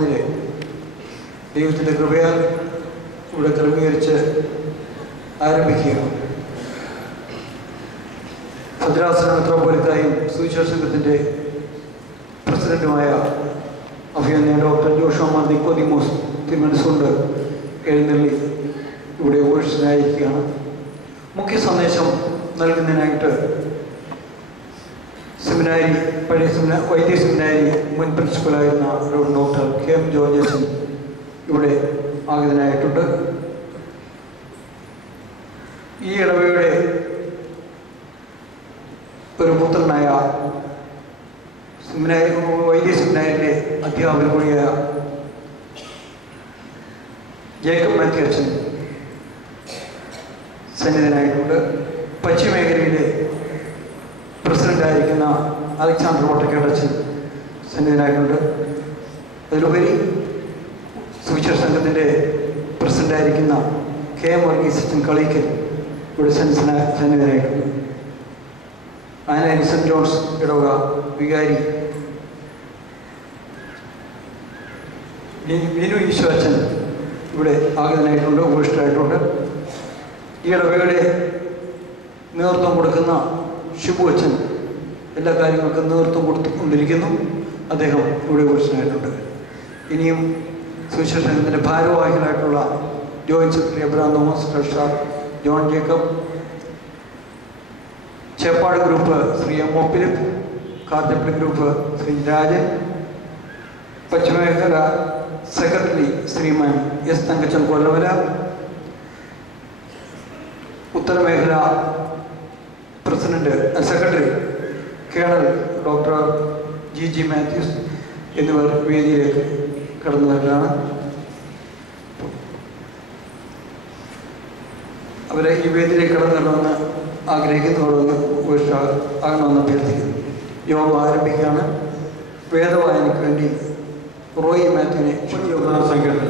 3 ദൈവത്തിൻ്റെ കൃപയാൽ ഇവിടെ ക്രമീകരിച്ച് ആരംഭിക്കുകയാണ്. ഭദ്രാസന മെത്രോപ്പൊലീത്തായും സുവിശേഷ സംഘത്തിൻ്റെ പ്രസിഡന്റുമായ അഭിനന്ദ ഡോക്ടർ ജോഷുവ നിക്കോദിമോസ് തിരുമനസ്സുകൊണ്ട് എഴുന്നള്ളി ഇവിടെ ഉപേക്ഷിതനായിരിക്കുകയാണ്. മുഖ്യ സന്ദേശം നൽകുന്നതിനായിട്ട് സെമിനാരി പഴയ വൈദ്യ സെമിനാരി മുൻ പ്രിൻസിപ്പലായിരുന്ന ഡോക്ടർ കെ.എം. ജോർജ് അച്ഛൻ ഇവിടെ ആഗതനായിട്ടുണ്ട്. ഈ ഇടവകയുടെ ഒരു പുത്രനായ വൈദ്യ സെമിനാരിലെ അധ്യാപകൻ കൂടിയായ ജേക്കബ് മാത്യു അച്ഛൻ സന്നിധനായിട്ടുണ്ട്. പശ്ചിമേഖലയിലെ പ്രസിഡൻ്റായിരിക്കുന്ന അലക്സാണ്ടർ വട്ടക്കേടച്ഛൻ സന്നിധനായിട്ടുണ്ട്. അതിലുപരി സുവിശേഷ സംഘത്തിൻ്റെ പ്രസിഡൻ്റായിരിക്കുന്ന കെ.എം. വർഗീസ് അച്ഛൻ കളിക്കൽ ഇവിടെ സന്നിധനായിട്ടുണ്ട്. ആനാരി സെൻറ് ജോൺസ് ഇടവക വികാരി വിനു ഈശോ അച്ഛൻ ഇവിടെ ആഗതനായിട്ടുണ്ട്, ഉപേക്ഷിതരായിട്ടുണ്ട്. ഈ ഇടവകയുടെ നേതൃത്വം കൊടുക്കുന്ന ഷിബു അച്ഛൻ എല്ലാ കാര്യങ്ങൾക്കും നേതൃത്വം കൊടുത്തുകൊണ്ടിരിക്കുന്നു. അദ്ദേഹം ഇവിടെ ഉപേക്ഷിതനായിട്ടുണ്ട്. ഇനിയും സുവിശേഷ സംഘത്തിൻ്റെ ഭാരവാഹികളായിട്ടുള്ള joint secretary Abraham Thomas, treasurer John Jacob, Cheppad group Shri M O Philip, Karjappally group Shri Rajan, പശ്ചിമേഖല സെക്രട്ടറി ശ്രീമാൻ എസ് തങ്കച്ചൻ കൊല്ലവര, ഉത്തരമേഖല president secretary colonel doctor G Mathews എന്നിവർ വേദിയിലേക്ക് കടന്നവരാണ്. അവരെ ഈ വേദിയിലേക്ക് കടന്നിടണമെന്ന് ആഗ്രഹിക്കുന്നവരോട് ആകണമെന്ന് അഭ്യർത്ഥിക്കുന്നു. യോഗം ആരംഭിക്കുകയാണ്. വേദവായനയ്ക്ക് വേണ്ടി റോയി മാത്യുവിനെ സംഘടന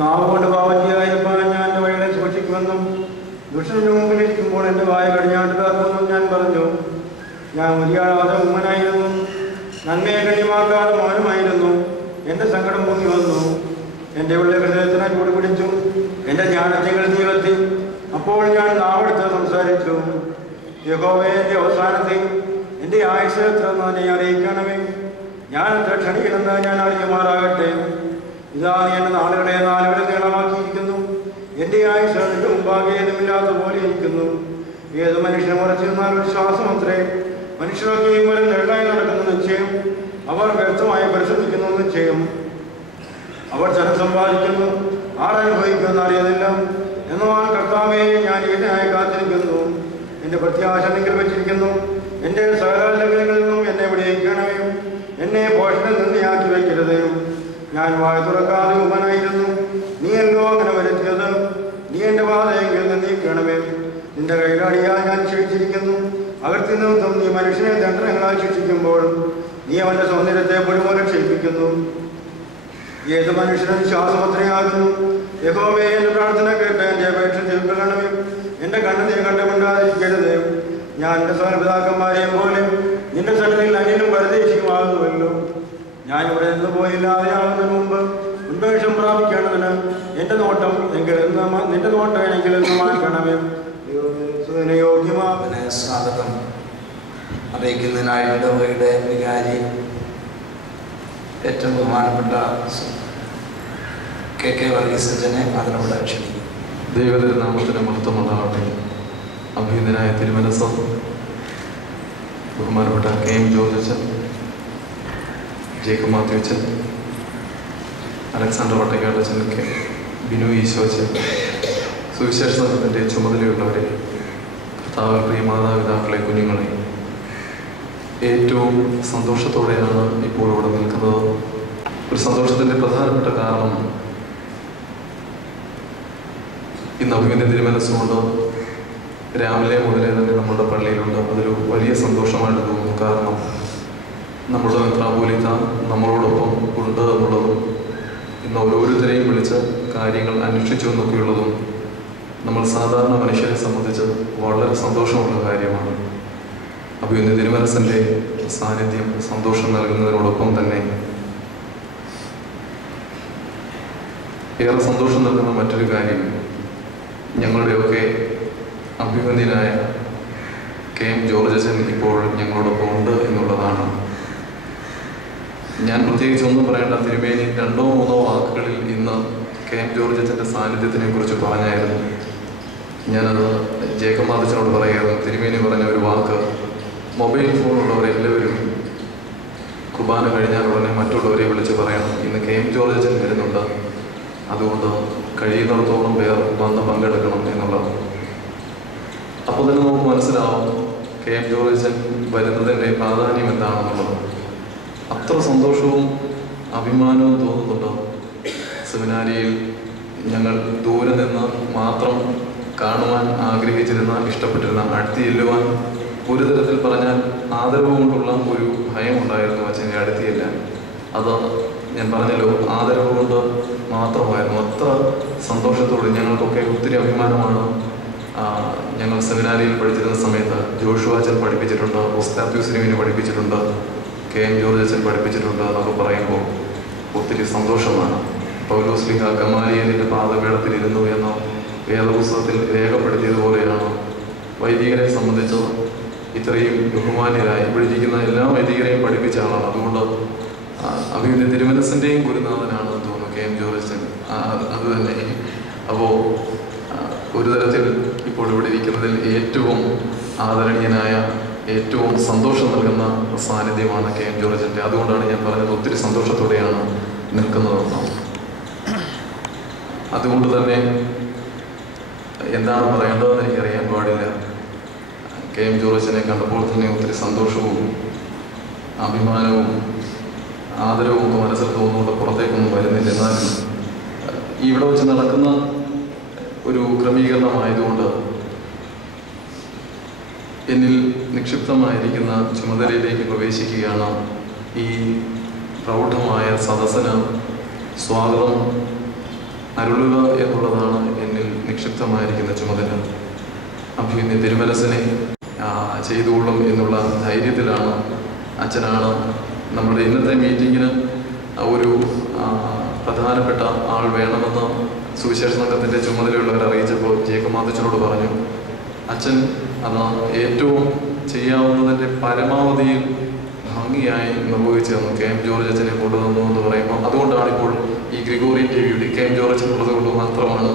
നാവ് കൊണ്ട് പാപം ചെയ്യാതിരിക്കാൻ ഞാൻ എൻ്റെ വഴികളെ സൂക്ഷിക്കുമെന്നും ദുഷ്ടന്റെ മുമ്പിലിരിക്കുമ്പോൾ എൻ്റെ വായ കടിഞ്ഞാണ്ട് കാക്കുമെന്നും ഞാൻ പറഞ്ഞു. ഞാൻ മുരിയാടാതെ ഉമ്മനായിരുന്നു, നന്മയെ ഗണ്യമാക്കാതെ മൗനമായിരുന്നു. എൻ്റെ സങ്കടം പൊങ്ങി വന്നു, എൻ്റെ ഉള്ള ഹൃദയത്തിനെ ചൂട് പിടിച്ചു, എൻ്റെ ജ്ഞാനത്തികൾ തീവത്തി. അപ്പോൾ ഞാൻ നാവെടുത്ത് സംസാരിച്ചു. യഹോവേ, എൻ്റെ അവസാനത്തെ എൻ്റെ ആയുസ് എത്ര എന്നെ അറിയിക്കണമേ. ഞാൻ എത്ര ക്ഷണിക്കണമെന്ന് ഞാൻ അറിയുമാറാകട്ടെ. ഇതാ നീ എൻ്റെ നാളുകളെ 4 വില നീളമാക്കിയിരിക്കുന്നു. എൻ്റെ ആയുസ് നിന്റെ മുമ്പാകെ ഏതുമില്ലാത്ത പോലെ ഇരിക്കുന്നു. ഏത് മനുഷ്യനും ഉറച്ചിരുന്നാൽ ഒരു ശ്വാസമത്രേ. മനുഷ്യരൊക്കെയും ഒരു നെള്ളായി നടക്കുന്ന നിശ്ചയം. അവർ വ്യക്തമായി പരിശ്രമിക്കുന്നു നിശ്ചയം. അവർ ധനം സമ്പാദിക്കുന്നു, ആരനുഭവിക്കുമെന്ന് അറിയുന്നില്ല. എന്നാൽ കർത്താവേ, ഞാൻ ഇതിനായി കാത്തിരിക്കുന്നു. എൻ്റെ പ്രത്യാശ നിങ്ങൾ വെച്ചിരിക്കുന്നു. എൻ്റെ സകല ലംഘനങ്ങളിൽ നിന്നും എന്നെ വിടുവിക്കണമേ. എന്നെ പോഷണം നിന്നയാക്കി വയ്ക്കരുത്. ഞാൻ വായ തുറക്കാതെ ഉമ്മനായിരുന്നു, നീയല്ലോ അങ്ങനെ വരുത്തിയത്. നീ എൻ്റെ വാതയെങ്കിൽ നീക്കണമേ. നിന്റെ കൈകാടിയാൽ ഞാൻ ക്ഷണിച്ചിരിക്കുന്നു. അകത്തു നിന്നും നീ മനുഷ്യനെ ദണ്ഡനങ്ങളാൽ ശിക്ഷിക്കുമ്പോൾ നീ അവൻ്റെ സൗന്ദര്യത്തെ പൊടിപോലെ ക്ഷയിപ്പിക്കുന്നു. ഏത് മനുഷ്യനും ശ്വാസമത്രയാകുന്നു. യഹോവേ, എൻ്റെ പ്രാർത്ഥന കേട്ട് എൻ്റെ അപേക്ഷ തീർക്കണമേ. എൻ്റെ കണ്ണുനീർ കണ്ടുകൊണ്ടാതിരിക്കരുത്. ഞാൻ എൻ്റെ സകലപിതാക്കന്മാരെയും പോലെ നിന്റെ സന്നിധിയിൽ അന്യനും പരദേശിയുമാകുന്നുവല്ലോ. ഞാൻ ഇവിടെ നിന്ന് പോയില്ലാതെയാകുന്നതിന് മുമ്പ് ഉന്മേഷം പ്രാപിക്കേണ്ടതിന് എൻ്റെ നോട്ടം നിന്റെ നോട്ടം എങ്കിലും മാറ്റണമേ. യോഗ്യമാവിനെ സ്വാഗതം അറിയിക്കുന്നതിനായി ഇടവകയുടെ വികാരി ഏറ്റവും ബഹുമാനപ്പെട്ട കെ വർഗീസ് അച്ഛനെ അതിനോട് ക്ഷണിക്കും. ദൈവനാമത്തിന് മഹത്വമുണ്ടാവട്ടെ. അഭിനന്ദനായ തിരുമനസ്സും ബഹുമാനപ്പെട്ട കെ.എം. ജോർജ് അച്ഛൻ, ജേക്കബ് മാത്യു അച്ഛൻ, അലക്സാണ്ടർ വട്ടക്കേടച്ഛനൊക്കെ, ബിനു ഈശോ അച്ഛൻ, സുവിശേഷ സംഘത്തിൻ്റെ ചുമതലയുള്ളവരെ, കർത്താവ്, പ്രിയ മാതാപിതാക്കളെ, കുഞ്ഞുങ്ങളെ, ഏറ്റവും സന്തോഷത്തോടെയാണ് ഇപ്പോൾ ഇവിടെ നിൽക്കുന്നത്. ഒരു സന്തോഷത്തിൻ്റെ പ്രധാനപ്പെട്ട കാരണം ഇന്ന് അഭിനന്ദ തിരുമനസ്സുകൊണ്ട് രാവിലെ മുതലേ തന്നെ നമ്മുടെ പള്ളിയിലുണ്ട്. അതൊരു വലിയ സന്തോഷമായിട്ട് തോന്നുന്നു. കാരണം നമ്മുടെ മെത്രാപ്പോലീത്ത നമ്മളോടൊപ്പം ഉണ്ട് എന്നുള്ളതും ഇന്ന് ഓരോരുത്തരെയും വിളിച്ച് കാര്യങ്ങൾ അന്വേഷിച്ചു എന്നൊക്കെയുള്ളതും നമ്മൾ സാധാരണ മനുഷ്യരെ സംബന്ധിച്ച് വളരെ സന്തോഷമുള്ള കാര്യമാണ്. അഭിനന്ദ തിരുമനസ്സിൻ്റെ സാന്നിധ്യം സന്തോഷം നൽകുന്നതിനോടൊപ്പം തന്നെ ഏറെ സന്തോഷം നൽകുന്ന മറ്റൊരു കാര്യം ഞങ്ങളുടെയൊക്കെ അഭിമന്യനായ KM ജോർജ് അച്ഛൻ ഇപ്പോൾ ഞങ്ങളോടൊപ്പം ഉണ്ട് എന്നുള്ളതാണ്. ഞാൻ പ്രത്യേകിച്ച് ഒന്നും പറയേണ്ട, തിരുമേനി 2-3 വാക്കുകളിൽ ഇന്ന് KM ജോർജ് അച്ഛൻ്റെ സാന്നിധ്യത്തിനെ കുറിച്ച് പറഞ്ഞായിരുന്നു. ഞാനത് ജേക്കബ് മാതച്ചനോട് പറയായിരുന്നു. തിരുമേനി പറഞ്ഞ ഒരു വാക്ക്, മൊബൈൽ ഫോണുള്ളവരെല്ലാവരും കുർബാന കഴിഞ്ഞാൽ ഉടനെ മറ്റുള്ളവരെ വിളിച്ച് പറയണം, ഇന്ന് KM ജോർജ് അച്ഛൻ വരുന്നുണ്ട്, അതുകൊണ്ട് കഴിയുന്നിടത്തോളം പേർ വന്ന് പങ്കെടുക്കണം എന്നുള്ളത്. അപ്പോൾ തന്നെ നമുക്ക് മനസ്സിലാവും KM ജോർജ് അച്ഛൻ വരുന്നതിൻ്റെ പ്രാധാന്യം എന്താണെന്നുള്ളത്. അത്ര സന്തോഷവും അഭിമാനവും തോന്നുന്നുണ്ട്. സെമിനാരിയിൽ ഞങ്ങൾ ദൂരെ നിന്ന് മാത്രം കാണുവാൻ ആഗ്രഹിച്ചിരുന്ന, ഇഷ്ടപ്പെട്ടിരുന്ന, അടുത്ത് ചെല്ലുവാൻ ഒരു തരത്തിൽ പറഞ്ഞാൽ ആദരവ് കൊണ്ടുള്ള ഒരു ഭയമുണ്ടായിരുന്നു അച്ഛൻ്റെ അടുത്തില്ല. അത് ഞാൻ പറഞ്ഞല്ലോ, ആദരവ് കൊണ്ട് മാത്രമായിരുന്നു. അത്ര സന്തോഷത്തോടെ ഞങ്ങൾക്കൊക്കെ ഒത്തിരി അഭിമാനമാണ്. ഞങ്ങൾ സെമിനാരിയിൽ പഠിച്ചിരുന്ന സമയത്ത് ജോഷുവ അച്ഛൻ പഠിപ്പിച്ചിട്ടുണ്ട്, ഒസ്താത്യൂസിനെ പഠിപ്പിച്ചിട്ടുണ്ട്, KM ജോർജ് അച്ഛൻ പഠിപ്പിച്ചിട്ടുണ്ട് എന്നൊക്കെ പറയുമ്പോൾ ഒത്തിരി സന്തോഷമാണ്. പൗലോസ് ലീഹ ഗമാലിയേലിൻ്റെ പാദപീഠത്തിലിരുന്നു എന്ന വേദപുസ്തകത്തിൽ രേഖപ്പെടുത്തിയതുപോലെയാണ് വൈദികരെ സംബന്ധിച്ച് ഇത്രയും ബഹുമാന്യരായി ഇവിടെ ഇരിക്കുന്ന എല്ലാ വൈദികരെയും പഠിപ്പിച്ച ആളാണ്. അതുകൊണ്ട് അഭിമന്യ തിരുമനസിൻ്റെയും ഗുരുനാഥനാണെന്ന് തോന്നുന്നു KM ജോർജ് അച്ഛൻ. അത് തന്നെ. അപ്പോൾ ഒരു തരത്തിൽ ഇപ്പോൾ ഇവിടെ ഇരിക്കുന്നതിൽ ഏറ്റവും ആദരണീയനായ, ഏറ്റവും സന്തോഷം നൽകുന്ന സാന്നിധ്യമാണ് KM ജോർജ് അച്ഛൻ്റെ. അതുകൊണ്ടാണ് ഞാൻ പറഞ്ഞത് ഒത്തിരി സന്തോഷത്തോടെയാണ് നിൽക്കുന്നതെന്ന്. അതുകൊണ്ട് തന്നെ എന്താണ് പറയേണ്ടതെന്ന് എനിക്കറിയാൻ പാടില്ല. KM ജോർജ് അച്ഛനെ കണ്ടപ്പോൾ തന്നെ ഒത്തിരി സന്തോഷവും അഭിമാനവും ആദരവും ഒക്കെ മനസ്സിൽ തോന്നുകൊണ്ട് പുറത്തേക്കൊന്നും വരുന്നില്ല. എന്നാലും ഇവിടെ വെച്ച് നടക്കുന്ന ഒരു ക്രമീകരണമായതുകൊണ്ട് എന്നിൽ നിക്ഷിപ്തമായിരിക്കുന്ന ചുമതലയിലേക്ക് പ്രവേശിക്കുകയാണ്. ഈ പ്രൗഢമായ സദസ്സിന് സ്വാഗതം അരുളുക എന്നുള്ളതാണ് എന്നിൽ നിക്ഷിപ്തമായിരിക്കുന്ന ചുമതല. അഭിമന്യ തിരുമനസിനെ ചെയ്തുകൊള്ളും എന്നുള്ള ധൈര്യത്തിലാണ്. അച്ഛനാണ് നമ്മുടെ ഇന്നത്തെ മീറ്റിങ്ങിന് ഒരു പ്രധാനപ്പെട്ട ആൾ വേണമെന്ന് സുവിശേഷ സംഘത്തിൻ്റെ ചുമതലയുള്ളവർ അറിയിച്ചപ്പോൾ ജേക്കബ് മാതച്ചനോട് പറഞ്ഞു, അച്ഛൻ അത് ഏറ്റവും ചെയ്യാവുന്നതിൻ്റെ പരമാവധിയിൽ ഭംഗിയായി നിർവഹിച്ചു തന്നു. KM ജോർജ് അച്ഛനെ കൊണ്ടുവന്നു എന്ന് പറയുമ്പോൾ അതുകൊണ്ടാണ് ഇപ്പോൾ ഈ ഗ്രിഗോറിയൻ TV, KM ജോർജ് അച്ഛൻ ഉള്ളത് കൊണ്ട് മാത്രമാണ്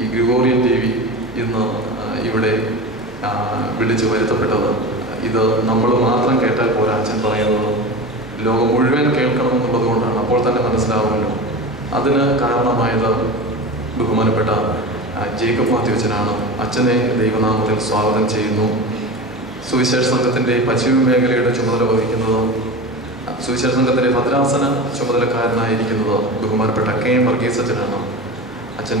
ഈ ഗ്രിഗോറിയൻ TV ഇന്ന് ഇവിടെ വിളിച്ചു വരുത്തപ്പെട്ടത്. ഇത് നമ്മൾ മാത്രം കേട്ടാൽ പോരാ, അച്ഛൻ പറയുന്നത് ലോകം മുഴുവൻ കേൾക്കണം എന്നുള്ളത് കൊണ്ടാണ്. അപ്പോൾ തന്നെ മനസ്സിലാവുമല്ലോ. അതിന് കാരണമായത് ബഹുമാനപ്പെട്ട ജേക്കബ് മാത്യു അച്ഛനാണ്. അച്ഛനെ ദൈവനാമത്തിൽ സ്വാഗതം ചെയ്യുന്നു. സുവിശേഷ സംഘത്തിൻ്റെ പശ്ചിമ മേഖലയുടെ ചുമതല വഹിക്കുന്നത്, സുവിശേഷ സംഘത്തിൻ്റെ ഭദ്രാസന ചുമതലക്കാരനായിരിക്കുന്നത് ബഹുമാനപ്പെട്ട KM വർഗീസ് അച്ഛനാണ്. അച്ഛൻ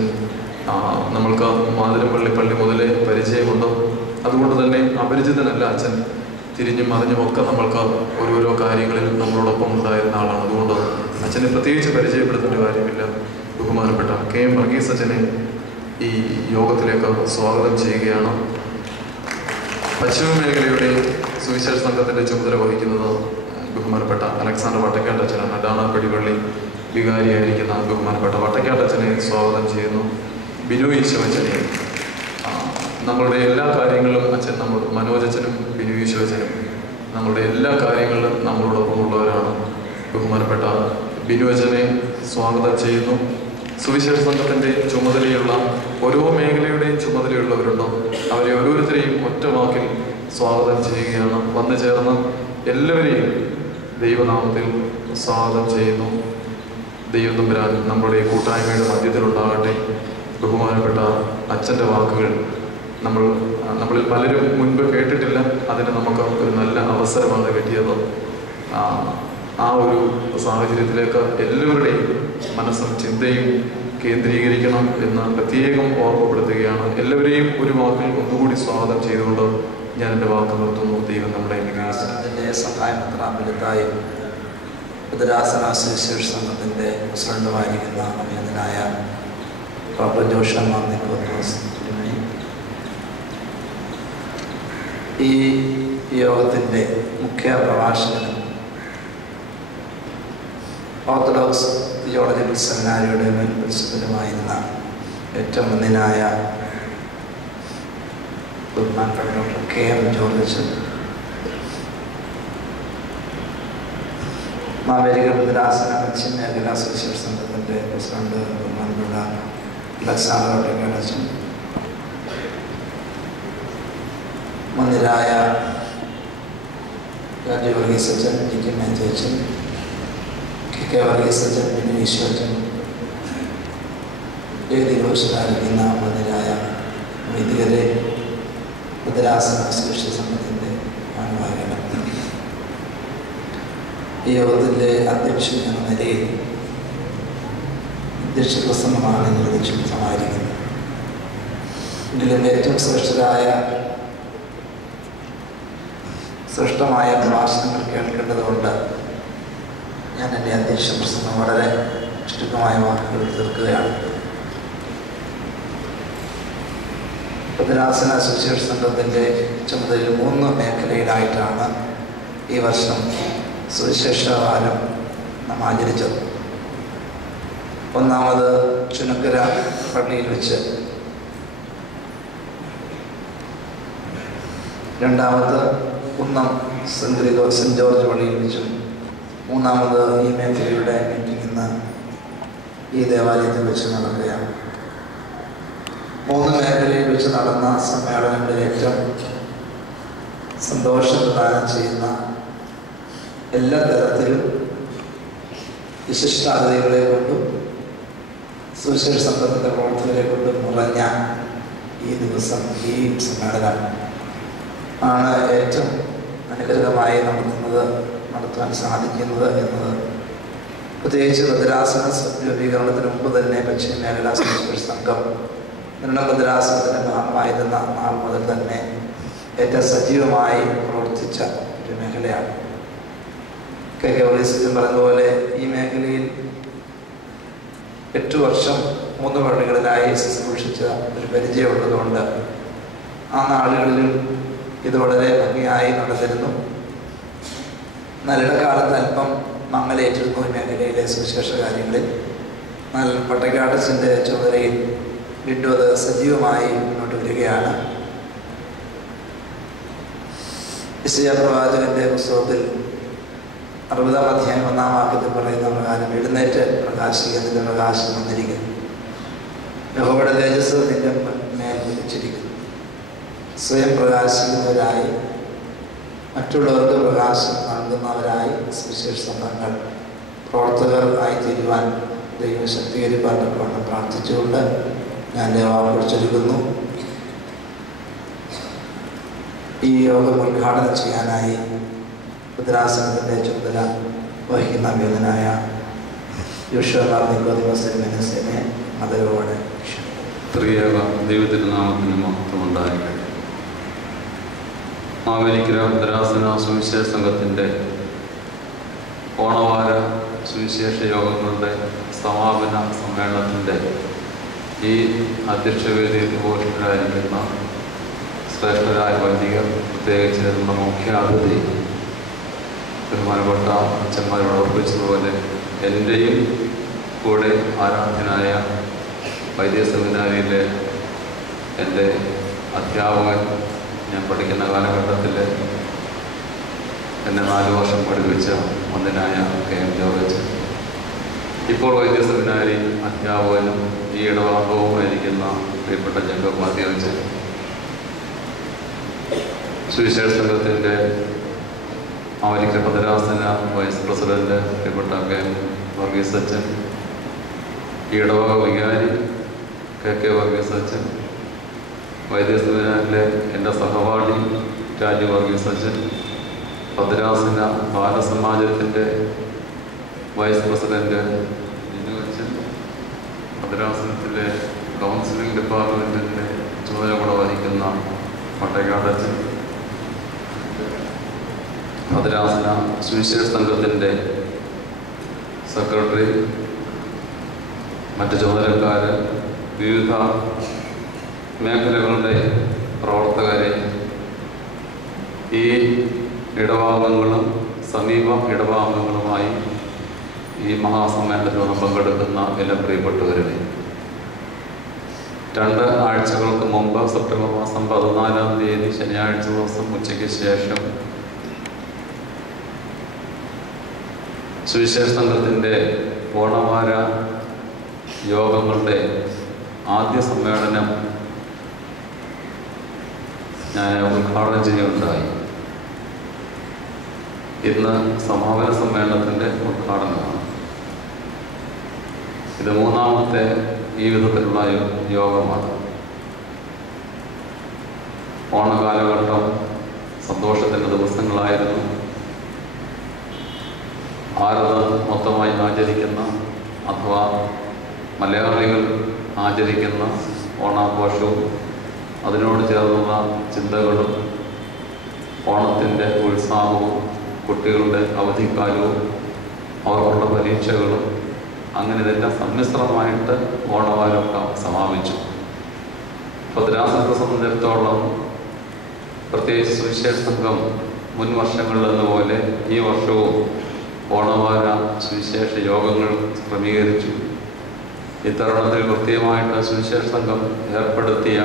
നമ്മൾക്ക് മാതിരപ്പള്ളി പള്ളി മുതലേ പരിചയമുണ്ട്. അതുകൊണ്ട് തന്നെ അപരിചിതനല്ല അച്ഛൻ. തിരിഞ്ഞും മറിഞ്ഞുമൊക്കെ നമ്മൾക്ക് ഓരോരോ കാര്യങ്ങളിൽ നമ്മളോടൊപ്പം ഉണ്ടായിരുന്ന ആളാണ്. അതുകൊണ്ട് അച്ഛനെ പ്രത്യേകിച്ച് പരിചയപ്പെടുത്തേണ്ട കാര്യമില്ല. ബഹുമാനപ്പെട്ട KM വർഗീസ് അച്ഛനെ ഈ യോഗത്തിലേക്ക് സ്വാഗതം ചെയ്യുകയാണ്. പശ്ചിമ മേഖലയുടെ സുവിശേഷ സംഘത്തിൻ്റെ ചുമതല വഹിക്കുന്നത് ബഹുമാനപ്പെട്ട അലക്സാണ്ടർ വട്ടക്കാട്ട് അച്ഛനാണ്. ഡാണാപ്പടിപള്ളി വികാരിയായിരിക്കുന്ന ബഹുമാനപ്പെട്ട വട്ടക്കാട്ട് അച്ഛനെ സ്വാഗതം ചെയ്യുന്നു. ബിനോയ് ഈശോച്ചനെ, നമ്മളുടെ എല്ലാ കാര്യങ്ങളിലും അച്ഛൻ, മനോജ് അച്ഛനും ബിനോയ് ഈശോച്ചനും നമ്മളുടെ എല്ലാ കാര്യങ്ങളിലും നമ്മളോടൊപ്പം ഉള്ളവരാണ്. ബഹുമാനപ്പെട്ട ബിനു അച്ഛനെ സ്വാഗതം ചെയ്യുന്നു. സുവിശേഷ സംഘത്തിൻ്റെ ചുമതലയുള്ള ഓരോ മേഖലയുടെയും ചുമതലയുള്ളവരുണ്ടോ അവരെ ഓരോരുത്തരെയും ഒറ്റ വാക്കിൽ സ്വാഗതം ചെയ്യുകയാണ്. വന്നു ചേർന്ന് എല്ലാവരെയും ദൈവനാമത്തിൽ സ്വാഗതം ചെയ്യുന്നു. ദൈവം തമ്പുരാൻ നമ്മുടെ കൂട്ടായ്മയുടെ മധ്യത്തിലുണ്ടാകട്ടെ. ബഹുമാനപ്പെട്ട അച്ഛൻ്റെ വാക്കുകൾ നമ്മളിൽ പലരും മുൻപ് കേട്ടിട്ടില്ല. അതിന് നമുക്ക് ഒരു നല്ല അവസരമാണ് കിട്ടിയത്. ആ ഒരു സാഹചര്യത്തിലേക്ക് എല്ലാവരുടെയും മനസ്സും ചിന്തയും കേന്ദ്രീകരിക്കണം എന്ന് പ്രത്യേകം ഓർമ്മപ്പെടുത്തുകയാണ്. എല്ലാവരെയും ഒരു വാക്കിൽ ഒന്നുകൂടി സ്വാഗതം ചെയ്തുകൊണ്ട് ഞാൻ എൻ്റെ വാക്ക് നിർത്തുന്നു. ദൈവം നമ്മുടെ അതിൻ്റെ സഹായം മെത്രാപ്പൊലീത്തായും ഭദ്രാസന സുവിശേഷ സംഘത്തിൻ്റെ പ്രസിഡന്റുമായിരിക്കുന്ന അഭിനന്ദനായ ഡോക്ടർ ജോഷ് മാർ നിക്കോസ്, ഈ യോഗത്തിൻ്റെ മുഖ്യ പ്രഭാഷകനും ഓർത്തഡോക്സ് തിയോളജിക്കൽ സെമിനാരിയുടെ മേൽ പരിശുദ്ധനുമായിരുന്ന ഏറ്റവും മുന്നിനായ ബഹുമാനപ്പെട്ട ഡോക്ടർ KM ജോർജ് അച്ഛൻ, മാവേലിക്കര ഭദ്രാസന പശ്ചിമ മേഖലാ സുവിശേഷ സംഘത്തിൻ്റെ പ്രസിഡന്റ് ബഹുമാനപ്പെട്ട അലക്സാണ്ടർ ഒറ്റക്കാടച്ചൻ, മുന്നിലായ രാജു വർഗീസ് അച്ഛൻ, DK മാത്യു അച്ഛൻ, KK വർഗീസ് അച്ഛൻ, വിനീഷ് അച്ഛൻ, വേദിയിലായിരിക്കുന്ന മുന്നിലായ വൈദികരെ, ഭദ്രാസന സുവിശേഷ സംഘത്തിൻ്റെ ഭാരവാഹികൾ, ഈ യോഗത്തിൻ്റെ അധ്യക്ഷൻ എന്ന നിലയിൽ അധ്യക്ഷ പ്രസംഗമാണ് ഇന്ന് നിക്ഷിപ്തമായിരിക്കുന്നത്. എങ്കിലും ഏറ്റവും ശ്രേഷ്ഠമായ പ്രഭാഷണങ്ങൾ കേൾക്കേണ്ടതുകൊണ്ട് ഞാൻ എൻ്റെ അധ്യക്ഷ പ്രസംഗം വളരെ ചുരുക്കമായ വാക്കുകളിൽ തീർക്കുകയാണ്. ഭദ്രാസന സുവിശേഷ സംഘത്തിൻ്റെ ചുമതലയിൽ 3 മേഖലയിലായിട്ടാണ് ഈ വർഷം സുവിശേഷവാരം നാം ആചരിച്ചത്. ഒന്നാമത് ചുനക്കര പള്ളിയിൽ വെച്ച്, രണ്ടാമത് കുന്നം സെൻറ്റ് ജോർജ് പള്ളിയിൽ വെച്ചും, മൂന്നാമത് ഈ മേഖലയുടെ മീറ്റിംഗ് ഇന്ന് ഈ ദേവാലയത്തിൽ വെച്ച് നടക്കുകയാണ്. 3 മേഖലയിൽ വെച്ച് നടന്ന സമ്മേളനങ്ങളിൽ ഏറ്റവും സന്തോഷം പ്രദാനം ചെയ്യുന്ന, എല്ലാ തരത്തിലും വിശിഷ്ടാതിഥികളെ കൊണ്ടും സുവിശേഷ സംഘത്തിൻ്റെ പ്രവർത്തകരെ കൊണ്ടും നിറഞ്ഞ ഈ ദിവസം, ഈ സമ്മേളനം ആണ് ഏറ്റവും അനുഗ്രഹമായി നടത്താൻ സാധിക്കുന്നത് എന്നത് പ്രത്യേകിച്ച് ഭദ്രാസന രൂപീകരണത്തിന് മുമ്പ് തന്നെ പശ്ചിമ മേഖലാ സുവിശേഷ സംഘം ഭദ്രാസനത്തിൻ്റെ ഭാഗമായിരുന്ന നാൾ മുതൽ തന്നെ ഏറ്റവും സജീവമായി പ്രവർത്തിച്ച ഒരു മേഖലയാണ്. KK വർഗീസ് പറഞ്ഞതുപോലെ ഈ മേഖലയിൽ 8 വർഷം 3 പള്ളികളിലായി ശുശ്രൂഷിച്ച ഒരു പരിചയമുള്ളതുകൊണ്ട് ആ നാളുകളിലും ഇത് വളരെ ഭംഗിയായി നടന്നിരുന്നു. നല്ല കാലത്ത് അല്പം മങ്ങലേറ്റിരുന്നു ഈ മേഖലയിലെ സുവിശേഷ കാര്യങ്ങളിൽ. എന്നാൽ പട്ടക്കാടച്ചൻ്റെ ചുമതലയിൽ വീണ്ടും അത് സജീവമായി മുന്നോട്ട് വരികയാണ്. യെശയ്യാ പ്രവാചകന്റെ പുസ്തകത്തിൽ 60-ാം അധ്യായം 1-ാം വാക്യത്തിൽ പറയുന്ന പ്രകാരം, എഴുന്നേറ്റ് പ്രകാശിക്കുക, നിന്റെ പ്രകാശം വന്നിരിക്കുന്നു, യഹോവയുടെ തേജസ് നിന്റെ മേൽ ഉദിച്ചിരിക്കുന്നു. സ്വയം പ്രകാശിക്കുന്നവരായി, മറ്റുള്ളവർക്ക് പ്രകാശം നൽകുന്നവരായി സുവിശേഷ സംഘങ്ങൾ പ്രവർത്തകർ ആയിത്തീരുവാൻ ദൈവം ശക്തീകരിപ്പാൻ പ്രാർത്ഥിച്ചുകൊണ്ട് ഞാൻ വാക്കുകൾ ചൊല്ലുന്നു. ഈ യോഗം ഉദ്ഘാടനം ചെയ്യാനായി ഭദ്രാസനത്തിൻ്റെ ചുമതല വഹിക്കുന്ന അഭ്യർത്ഥനായ യോശുവ നിക്കോദിമോസിനെ മതയോടെ ദൈവത്തിൻ്റെ നാമത്തിന് മഹത്വമുണ്ടായിരിക്കട്ടെ. മാവേലിക്കര ഭദ്രാസന സുവിശേഷ സംഘത്തിൻ്റെ ഓണവാര സുവിശേഷ യോഗങ്ങളുടെ സമാപന സമ്മേളനത്തിൻ്റെ ഈ അധ്യക്ഷവേദിയിൽ ഉപവിഷ്ടരായിരിക്കുന്ന ശ്രേഷ്ഠരായ വൈദികർ, പ്രത്യേകിച്ച് നമ്മുടെ മുഖ്യാതിഥി ബഹുമാനപ്പെട്ട അച്ഛന്മാരോട് ഓർപ്പിച്ചതുപോലെ എൻ്റെയും കൂടെ ആരാധ്യനായ വൈദ്യ സെമിനാരിയിലെ എൻ്റെ അധ്യാപകൻ, ഞാൻ പഠിക്കുന്ന കാലഘട്ടത്തിൽ എന്നെ 4 വർഷം പഠിപ്പിച്ച മുന്നിനായ KM ജോർജ്, ഇപ്പോൾ വൈദ്യ സെമിനാരി അധ്യാപകനും ഈ ഇടവാംഗവുമായിരിക്കുന്ന പ്രിയപ്പെട്ട ജംഗം മാധ്യമച്ച്, സുവിശേഷ സംഘത്തിൻ്റെ മാവേലിക്കര ഭദ്രാസന വൈസ് പ്രസിഡന്റ് പ്രിയപ്പെട്ട KM വർഗീസ് അച്ഛൻ, ഈ ഇടവക വികാരി KK വർഗീസ് അച്ഛൻ, വൈദ്യ സെമിനാരിലെ എൻ്റെ സഹപാഠി രാജു വർഗീസ് അച്ഛൻ, ഭദ്രാസന ബാലസമാജത്തിൻ്റെ വൈസ് പ്രസിഡന്റ് ജിനു അച്ഛൻ, ഭദ്രാസനത്തിലെ കൗൺസിലിംഗ് ഡിപ്പാർട്ട്മെൻറ്റിൻ്റെ ചുമതല കൂടെ വഹിക്കുന്ന പട്ടേക്കാടച്ചൻ, ഭദ്രാസന സുവിശേഷ സംഘത്തിൻ്റെ സെക്രട്ടറി, മറ്റ് ചുമതലക്കാർ, വിവിധ മേഖലകളുടെ പ്രവർത്തകരെ, ഈ ഇടവാംഗങ്ങളും സമീപ ഇടവാംഗങ്ങളുമായി ഈ മഹാസമ്മേളനത്തിൽ പങ്കെടുക്കുന്ന എല്ലാ പ്രിയപ്പെട്ടവരുടെ 2 ആഴ്ചകൾക്ക് മുമ്പ് സെപ്റ്റംബർ മാസം 14-ാം തീയതി ശനിയാഴ്ച ദിവസം ഉച്ചയ്ക്ക് ശേഷം സുവിശേഷ സംഘത്തിൻ്റെ ഓണവാര യോഗങ്ങളുടെ ആദ്യ സമ്മേളനം ഞാൻ ഉദ്ഘാടനം ചെയ്യുകയുണ്ടായി. ഇന്ന് സമാപന സമ്മേളനത്തിൻ്റെ ഉദ്ഘാടനമാണ്. ഇത് 3ാമത്തെ ഈ വിധത്തിലുള്ള യോഗമാണ്. ഓണകാലഘട്ടം സന്തോഷത്തിൻ്റെ ദിവസങ്ങളായിരുന്നു. ഭാരതം മൊത്തമായി ആചരിക്കുന്ന അഥവാ മലയാളികൾ ആചരിക്കുന്ന ഓണാഘോഷവും അതിനോട് ചേർന്നുള്ള ചിന്തകളും ഓണത്തിൻ്റെ ഉത്സാഹവും കുട്ടികളുടെ അവധിക്കാലവും അവർക്കുള്ള പരീക്ഷകളും അങ്ങനെ ഇതെല്ലാം സമ്മിശ്രമായിട്ട് ഓണവാരമൊക്കെ സമാപിച്ചു. ഭദ്രാസനത്തെ സംബന്ധിച്ചിടത്തോളം പ്രത്യേകിച്ച് സുവിശേഷ സംഘം മുൻ വർഷങ്ങളിലെന്നപോലെ ഈ വർഷവും ഓണവാര സുവിശേഷ യോഗങ്ങൾ ക്രമീകരിച്ചു. ഇത്തരുണത്തിൽ കൃത്യമായിട്ട് സുവിശേഷ സംഘം ഏർപ്പെടുത്തിയ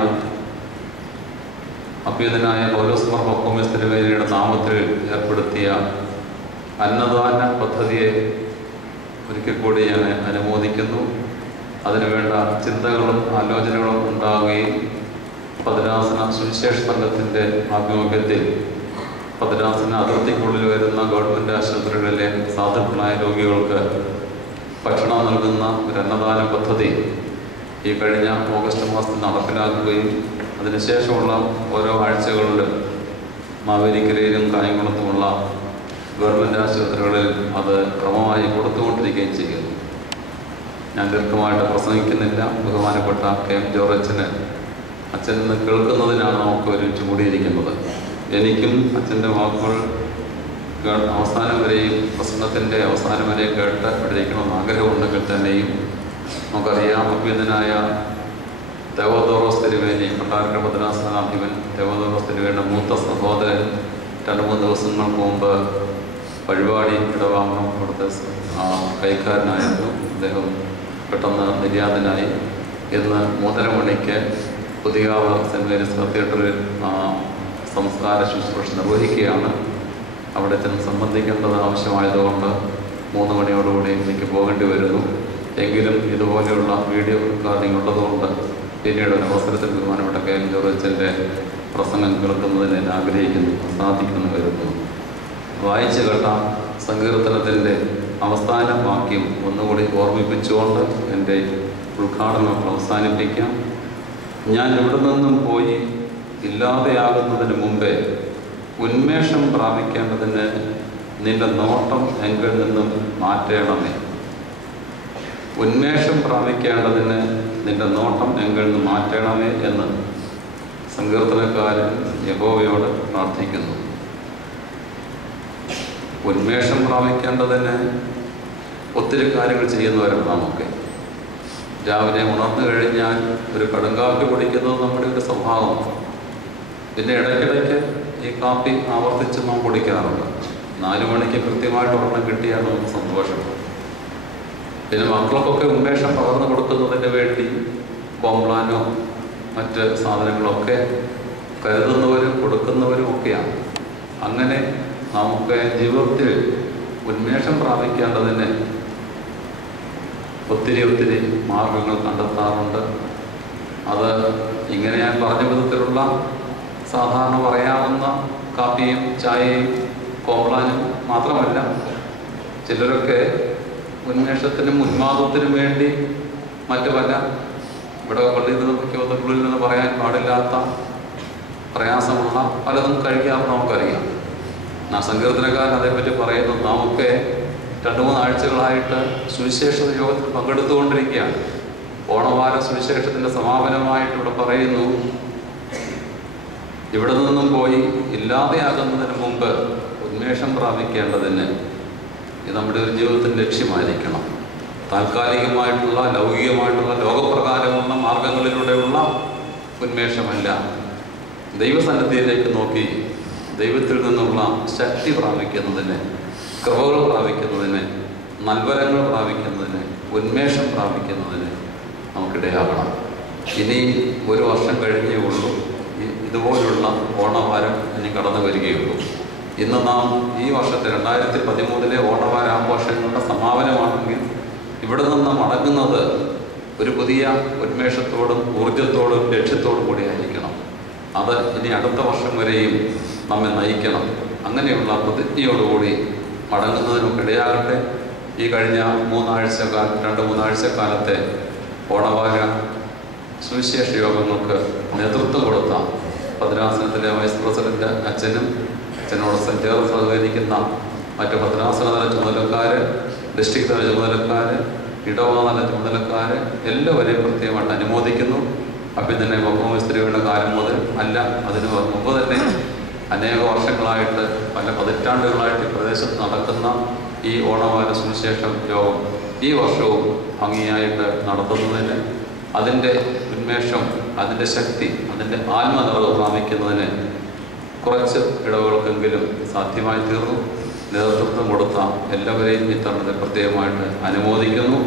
അഭ്യുതനായ പൗലോസ് മാർ പൗലോസ് തിരുമേനിയുടെ നാമത്തിൽ ഏർപ്പെടുത്തിയ അന്നദാന പദ്ധതിയെ ഒരിക്കൽ കൂടി ഞാൻ അനുമോദിക്കുന്നു. അതിനുവേണ്ട ചിന്തകളും ആലോചനകളും ഉണ്ടാവുകയും ഭദ്രാസന സുവിശേഷ സംഘത്തിൻ്റെ ആഭിമുഖ്യത്തിൽ ഭദ്രാസന അതിർത്തിക്കുള്ളിൽ വരുന്ന ഗവൺമെൻറ് ആശുപത്രികളിലെ സാധുക്കളായ രോഗികൾക്ക് ഭക്ഷണം നൽകുന്ന ഒരു അന്നദാന പദ്ധതി ഈ കഴിഞ്ഞ ഓഗസ്റ്റ് മാസത്തിൽ നടപ്പിലാക്കുകയും അതിനുശേഷമുള്ള ഓരോ ആഴ്ചകളിൽ മാവേലിക്കരയിലും കായംകുളത്തുമുള്ള ഗവൺമെൻറ് ആശുപത്രികളിൽ അത് ക്രമമായി കൊടുത്തുകൊണ്ടിരിക്കുകയും ചെയ്യുന്നു. ഞാൻ ദീർഘമായിട്ട് പ്രസംഗിക്കുന്നില്ല. ബഹുമാനപ്പെട്ട KM ജോർജ് അച്ഛൻ നിന്ന് കേൾക്കുന്നതിനാണ് നമുക്ക് ഒരുമിച്ച് കൂടിയിരിക്കുന്നത്. എനിക്കും അച്ഛൻ്റെ വാക്കുകൾ അവസാനം വരെയും പ്രസംഗത്തിൻ്റെ അവസാനം വരെയും കേട്ട് പഠിക്കണമെന്ന് ആഗ്രഹമുണ്ടെങ്കിൽ തന്നെയും നമുക്കറിയാം അഭ്യുതനായ ദേവദോറോസ് തിരുവേനി കൊട്ടാരക്കര ഭദ്രാസനാധിപൻ ദേവദോറോസ് തിരുവേനിയുടെ മൂത്ത സഹോദരൻ 2-3 ദിവസങ്ങൾക്ക് മുമ്പ് വഴിപാടി ഇടവാങ്ങണം അവിടുത്തെ കൈക്കാരനായിരുന്നു. അദ്ദേഹം പെട്ടെന്ന് നിര്യാതനായി. ഇന്ന് 3:30 മണിക്ക് പുതിയാവ് സെൻറ്റ് മേരീസ് കത്തീഡ്രലിൽ സംസ്കാര ശുശ്രൂഷ നിർവഹിക്കുകയാണ്. അവിടെ ചെന്ന് സംബന്ധിക്കേണ്ടത് ആവശ്യമായതുകൊണ്ട് 3 മണിയോടുകൂടി എനിക്ക് പോകേണ്ടി വരുന്നു. എങ്കിലും ഇതുപോലെയുള്ള വീഡിയോ റെക്കോർഡിംഗ് ഉള്ളതുകൊണ്ട് പിന്നീട് ഒരു അവസരത്തിൽ ബഹുമാനപ്പെട്ട KM ജോർജ് പ്രസംഗം കേൾക്കുന്നതിന് ഞാൻ ആഗ്രഹിക്കുന്നു, സാധിക്കുന്നു കരുതുന്നു. വായിച്ചു കേട്ട സങ്കീർത്തനത്തിൻ്റെ അവസാന വാക്യം ഒന്നുകൂടി ഓർമ്മിപ്പിച്ചുകൊണ്ട് എൻ്റെ ഉദ്ഘാടനം അവസാനിപ്പിക്കാം. ഞാൻ ഇവിടെ നിന്നും പോയി ഇല്ലാതെയാകുന്നതിന് മുമ്പേ ഉന്മേഷം പ്രാപിക്കേണ്ടതിന് നിന്റെ നോട്ടം എങ്കിൽ നിന്നും മാറ്റേണമേ. ഉന്മേഷം പ്രാപിക്കേണ്ടതിന് നിന്റെ നോട്ടം എങ്കിൽ നിന്ന് മാറ്റണമേ എന്ന് സങ്കീർത്തനക്കാരൻ യഹോവയോട് പ്രാർത്ഥിക്കുന്നു. ഉന്മേഷം പ്രാപിക്കേണ്ടതിന് ഒത്തിരി കാര്യങ്ങൾ ചെയ്യുന്നവരാണ് നമുക്ക്. രാവിലെ ഉണർന്നു കഴിഞ്ഞാൽ ഒരു കടുങ്കാപ്പി കുടിക്കുന്നത് നമ്മുടെ ഒരു സ്വഭാവമാണ്. പിന്നെ ഇടയ്ക്കിടയ്ക്ക് ഈ കാപ്പി ആവർത്തിച്ച് നാം കുടിക്കാറുണ്ട്. 4 മണിക്ക് കൃത്യമായിട്ട് ഒരെണ്ണം കിട്ടിയാൽ നമുക്ക് സന്തോഷം. പിന്നെ മക്കൾക്കൊക്കെ ഉന്മേഷം പകർന്നു കൊടുക്കുന്നതിന് വേണ്ടി കോംപ്ലാനോ മറ്റ് സാധനങ്ങളൊക്കെ കരുതുന്നവരും കൊടുക്കുന്നവരും ഒക്കെയാണ്. അങ്ങനെ നമുക്ക് ജീവിതത്തിൽ ഉന്മേഷം പ്രാപിക്കേണ്ടതിന് ഒത്തിരി മാർഗങ്ങൾ കണ്ടെത്താറുണ്ട്. അത് ഇങ്ങനെ ഞാൻ പറഞ്ഞ വിധത്തിലുള്ള സാധാരണ പറയാവുന്ന കാപ്പിയും ചായയും കോംപ്ലാനും മാത്രമല്ല, ചിലരൊക്കെ ഉന്മേഷത്തിനും ഉന്മാദത്തിനും വേണ്ടി മറ്റു പല ഇവിടെ പള്ളിയിൽ ഉള്ളിൽ നിന്ന് പറയാൻ പാടില്ലാത്ത പ്രയാസമുള്ള പലതും കഴിക്കാമെന്ന് നമുക്കറിയാം. സങ്കീർത്തനക്കാരൻ അതേപ്പറ്റി പറയുന്നു. നമുക്ക് 2-3 ആഴ്ചകളായിട്ട് സുവിശേഷ യോഗത്തിൽ പങ്കെടുത്തുകൊണ്ടിരിക്കുകയാണ്. ഓണവാര സുവിശേഷത്തിൻ്റെ സമാപനമായിട്ട് ഇവിടെ പറയുന്നു, ഇവിടെ നിന്നും പോയി ഇല്ലാതെയാകുന്നതിന് മുമ്പ് ഉന്മേഷം പ്രാപിക്കേണ്ടതിന് ഇത് നമ്മുടെ ഒരു ജീവിതത്തിൻ്റെ ലക്ഷ്യമായിരിക്കണം. താൽക്കാലികമായിട്ടുള്ള ലൗകികമായിട്ടുള്ള ലോകപ്രകാരമുള്ള മാർഗങ്ങളിലൂടെയുള്ള ഉന്മേഷമല്ല. ദൈവസന്നിധിയിലേക്ക് നോക്കി ദൈവത്തിൽ നിന്നുള്ള ശക്തി പ്രാപിക്കുന്നതിന്, കൃപകൾ പ്രാപിക്കുന്നതിന് നൽവരങ്ങൾ പ്രാപിക്കുന്നതിന്, ഉന്മേഷം പ്രാപിക്കുന്നതിന് നമുക്കിടയാകണം. ഇനി ഒരു വർഷം കഴിഞ്ഞേ ഉള്ളൂ. ഇതുപോലുള്ള ഓണവാരം ഇനി കടന്നു വരികയുള്ളൂ. ഇന്ന് നാം ഈ വർഷത്തെ 2013 ഓണവാരാഘോഷങ്ങളുടെ സമാപനമാണെങ്കിൽ ഇവിടെ നിന്ന് മടങ്ങുന്നത് ഒരു പുതിയ ഉന്മേഷത്തോടും ഊർജത്തോടും ലക്ഷ്യത്തോടും കൂടി ആയിരിക്കണം. അത് ഇനി അടുത്ത വർഷം വരെയും നമ്മെ നയിക്കണം. അങ്ങനെയുള്ള പ്രതിജ്ഞയോടുകൂടി മടങ്ങുന്നതിനൊക്കിടയാകട്ടെ. ഈ കഴിഞ്ഞ 2-3 ആഴ്ചക്കാലത്തെ ഓണവാര സുവിശേഷ യോഗങ്ങൾക്ക് നേതൃത്വം കൊടുത്ത ഭദ്രാസനത്തിലെ വൈസ് പ്രസിഡന്റ് അച്ഛനോട് ചേർന്ന് സഹകരിക്കുന്ന മറ്റ് ഭദ്രാസനതല ചുമതലക്കാർ, ഡിസ്ട്രിക്ട് തല ചുമതലക്കാർ, ഇടവതല ചുമതലക്കാർ എല്ലാവരെയും പ്രത്യേകമായിട്ട് അനുമോദിക്കുന്നു. അഭിനന്ദന ബഹുമസ്ത്രീയുടെ കാലം മുതൽ അതിന് മുമ്പ് തന്നെ അനേക വർഷങ്ങളായിട്ട്, പല പതിറ്റാണ്ടുകളായിട്ട് ഈ പ്രദേശത്ത് നടക്കുന്ന ഈ ഓണവാര സുവിശേഷം യോഗം ഈ വർഷവും ഭംഗിയായിട്ട് നടത്തുന്നതിന്, അതിൻ്റെ ഉന്മേഷം, അതിൻ്റെ ശക്തി, അതിൻ്റെ ആത്മനിറവ് പ്രാപിക്കുന്നതിന് കുറച്ച് ഇടവുകൾക്കെങ്കിലും സാധ്യമായി തീർന്നു. നേതൃത്വം കൊടുത്ത എല്ലാവരെയും ഈ തരുണത്തിൽ പ്രത്യേകമായിട്ട് അനുമോദിക്കുന്നു.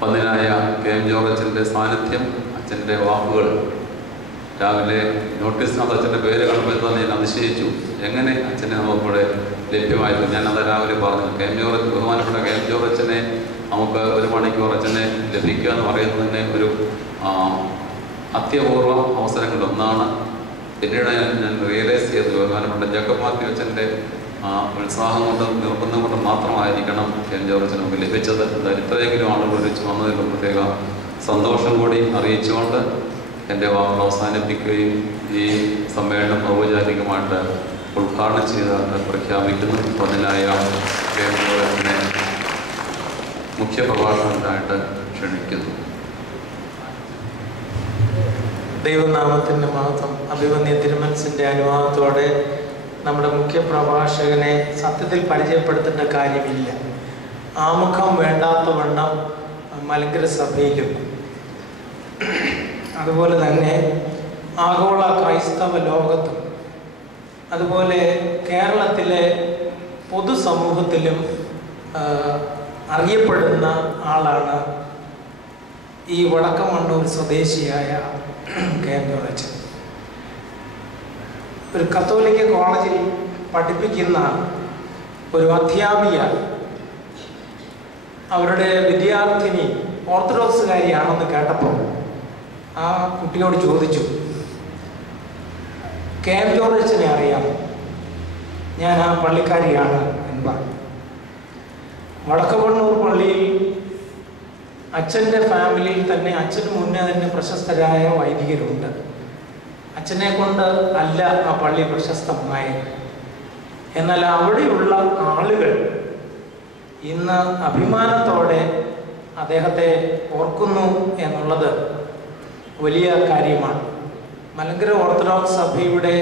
പന്നിനായ KM ജോർജ് അച്ഛൻ്റെ സാന്നിധ്യം, അച്ഛൻ്റെ വാക്കുകൾ രാവിലെ നോട്ടീസിനകത്ത് അച്ഛൻ്റെ പേര് കണ്ടപ്പോൾ തന്നെ ഞാൻ അതിശയിച്ചു. എങ്ങനെ അച്ഛനെ നമുക്കിവിടെ ലഭ്യമായിരുന്നു? ഞാനത് രാവിലെ പറഞ്ഞു. ബഹുമാനപ്പെട്ട KM ജോർജ് അച്ഛനെ നമുക്ക് 1 മണിക്കൂർ അച്ഛനെ ലഭിക്കുക എന്ന് പറയുന്നത് തന്നെ ഒരു അത്യപൂർവ അവസരങ്ങളിലൊന്നാണ്. പിന്നീട് ഞാൻ റിയലൈസ് ചെയ്തു, ബഹുമാനപ്പെട്ട ജേക്കബ് മാത്യു അച്ഛൻ്റെ ഉത്സാഹം കൊണ്ടും നിർബന്ധം കൊണ്ടും മാത്രമായിരിക്കണം KM ജോർജ് അച്ഛൻ നമുക്ക് ലഭിച്ചത്. എന്തായാലും ഇത്രയെങ്കിലും ആളുകൾ ഒരുമിച്ച് വന്നതിൽ പ്രത്യേക സന്തോഷം കൂടി അറിയിച്ചുകൊണ്ട് എൻ്റെ വാക്കുകൾ അവസാനിപ്പിക്കുകയും ഈ സമ്മേളനം ഔപചാരികമായിട്ട് ഉദ്ഘാടനം ചെയ്തതായിട്ട് പ്രഖ്യാപിക്കുന്നു. പതിനായ KM ജോർജ് അച്ഛനെ മുഖ്യ പ്രഭാഷണത്തിനായിട്ട് ക്ഷണിക്കുന്നു. ദൈവനാമത്തിൻ്റെ മഹത്വം. അഭിമന്യ തിരുമനസിൻ്റെ അനുവാദത്തോടെ നമ്മുടെ മുഖ്യ പ്രഭാഷകനെ സത്യത്തിൽ പരിചയപ്പെടുത്തേണ്ട കാര്യമില്ല. ആമുഖം വേണ്ടാത്തവണ്ണം മലങ്കര സഭയിലും അതുപോലെ തന്നെ ആഗോള ക്രൈസ്തവ ലോകത്തും അതുപോലെ കേരളത്തിലെ പൊതുസമൂഹത്തിലും അറിയപ്പെടുന്ന ആളാണ് ഈ വടക്കമണ്ണൂർ സ്വദേശിയായ KM ജോർജ് അച്ഛൻ. ഒരു കത്തോലിക്ക കോളേജിൽ പഠിപ്പിക്കുന്ന ഒരു അധ്യാപിക അവരുടെ വിദ്യാർത്ഥിനി ഓർത്തഡോക്സുകാരിയാണെന്ന് കേട്ടപ്പോൾ ആ കുട്ടിയോട് ചോദിച്ചു, KM ജോർജ് അച്ഛനെ അറിയാം? ഞാൻ ആ പള്ളിക്കാരിയാണ് എന്ന് പറഞ്ഞു. വടക്കമണ്ണൂർ പള്ളിയിൽ അച്ഛൻ്റെ ഫാമിലിയിൽ തന്നെ അച്ഛന് മുന്നേ തന്നെ പ്രശസ്തരായ വൈദികരുണ്ട്. അച്ഛനെ കൊണ്ട് അല്ല ആ പള്ളി പ്രശസ്തമായത്. എന്നാൽ അവിടെയുള്ള ആളുകൾ ഇന്ന് അഭിമാനത്തോടെ അദ്ദേഹത്തെ ഓർക്കുന്നു എന്നുള്ളത് വലിയ കാര്യമാണ്. മലങ്കര ഓർത്തഡോക്സ് സഭയുടെ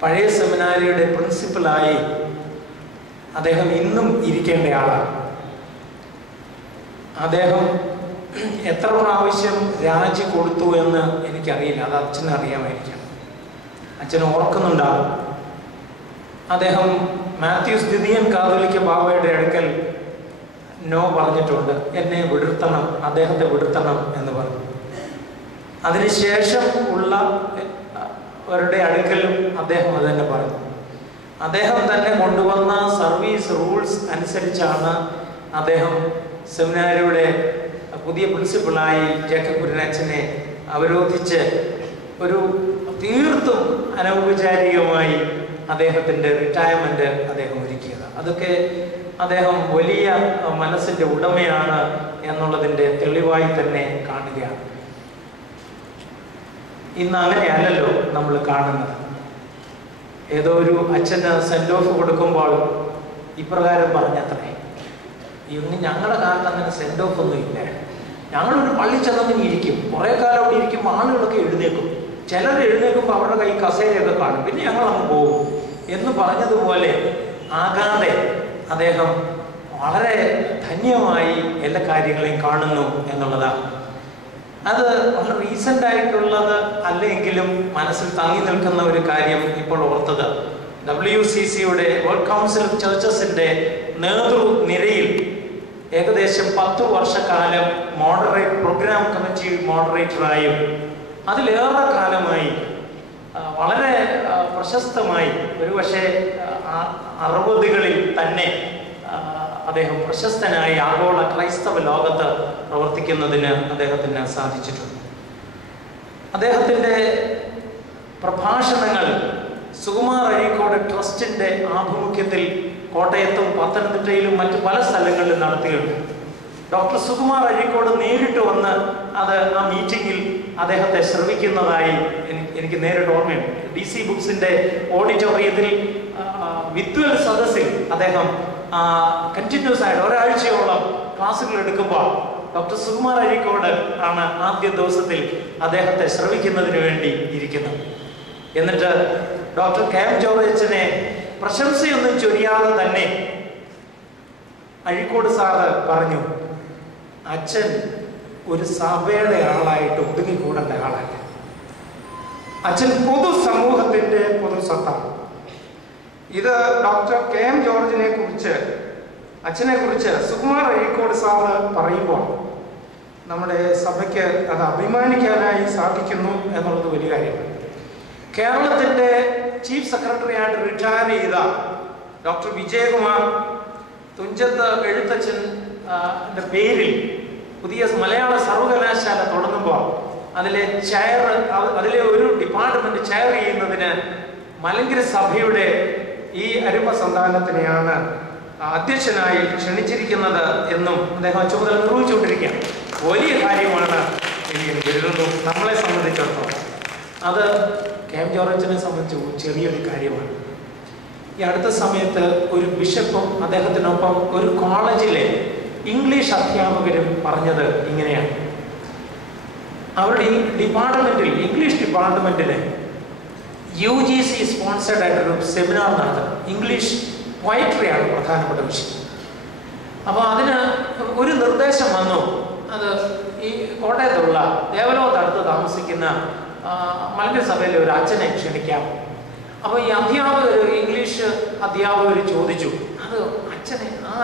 പഴയ സെമിനാരിയുടെ പ്രിൻസിപ്പലായി അദ്ദേഹം ഇന്നും ഇരിക്കേണ്ട ആളാണ്. അദ്ദേഹം എത്ര പ്രാവശ്യം രാജി കൊടുത്തു എന്ന് എനിക്കറിയില്ല, അത് അച്ഛന് അറിയാമായിരിക്കാം. അച്ഛൻ ഓർക്കുന്നുണ്ടാകും. അദ്ദേഹം മാത്യൂസ് ദ്വിതീയൻ കാതോലിക്ക ബാവയുടെ അടുക്കൽ നോ പറഞ്ഞിട്ടുണ്ട്. എന്നെ വിടുത്തണം, അദ്ദേഹത്തെ വിടുത്തണം എന്ന് പറഞ്ഞു. അതിനുശേഷം ഉള്ള അവരുടെ അടുക്കലും അദ്ദേഹം അത് തന്നെ പറഞ്ഞു. അദ്ദേഹം തന്നെ കൊണ്ടുവന്ന സർവീസ് റൂൾസ് അനുസരിച്ചാണ് അദ്ദേഹം സെമിനാരിയുടെ പുതിയ പ്രിൻസിപ്പളായി ജേക്കബ് കുര്യനച്ഛനെ അവരോധിച്ച് ഒരു തീർത്തും അനൗപചാരികമായി അദ്ദേഹത്തിൻ്റെ റിട്ടയർമെൻറ്റ് അദ്ദേഹം ഒരുക്കിയത്. അതൊക്കെ അദ്ദേഹം വലിയ മനസ്സിൻ്റെ ഉടമയാണ് എന്നുള്ളതിൻ്റെ തെളിവായി തന്നെ കാണുകയാണ്. ഇന്ന് അങ്ങനെയല്ലല്ലോ നമ്മൾ കാണുന്നത്. ഏതോ ഒരു അച്ഛന് സെൻഡ് ഓഫ് കൊടുക്കുമ്പോൾ ഇപ്രകാരം പറഞ്ഞത്രേ, ഇന്ന് ഞങ്ങളുടെ കാലത്ത് അങ്ങനെ സെൻഡ് ഓഫ് ഒന്നും ഇല്ല. ഞങ്ങളൊരു പള്ളി ചെന്നതിന് ഇരിക്കും, കുറേ കാലം അവിടെ ഇരിക്കുമ്പോൾ ആളുകളൊക്കെ എഴുന്നേക്കും, ചിലർ എഴുന്നേൽക്കുമ്പോൾ അവരുടെ കൈ കസേരയൊക്കെ കാണും, പിന്നെ ഞങ്ങൾ അങ്ങ് പോകും എന്ന് പറഞ്ഞതുപോലെ ആകാതെ അദ്ദേഹം വളരെ ധന്യമായി എല്ലാ കാര്യങ്ങളെയും കാണുന്നു എന്നുള്ളതാണ്. അത് വളരെ റീസെൻ്റ് ആയിട്ടുള്ളത് അല്ലെങ്കിലും മനസ്സിൽ തങ്ങി നിൽക്കുന്ന ഒരു കാര്യം ഇപ്പോൾ ഓർത്തത്, WCCയുടെ വേൾഡ് കൗൺസിൽ ഓഫ് ചർച്ചസിൻ്റെ നേതൃനിരയിൽ ഏകദേശം 10 വർഷക്കാലം പ്രോഗ്രാം കമ്മിറ്റി മോഡറേറ്ററായും അതിലേറെ കാലമായി വളരെ പ്രശസ്തമായി ഒരുപക്ഷെ 60കളിൽ തന്നെ അദ്ദേഹം പ്രശസ്തനായി ആഗോള ക്രൈസ്തവ ലോകത്ത് പ്രവർത്തിക്കുന്നതിന് അദ്ദേഹത്തിന് സാധിച്ചിട്ടുണ്ട്. അദ്ദേഹത്തിൻ്റെ പ്രഭാഷണങ്ങൾ സുകുമാർ അഴീക്കോട് ട്രസ്റ്റിൻ്റെ ആഭിമുഖ്യത്തിൽ കോട്ടയത്തും പത്തനംതിട്ടയിലും മറ്റു പല സ്ഥലങ്ങളിലും നടത്തിയിട്ടുണ്ട്. ഡോക്ടർ സുകുമാർ അഴീക്കോട് നേരിട്ട് വന്ന് ആ മീറ്റിങ്ങിൽ അദ്ദേഹത്തെ ശ്രവിക്കുന്നതായി എനിക്ക് നേരിട്ട് ഓർമ്മയുണ്ട്. DC ബുക്സിൻ്റെ ഓഡിറ്റോറിയത്തിൽ വിദ്വൽ സദസ്സിൽ അദ്ദേഹം കണ്ടിന്യൂസ് ആയിട്ട് ഒരാഴ്ചയോളം ക്ലാസ്സുകൾ എടുക്കുമ്പോൾ ഡോക്ടർ സുകുമാർ അഴീക്കോട് ആണ് ആദ്യ ദിവസത്തിൽ അദ്ദേഹത്തെ ശ്രവിക്കുന്നതിന് വേണ്ടി ഇരിക്കുന്നത്. എന്നിട്ട് ഡോക്ടർ KM ജോർജ് അച്ഛനെ പ്രശംസയൊന്നും ചൊരിയാതെ തന്നെ അഴീക്കോട് സാറ് പറഞ്ഞു, അച്ഛൻ ഒരു സഭയുടെ ആളായിട്ട് ഒതുങ്ങിക്കൂടേണ്ട ആളല്ല. അച്ഛൻ പൊതുസമൂഹത്തിൻ്റെ പൊതുസ്വത്താണ്. ഇത് ഡോക്ടർ KM ജോർജിനെ കുറിച്ച്, അച്ഛനെ കുറിച്ച് സുകുമാർ അഴീക്കോട് സാറ് പറയുമ്പോൾ നമ്മുടെ സഭയ്ക്ക് അത് അഭിമാനിക്കാനായി സാധിക്കുന്നു എന്നുള്ളത് വലിയ കാര്യമാണ്. കേരളത്തിൻ്റെ ചീഫ് സെക്രട്ടറിയായിട്ട് റിട്ടയർ ചെയ്ത ഡോക്ടർ വിജയകുമാർ തുഞ്ചത്ത് എഴുത്തച്ഛൻ്റെ പേരിൽ പുതിയ മലയാള സർവകലാശാല തുടങ്ങുമ്പോൾ അതിലെ ഒരു ഡിപ്പാർട്ട്മെന്റ് ചെയർ ചെയ്യുന്നതിന് മലങ്കര സഭയുടെ ഈ അരുമ സന്താനത്തിനെയാണ് അധ്യക്ഷനായി ക്ഷണിച്ചിരിക്കുന്നത് എന്നും അദ്ദേഹം ചുമതല നിർവഹിച്ചുകൊണ്ടിരിക്കുകയാണ്. വലിയ കാര്യമാണ് എന്ന് കരുതുന്നു. നമ്മളെ സംബന്ധിച്ചിടത്തോളം അത് KM ജോർജിനെ സംബന്ധിച്ച് ചെറിയൊരു കാര്യമാണ്. ഈ അടുത്ത സമയത്ത് ഒരു ബിഷപ്പും അദ്ദേഹത്തിനൊപ്പം ഒരു കോളേജിലെ ഇംഗ്ലീഷ് അധ്യാപകരും പറഞ്ഞത് ഇങ്ങനെയാണ്. അവരുടെ ഈ ഡിപ്പാർട്ട്മെന്റിൽ, ഇംഗ്ലീഷ് ഡിപ്പാർട്ട്മെന്റിന് UGC സ്പോൺസേഡ് ആയിട്ടൊരു സെമിനാർ നടത്തുന്നത്. ഇംഗ്ലീഷ് പോയട്രിയാണ് പ്രധാനപ്പെട്ട വിഷയം. അപ്പോൾ അതിന് ഒരു നിർദ്ദേശം വന്നു. അത് ഈ കോട്ടയത്തുള്ള ദേവലോകത്തടുത്ത് താമസിക്കുന്ന മലങ്കര സഭയിലെ ഒരു അച്ഛനെ ക്ഷണിക്കാം. അപ്പോൾ ഈ അധ്യാപകർ, ഇംഗ്ലീഷ് അധ്യാപകർ ചോദിച്ചു, അത്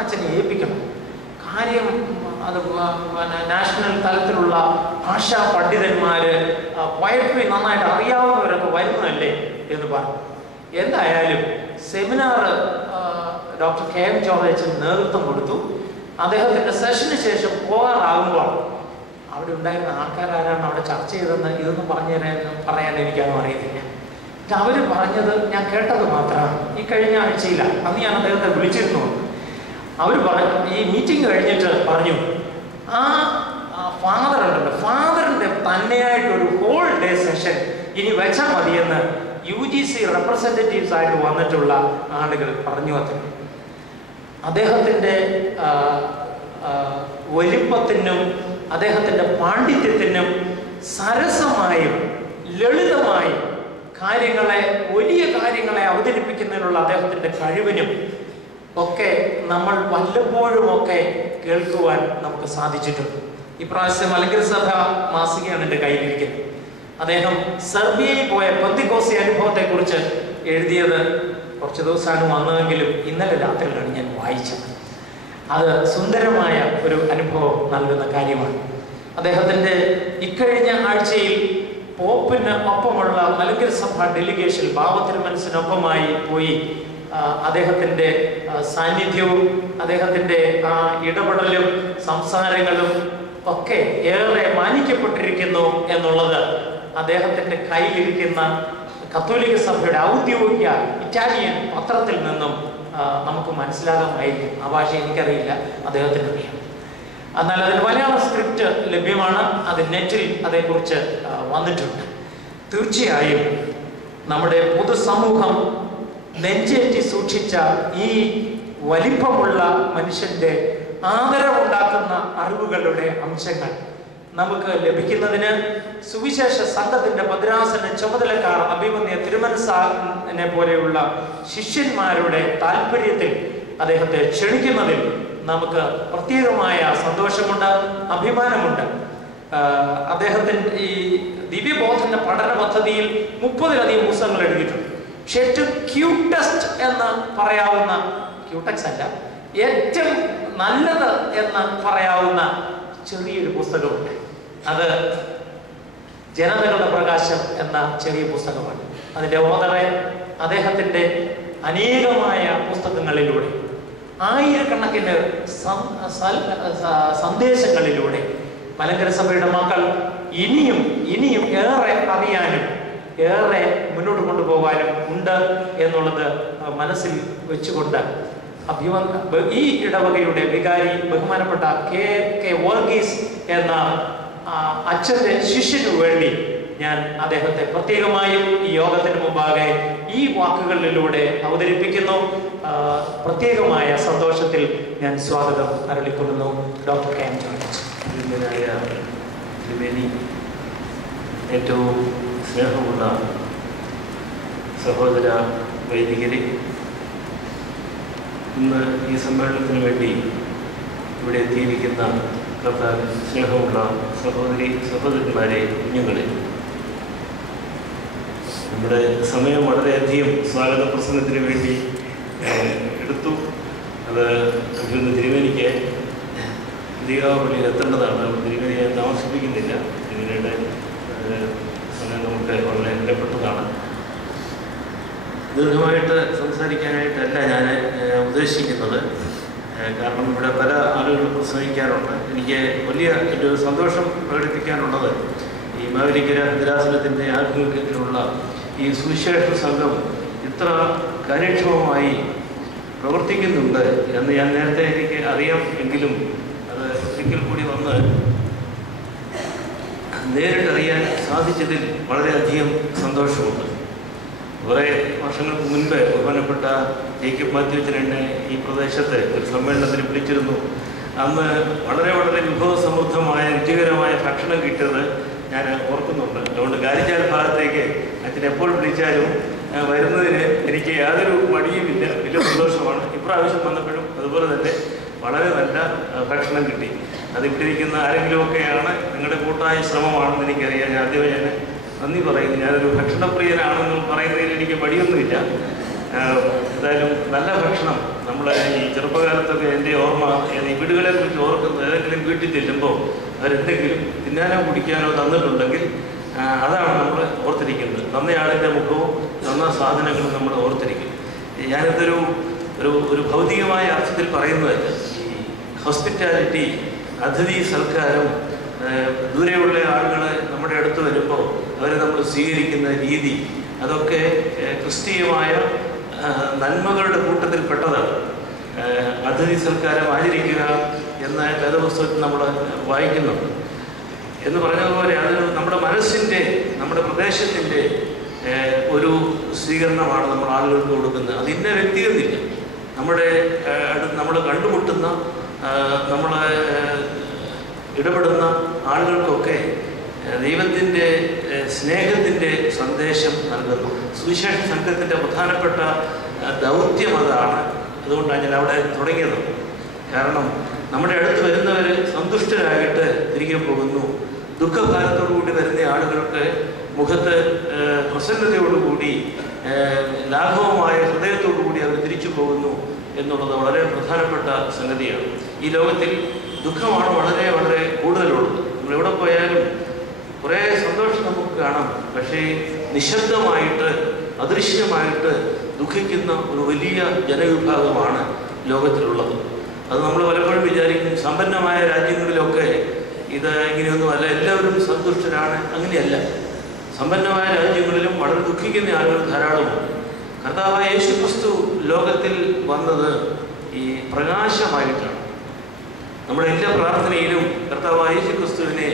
അച്ഛനെ ഏൽപ്പിക്കണം. കാര്യം അത് നാഷണൽ തലത്തിലുള്ള ഭാഷാ പണ്ഡിതന്മാർ, പോയട്രി നന്നായിട്ട് അറിയാവുന്നവരൊക്കെ വരുന്നതല്ലേ എന്ന് പറഞ്ഞു. എന്തായാലും സെമിനാർ ഡോക്ടർ KM ജോർജ് നേതൃത്വം കൊടുത്തു. അദ്ദേഹത്തിൻ്റെ സെഷന് ശേഷം പോകാറാകുമ്പോൾ അവിടെ ഉണ്ടായിരുന്ന ആൾക്കാരാരാണ് അവിടെ ചർച്ച ചെയ്തെന്ന് ഇതൊന്നും പറയാൻ എനിക്കൊന്നും അറിയത്തില്ല. അവർ പറഞ്ഞത് ഞാൻ കേട്ടത് മാത്രമാണ്. ഈ കഴിഞ്ഞ ആഴ്ചയിലാണ്, അന്ന് ഞാൻ അദ്ദേഹത്തെ വിളിച്ചിരുന്നു. അവർ ഈ മീറ്റിംഗ് കഴിഞ്ഞിട്ട് പറഞ്ഞു, ഫാദറിൻ്റെ തന്നെയായിട്ടൊരു ഹോൾ ഡേ സെഷൻ ഇനി വെച്ചാൽ മതിയെന്ന് UGC റെപ്രസെൻറ്റേറ്റീവ്സ് ആയിട്ട് വന്നിട്ടുള്ള ആളുകൾ പറഞ്ഞു. അത്ര അദ്ദേഹത്തിൻ്റെ വലിപ്പത്തിനും അദ്ദേഹത്തിൻ്റെ പാണ്ഡിത്യത്തിനും സരസമായും ലളിതമായും വലിയ കാര്യങ്ങളെ അവതരിപ്പിക്കുന്നതിനുള്ള അദ്ദേഹത്തിൻ്റെ കഴിവിനും ഒക്കെ നമ്മൾ വല്ലപ്പോഴുമൊക്കെ കേൾക്കുവാൻ നമുക്ക് സാധിച്ചിട്ടുണ്ട്. ഇപ്രാവശ്യം മലങ്കര സഭ മാസികയാണ് എൻ്റെ കയ്യിലിരിക്കുന്നത്. അദ്ദേഹം സെർബിയയിൽ പോയ പെന്തിക്കോസ്തി അനുഭവത്തെക്കുറിച്ച് എഴുതിയത് കുറച്ച് ദിവസമാണ് വന്നതെങ്കിലും ഇന്നലെ രാത്രിയിലാണ് ഞാൻ വായിച്ചത്. അത് സുന്ദരമായ ഒരു അനുഭവം നൽകുന്ന കാര്യമാണ്. അദ്ദേഹത്തിൻ്റെ ഇക്കഴിഞ്ഞ ആഴ്ചയിൽ പോപ്പിന് ഒപ്പമുള്ള മലങ്കര സഭ ഡെലിഗേഷൻ ബാബത്തിരുമനസിനൊപ്പമായി പോയി. അദ്ദേഹത്തിൻ്റെ സാന്നിധ്യവും അദ്ദേഹത്തിൻ്റെ ഇടപെടലും സംസാരങ്ങളും ഒക്കെ ഏറെ മാനിക്കപ്പെട്ടിരിക്കുന്നു എന്നുള്ളത് അദ്ദേഹത്തിൻ്റെ കയ്യിലിരിക്കുന്ന കത്തോലിക്ക സഭയുടെ ഔദ്യോഗിക ഇറ്റാലിയൻ പത്രത്തിൽ നിന്നും നമുക്ക് മനസ്സിലാകാമായിരിക്കും. ആ ഭാഷ എനിക്കറിയില്ല, അദ്ദേഹത്തിന് അറിയാം. എന്നാൽ അതിന് മലയാള സ്ക്രിപ്റ്റ് ലഭ്യമാണ്. അത് നെറ്റിൽ അതേക്കുറിച്ച് വന്നിട്ടുണ്ട്. തീർച്ചയായും നമ്മുടെ പൊതുസമൂഹം നെഞ്ചേറ്റി സൂക്ഷിച്ച ഈ വലിപ്പമുള്ള മനുഷ്യൻ്റെ ആദരവുണ്ടാക്കുന്ന അറിവുകളുടെ അംശങ്ങൾ നമുക്ക് ലഭിക്കുന്നതിന് സുവിശേഷ സംഘത്തിൻ്റെ ഭദ്രാസന ചുമതലക്കാർ അഭിമന്യ തിരുമനസാറിനെ പോലെയുള്ള ശിഷ്യന്മാരുടെ താല്പര്യത്തിൽ അദ്ദേഹത്തെ ക്ഷണിക്കുന്നതിൽ നമുക്ക് പ്രത്യേകമായ സന്തോഷമുണ്ട്, അഭിമാനമുണ്ട്. അദ്ദേഹത്തിൻ്റെ ഈ ദിവ്യബോധന പഠന പദ്ധതിയിൽ 30-ലധികം പുസ്തകങ്ങൾ എഴുതിയിട്ടുണ്ട്. പക്ഷെ ഏറ്റവും ക്യൂട്ടസ്റ്റ് എന്ന് പറയാവുന്ന, ക്യൂട്ടക്സ് അല്ല, ഏറ്റവും നല്ലത് എന്ന് പറയാവുന്ന ചെറിയൊരു പുസ്തകമുണ്ട്. അത് ജനതകളുടെ പ്രകാശം എന്ന ചെറിയ പുസ്തകമാണ്. അതിൻ്റെ ഓതറെ അദ്ദേഹത്തിൻ്റെ അനേകമായ പുസ്തകങ്ങളിലൂടെ, ആയിരക്കണക്കിന് സന്ദേശങ്ങളിലൂടെ മലങ്കര സഭയുടെ മക്കൾ ഇനിയും ഏറെ അറിയാനും ഏറെ മുന്നോട്ട് കൊണ്ടുപോകാനും ഉണ്ട് എന്നുള്ളത് മനസ്സിൽ വെച്ചുകൊണ്ട് ഈ ഇടവകയുടെ വികാരി ബഹുമാനപ്പെട്ട കെ വർഗീസ് എന്ന അച്ഛൻ്റെ ശിഷ്യനു വേണ്ടി ഞാൻ അദ്ദേഹത്തെ പ്രത്യേകമായും ഈ യോഗത്തിന് മുമ്പാകെ ഈ വാക്കുകളിലൂടെ അവതരിപ്പിക്കുന്നു. പ്രത്യേകമായ സന്തോഷത്തിൽ ഞാൻ സ്വാഗതം അരുളിക്കൊള്ളുന്നു. Doctor K M George. ഏറ്റവും സ്നേഹമുള്ള സഹോദര വൈദികരെ, ഇന്ന് ഈ സമ്മേളനത്തിന് വേണ്ടി ഇവിടെ എത്തിയിരിക്കുന്ന സ്നേഹമുള്ള സഹോദരന്മാരെ, കുഞ്ഞുങ്ങളെ, നമ്മുടെ സമയം വളരെയധികം സ്വാഗത പ്രസംഗത്തിന് വേണ്ടി എടുത്തു. അത് തിരുമേനിക്ക് ദീപാവലിയിൽ എത്തേണ്ടതാണ്. തിരുമേനിയെ താമസിപ്പിക്കുന്നില്ല. തിരുമേനിയുടെ സമയം നമുക്ക് വളരെ വിലപ്പെട്ടതാണ്. ദീർഘമായിട്ട് സംസാരിക്കാനായിട്ടല്ല ഞാൻ ഉദ്ദേശിക്കുന്നത്. കാരണം ഇവിടെ പല ആളുകൾ പ്രസംഗിക്കാറുണ്ട്. എനിക്ക് വലിയ ഒരു സന്തോഷം പ്രകടിപ്പിക്കാനുള്ളത് ഈ മാവേലിക്കര ഭദ്രാസനത്തിൻ്റെ ആഭിമുഖ്യത്തിലുള്ള ഈ സുവിശേഷ സംഘം ഇത്ര കാര്യക്ഷമമായി പ്രവർത്തിക്കുന്നുണ്ട് എന്ന് ഞാൻ നേരത്തെ എനിക്ക് അറിയാം. എങ്കിലും അത് ഒരിക്കൽ കൂടി വന്ന് നേരിട്ടറിയാൻ സാധിച്ചതിൽ വളരെയധികം സന്തോഷമുണ്ട്. കുറേ വർഷങ്ങൾക്ക് മുൻപ് ബഹുമാനപ്പെട്ട ജേക്കബ് മാത്യു അച്ഛൻ എന്നെ ഈ പ്രദേശത്ത് ഒരു സമ്മേളനത്തിന് വിളിച്ചിരുന്നു. അന്ന് വളരെ വിഭവസമൃദ്ധമായ രുചികരമായ ഭക്ഷണം കിട്ടിയത് ഞാൻ ഓർക്കുന്നുണ്ട്. അതുകൊണ്ട് കാരിച്ചാൽ ഭാഗത്തേക്ക് അച്ഛൻ എപ്പോൾ വിളിച്ചാലും വരുന്നതിന് എനിക്ക് യാതൊരു മടിയുമില്ല. വലിയ സന്തോഷമാണ്. ഇപ്രാവശ്യം വന്നപ്പോഴും അതുപോലെ തന്നെ വളരെ നല്ല ഭക്ഷണം കിട്ടി. അത് ഇട്ടിരിക്കുന്ന ആരെങ്കിലുമൊക്കെയാണ്, നിങ്ങളുടെ കൂട്ടായ ശ്രമമാണെന്ന് എനിക്കറിയാം. ആദ്യമേ ഞാൻ നന്ദി പറയുന്നു. ഞാനൊരു ഭക്ഷണപ്രിയനാണെന്ന് പറയുന്നതിൽ എനിക്ക് മടിയൊന്നുമില്ല. എന്തായാലും നല്ല ഭക്ഷണം നമ്മൾ ഈ ചെറുപ്പകാലത്തൊക്കെ എൻ്റെ ഓർമ്മ ഈ വീടുകളെ കുറിച്ച് ഓർക്കുന്നത്, ഏതെങ്കിലും വീട്ടിൽ ചെല്ലുമ്പോൾ അവരെന്തെങ്കിലും തിന്നാനോ കുടിക്കാനോ തന്നിട്ടുണ്ടെങ്കിൽ അതാണ് നമ്മൾ ഓർത്തിരിക്കുന്നത്. നന്നയാളിൻ്റെ മുഖവും നന്ന സാധനങ്ങളും നമ്മൾ ഓർത്തിരിക്കും. ഞാനിതൊരു ഒരു ഭൗതികമായ അർത്ഥത്തിൽ പറയുന്നതല്ല. ഈ ഹോസ്പിറ്റാലിറ്റി, അതിഥി സൽക്കാരം, ദൂരെയുള്ള ആളുകൾ നമ്മുടെ അടുത്ത് വരുമ്പോൾ അവരെ നമ്മൾ സ്വീകരിക്കുന്ന രീതി, അതൊക്കെ ക്രിസ്തീയമായ നന്മകളുടെ കൂട്ടത്തിൽപ്പെട്ടതാണ്. അതിഥി സൽക്കാരം ആചരിക്കുക എന്ന വേദപുസ്തകത്തിൽ നമ്മൾ വായിക്കുന്നുണ്ട്. എന്ന് പറഞ്ഞതുപോലെ അതൊരു നമ്മുടെ മനസ്സിൻ്റെ, നമ്മുടെ പ്രദേശത്തിൻ്റെ ഒരു സ്വീകരണമാണ് നമ്മൾ ആളുകൾക്ക് കൊടുക്കുന്നത്. അത് ഇന്ന വ്യക്തിയെന്നില്ല. നമ്മൾ കണ്ടുമുട്ടുന്ന, നമ്മളെ ഇടപെടുന്ന ആളുകൾക്കൊക്കെ ദൈവത്തിൻ്റെ സ്നേഹത്തിൻ്റെ സന്ദേശം നൽകുന്നു. സുവിശേഷ സംഘത്തിൻ്റെ പ്രധാനപ്പെട്ട ദൗത്യം അതാണ്. അതുകൊണ്ടാണ് ഞാൻ അവിടെ തുടങ്ങിയത്. കാരണം നമ്മുടെ അടുത്ത് വരുന്നവർ സന്തുഷ്ടരായിട്ട് തിരികെ പോകുന്നു. ദുഃഖഭാരത്തോടുകൂടി വരുന്ന ആളുകൾക്ക് മുഖത്ത് പ്രസന്നതയോടുകൂടി ലാഘവമായ ഹൃദയത്തോടുകൂടി അവർ തിരിച്ചു പോകുന്നു എന്നുള്ളത് വളരെ പ്രധാനപ്പെട്ട സംഗതിയാണ്. ഈ ലോകത്തിൽ ദുഃഖമാണ് വളരെ കൂടുതലുള്ളത്. നമ്മളെവിടെ പോയാലും കുറേ സന്തോഷം നമുക്ക് കാണാം. പക്ഷേ നിശബ്ദമായിട്ട്, അദൃശ്യമായിട്ട് ദുഃഖിക്കുന്ന ഒരു വലിയ ജനവിഭാഗമാണ് ലോകത്തിലുള്ളത്. അത് നമ്മൾ പലപ്പോഴും വിചാരിക്കും സമ്പന്നമായ രാജ്യങ്ങളിലൊക്കെ ഇത് ഇങ്ങനെയൊന്നുമല്ല, എല്ലാവരും സന്തുഷ്ടരാണ്. അങ്ങനെയല്ല. സമ്പന്നമായ രാജ്യങ്ങളിലും വളരെ ദുഃഖിക്കുന്ന ആളുകൾ ധാരാളമുണ്ട്. കർത്താവായ യേശുക്രിസ്തു ലോകത്തിൽ വന്നത് ഈ പ്രകാശമായിട്ടാണ്. നമ്മുടെ എല്ലാ പ്രാർത്ഥനയിലും കർത്താവായ യേശുക്രിസ്തുവിനെ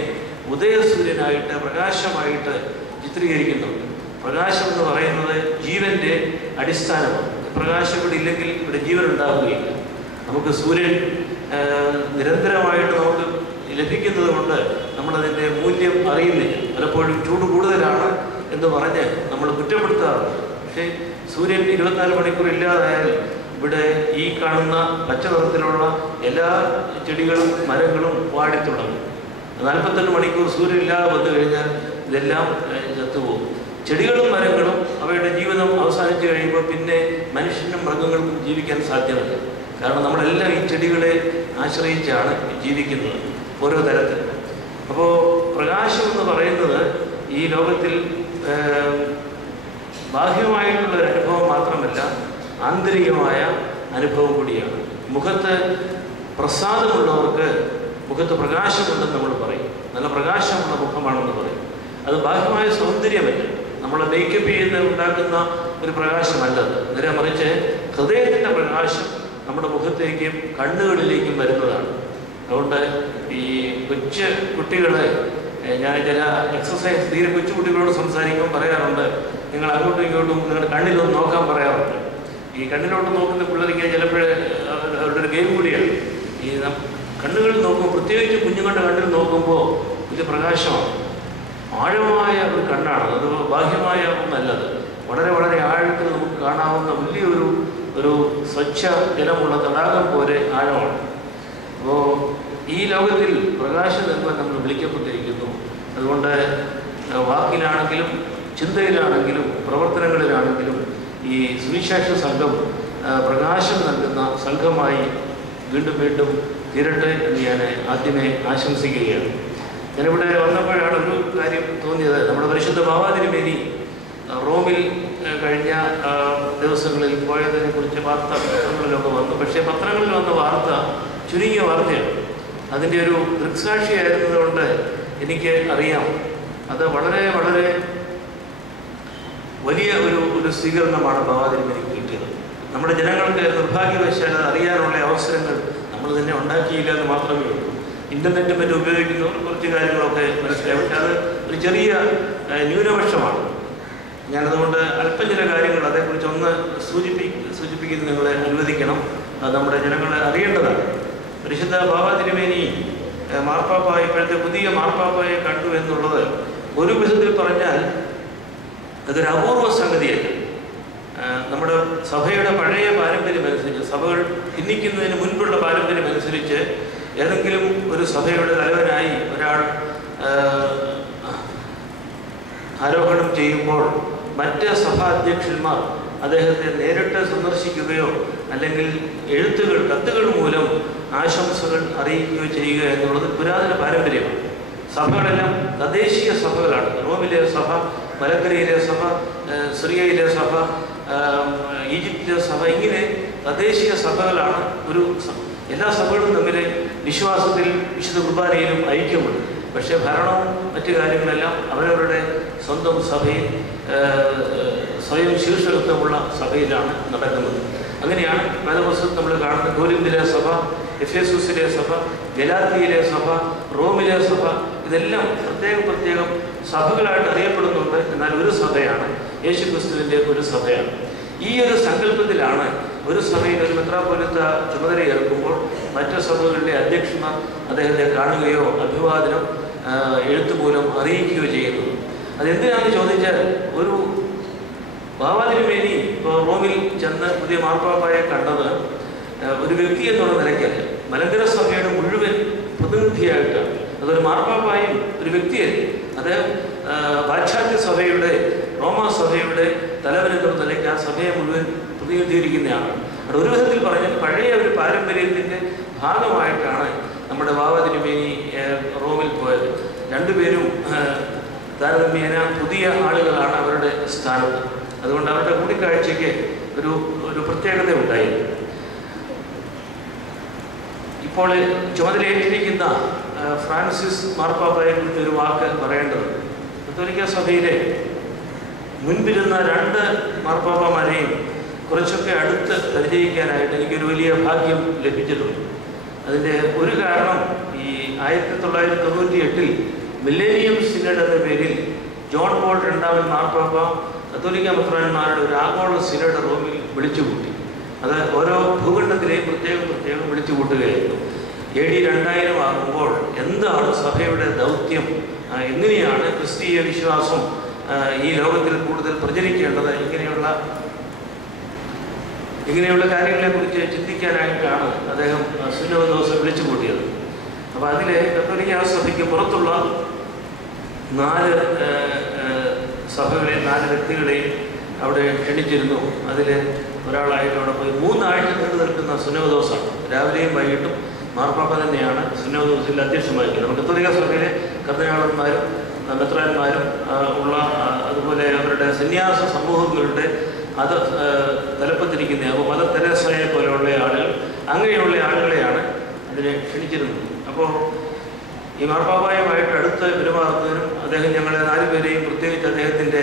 ഉദയസൂര്യനായിട്ട്, പ്രകാശമായിട്ട് ചിത്രീകരിക്കുന്നുണ്ട്. പ്രകാശം എന്ന് പറയുന്നത് ജീവൻ്റെ അടിസ്ഥാനമാണ്. പ്രകാശം ഇവിടെ ഇല്ലെങ്കിൽ ഇവിടെ ജീവൻ ഉണ്ടാവുകയില്ല. നമുക്ക് സൂര്യൻ നിരന്തരമായിട്ട് നമുക്ക് ലഭിക്കുന്നത് കൊണ്ട് നമ്മളതിൻ്റെ മൂല്യം അറിയുന്നില്ല. പലപ്പോഴും ചൂട് കൂടുതലാണ് എന്ന് പറഞ്ഞ് നമ്മൾ കുറ്റപ്പെടുത്താറുണ്ട്. പക്ഷേ സൂര്യൻ 24 മണിക്കൂർ ഇല്ലാതായാൽ ഇവിടെ ഈ കാണുന്ന പച്ച നിറത്തിലുള്ള എല്ലാ ചെടികളും മരങ്ങളും വാടിത്തുടങ്ങും. 48 മണിക്കൂർ സൂര്യൻ ഇല്ലാതെ വന്നു കഴിഞ്ഞാൽ ഇതെല്ലാം ചത്തുപോകും. ചെടികളും മരങ്ങളും അവയുടെ ജീവിതം അവസാനിച്ച് കഴിയുമ്പോൾ പിന്നെ മനുഷ്യനും മൃഗങ്ങൾക്കും ജീവിക്കാൻ സാധ്യമല്ല. കാരണം നമ്മളെല്ലാം ഈ ചെടികളെ ആശ്രയിച്ചാണ് ജീവിക്കുന്നത് ഓരോ തരത്തിൽ. അപ്പോൾ പ്രകാശം എന്ന് പറയുന്നത് ഈ ലോകത്തിൽ ബാഹ്യമായിട്ടുള്ള ഒരു അനുഭവം മാത്രമല്ല, ആന്തരികമായ അനുഭവം കൂടിയാണ്. മുഖത്ത് പ്രസാദമുള്ളവർക്ക് മുഖത്ത് പ്രകാശമുണ്ടെന്ന് നമ്മൾ പറയും. നല്ല പ്രകാശമുള്ള മുഖമാണെന്ന് പറയും. അത് ബാഹ്യമായ സൗന്ദര്യമല്ല, നമ്മളെ മേക്കപ്പ് ചെയ്ത് ഉണ്ടാക്കുന്ന ഒരു പ്രകാശമല്ലത്. നേരെ മറിച്ച് ഹൃദയത്തിൻ്റെ പ്രകാശം നമ്മുടെ മുഖത്തേക്കും കണ്ണുകളിലേക്കും വരുന്നതാണ്. അതുകൊണ്ട് ഈ കൊച്ചു കുട്ടികളെ ഞാൻ ചില എക്സസൈസ് തീരെ കൊച്ചു കുട്ടികളോട് സംസാരിക്കുമ്പോൾ പറയാറുണ്ട്, നിങ്ങൾ അങ്ങോട്ടും ഇങ്ങോട്ടും നിങ്ങളുടെ കണ്ണിലൊന്ന് നോക്കാൻ പറയാറുണ്ട്. ഈ കണ്ണിലോട്ട് നോക്കുന്ന പിള്ളേർക്ക് ചിലപ്പോഴേ അവരുടെ ഒരു ഗെയിം കൂടിയാണ്. ഈ കണ്ണുകളിൽ നോക്കുമ്പോൾ, പ്രത്യേകിച്ച് കുഞ്ഞുങ്ങളുടെ കണ്ണിൽ നോക്കുമ്പോൾ ഇത് പ്രകാശമാണ്. ആഴമായ ഒരു കണ്ണാണ് അത്, ബാഹ്യമായ ഒന്നല്ലത്. വളരെ വളരെ ആഴത്തിൽ നമുക്ക് കാണാവുന്ന വലിയൊരു സ്വച്ഛ ജലമുള്ള തടാകം പോലെ ആഴമാണ്. അപ്പോൾ ഈ ലോകത്തിൽ പ്രകാശം എന്ന് നമ്മൾ വിളിക്കപ്പെട്ടിരിക്കുന്നു. അതുകൊണ്ട് വാക്കിലാണെങ്കിലും ചിന്തയിലാണെങ്കിലും പ്രവർത്തനങ്ങളിലാണെങ്കിലും ഈ സുവിശേഷ സംഘം പ്രകാശം നൽകുന്ന സംഘമായി വീണ്ടും വീണ്ടും തീരട്ടെ എന്ന് ഞാൻ ആദ്യമേ ആശംസിക്കുകയാണ്. ഞാനിവിടെ വന്നപ്പോഴാണ് ഒരു കാര്യം തോന്നിയത്. നമ്മുടെ പരിശുദ്ധ ബാവാതിരുമേനി റോമിൽ കഴിഞ്ഞ ദിവസങ്ങളിൽ പോയതിനെ കുറിച്ച് വാർത്ത പത്രങ്ങളിലൊക്കെ വന്നു. പക്ഷേ പത്രങ്ങളിൽ വന്ന വാർത്ത ചുരുങ്ങിയ വാർത്തയാണ്. അതിൻ്റെ ഒരു ദൃക്സാക്ഷിയായിരുന്നതുകൊണ്ട് എനിക്ക് അറിയാം അത് വളരെ വളരെ വലിയ ഒരു സ്വീകരണമാണ് ബാവാതിരുമേനിക്ക് കിട്ടിയത്. നമ്മുടെ ജനങ്ങൾക്ക് നിർഭാഗ്യവശാൽ അത് അറിയാനുള്ള അവസരങ്ങൾ നമ്മൾ തന്നെ ഉണ്ടാക്കിയില്ല എന്ന് മാത്രമേ ഉള്ളൂ. ഇൻ്റർനെറ്റ് മറ്റും ഉപയോഗിക്കുന്നവർ കുറച്ച് കാര്യങ്ങളൊക്കെ മനസ്സിലാവും. പക്ഷെ അത് ഒരു ചെറിയ ന്യൂനപക്ഷമാണ്. ഞാനതുകൊണ്ട് അല്പം ചില കാര്യങ്ങൾ അതേക്കുറിച്ച് ഒന്ന് സൂചിപ്പിക്കുന്നത് നിങ്ങളെ അനുവദിക്കണം. അത് നമ്മുടെ ജനങ്ങളെ അറിയേണ്ടതാണ്. പരിശുദ്ധ ബാവാതിരുമേനി മാർപ്പാപ്പായ, ഇപ്പോഴത്തെ പുതിയ മാർപ്പാപ്പായെ കണ്ടു എന്നുള്ളത് ഒരു വിധത്തിൽ പറഞ്ഞാൽ അതൊരു അപൂർവ സംഗതിയല്ല. നമ്മുടെ സഭയുടെ പഴയ പാരമ്പര്യം അനുസരിച്ച്, സഭകൾ ഭിന്നിക്കുന്നതിന് മുൻപുള്ള പാരമ്പര്യം അനുസരിച്ച് ഏതെങ്കിലും ഒരു സഭയുടെ തലവനായി ഒരാൾ ആരോഹണം ചെയ്യുമ്പോൾ മറ്റ് സഭാധ്യക്ഷന്മാർ അദ്ദേഹത്തെ നേരിട്ട് സന്ദർശിക്കുകയോ അല്ലെങ്കിൽ കത്തുകൾ മൂലം ആശംസകൾ അറിയിക്കുകയോ ചെയ്യുക എന്നുള്ളത് പുരാതന പാരമ്പര്യമാണ്. സഭകളെല്ലാം തദ്ദേശീയ സഭകളാണ്. റോമിലെ സഭ, മലങ്കരയിലെ സഭ, സിറിയയിലെ സഭ, ഈജിപ്തിലെ സഭ, ഇങ്ങനെ തദ്ദേശീയ സഭകളാണ്. എല്ലാ സഭകളും തമ്മിൽ വിശ്വാസത്തിൽ വിശുദ്ധ കുർബാനയിലും ഐക്യമുണ്ട്. പക്ഷേ ഭരണവും മറ്റു കാര്യങ്ങളെല്ലാം അവരവരുടെ സ്വന്തം സഭയിൽ സ്വയം ശീർഷകത്വമുള്ള സഭയിലാണ് നടക്കുന്നത്. അങ്ങനെയാണ് പല ദിവസവും നമ്മൾ കാണുന്നത്. കോരിന്തിലെ സഭ, എഫേസൂസിലെ സഭ, ഗലാത്തിയിലെ സഭ, റോമിലെ സഭ, ഇതെല്ലാം പ്രത്യേകം സഭകളായിട്ട് അറിയപ്പെടുന്നുണ്ട്. എന്നാൽ ഒരു സഭയാണ്, യേശുക്രിസ്തുവിൻ്റെ ഒരു സഭയാണ്. ഈ ഒരു സങ്കല്പത്തിലാണ് ഒരു സഭയിൽ ഒരു മെത്രാപ്പൊലീത്ത ചുമതലയേൽക്കുമ്പോൾ മറ്റു സഭകളുടെ അധ്യക്ഷന്മാർ അദ്ദേഹത്തെ കാണുകയോ അഭിവാദനം എഴുത്തുമൂലം അറിയിക്കുകയോ ചെയ്യുന്നത്. അതെന്തിനാണെന്ന് ചോദിച്ചാൽ, ഒരു ബാവാതിരുമേനി ഇപ്പോൾ റോമിൽ ചെന്ന് പുതിയ മാർപ്പാപ്പായെ കണ്ടത് ഒരു വ്യക്തി എന്നുള്ള നിലയ്ക്കല്ല, മലങ്കര സഭയുടെ മുഴുവൻ പ്രതിനിധിയായിട്ടാണ്. അതൊരു മാർപ്പാപ്പായും ഒരു വ്യക്തിയല്ലേ. അദ്ദേഹം പാശ്ചാത്യ സഭയുടെ, റോമാ സഭയുടെ തലവൻ എന്നുള്ള നിലയ്ക്ക് ആ സഭയെ മുഴുവൻ പ്രതിനിധീകരിക്കുന്നതാണ്. അവിടെ ഒരു വിധത്തിൽ പറഞ്ഞാൽ പഴയ ഒരു പാരമ്പര്യത്തിൻ്റെ ഭാഗമായിട്ടാണ് നമ്മുടെ ബാവാതിരുമേനി റോമിൽ പോയത്. രണ്ടുപേരും താരതമ്യേന പുതിയ ആളുകളാണ് അവരുടെ സ്ഥാനത്ത്. അതുകൊണ്ട് അവരുടെ കൂടിക്കാഴ്ചയ്ക്ക് ഒരു പ്രത്യേകത ഉണ്ടായിരുന്നു. ഇപ്പോൾ ചുമതലയേറ്റിരിക്കുന്ന ഫ്രാൻസിസ് മാർപ്പാപ്പയെ കുറിച്ച് ഒരു വാക്ക് പറയേണ്ടത്. കത്തോലിക്ക സഭയിലെ മുൻപിരുന്ന 2 മാർപ്പാപ്പമാരെയും കുറച്ചൊക്കെ അടുത്ത് പരിചയിക്കാനായിട്ട് എനിക്കൊരു വലിയ ഭാഗ്യം ലഭിച്ചിട്ടുണ്ട്. അതിൻ്റെ ഒരു കാരണം, ഈ 1998 മില്ലേനിയം സിനഡ് എന്ന പേരിൽ ജോൺ പോൾ 2 മാർപ്പാപ്പ കത്തോലിക്ക മെത്രാന്മാരുടെ ഒരു ആഗോള സിനഡ് റോമിൽ വിളിച്ചുകൂട്ടി. അത് ഓരോ ഭൂഖണ്ഡത്തിലെയും പ്രത്യേകം വിളിച്ചുകൂട്ടുകയായിരുന്നു. AD 2000 ആകുമ്പോൾ എന്താണ് സഭയുടെ ദൗത്യം, എങ്ങനെയാണ് ക്രിസ്തീയ വിശ്വാസം ഈ ലോകത്തിൽ കൂടുതൽ പ്രചരിക്കേണ്ടത്, ഇങ്ങനെയുള്ള കാര്യങ്ങളെക്കുറിച്ച് ചിന്തിക്കാനായിട്ടാണ് അദ്ദേഹം സുന്നോദോസ് വിളിച്ചു കൂട്ടിയത്. അപ്പോൾ അതിലെ കത്തോലിക്ക സഭയ്ക്ക് പുറത്തുള്ള 4 സഭകളെയും 4 വ്യക്തികളെയും അവിടെ ക്ഷണിച്ചിരുന്നു. അതിൽ ഒരാളായിട്ട് അവിടെ പോയി 3 ആഴ്ച നീണ്ടു നിൽക്കുന്ന സുന്നോദോസാണ്. രാവിലെയും വൈകിട്ടും മാർപ്പാപ്പ തന്നെയാണ് സുന്നോദോസിൽ അധ്യക്ഷമായിരിക്കുന്നത്. നമുക്ക് കത്തോലിക്ക സഭയിലെ കർദിനാളന്മാരും മെത്രാന്മാരും ഉള്ള, അതുപോലെ അവരുടെ സന്യാസ സമൂഹങ്ങളുടെ അത് തലപ്പത്തിരിക്കുന്ന, അപ്പോൾ മദർ തെരേസയെ പോലെയുള്ള ആളുകൾ, അങ്ങനെയുള്ള ആളുകളെയാണ് അതിനെ ക്ഷണിച്ചിരുന്നത്. അപ്പോൾ ഈ മാർപ്പാപ്പായുമായിട്ട് അടുത്ത് പെരുമാറുന്നതിനും അദ്ദേഹം ഞങ്ങളെ 4 പേരെയും പ്രത്യേകിച്ച് അദ്ദേഹത്തിൻ്റെ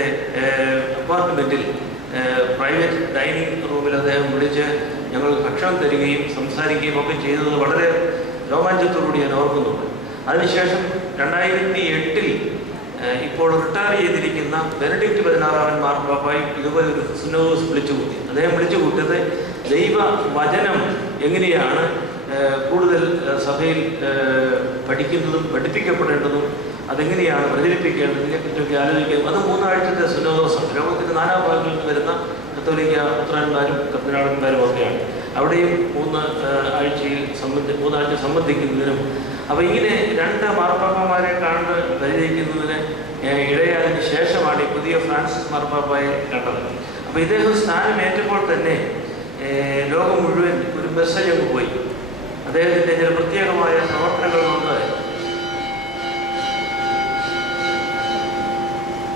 അപ്പാർട്ട്മെൻറ്റിൽ പ്രൈവറ്റ് ഡൈനിങ് റൂമിൽ അദ്ദേഹം വിളിച്ച് ഞങ്ങൾ ഭക്ഷണം തരികയും സംസാരിക്കുകയും ഒക്കെ ചെയ്തത് വളരെ രോമാഞ്ചത്തോടുകൂടി ഞാൻ ഓർക്കുന്നുണ്ട്. അതിനുശേഷം 2008 ഇപ്പോൾ റിട്ടയർ ചെയ്തിരിക്കുന്ന ബെനഡിക്റ്റ് 16 മാർപ്പാപ്പായി ഇതുപോലെ ഒരു സുന്നോദോസ് വിളിച്ചുകൂട്ടി. അദ്ദേഹം വിളിച്ചുകൂട്ടിയത് ദൈവ വചനം എങ്ങനെയാണ് കൂടുതൽ സഭയിൽ പഠിക്കുന്നതും പഠിപ്പിക്കപ്പെടേണ്ടതും അതെങ്ങനെയാണ് പ്രചരിപ്പിക്കേണ്ടതിനെ പറ്റിയൊക്കെ ആലോചിക്കുന്നത്. അത് 3 ആഴ്ചത്തെ സുന്നോദോസാണ്. ലോകത്തിൻ്റെ നാനാഭാഗങ്ങളിൽ നിന്ന് വരുന്ന കത്തോലിക്ക പുത്രന്മാരും കർദിനാളന്മാരും ഒക്കെയാണ്. അവിടെയും 3 ആഴ്ച സംബന്ധിക്കുന്നതിനും, അപ്പോൾ ഇങ്ങനെ 2 മാർപ്പാപ്പമാരെ കണ്ട് പരിചയിക്കുന്നതിന് ഇടയായതിനു ശേഷമാണ് ഈ പുതിയ ഫ്രാൻസിസ് മാർപ്പാപ്പയെ കണ്ടത്. അപ്പോൾ ഇദ്ദേഹം സ്ഥാനമേറ്റപ്പോൾ തന്നെ ലോകം മുഴുവൻ ഒരു മെസ്സേജ് അങ്ങ് പോയി. അദ്ദേഹത്തിൻ്റെ ചില പ്രത്യേകമായ പ്രവർത്തനങ്ങൾ കൊണ്ട്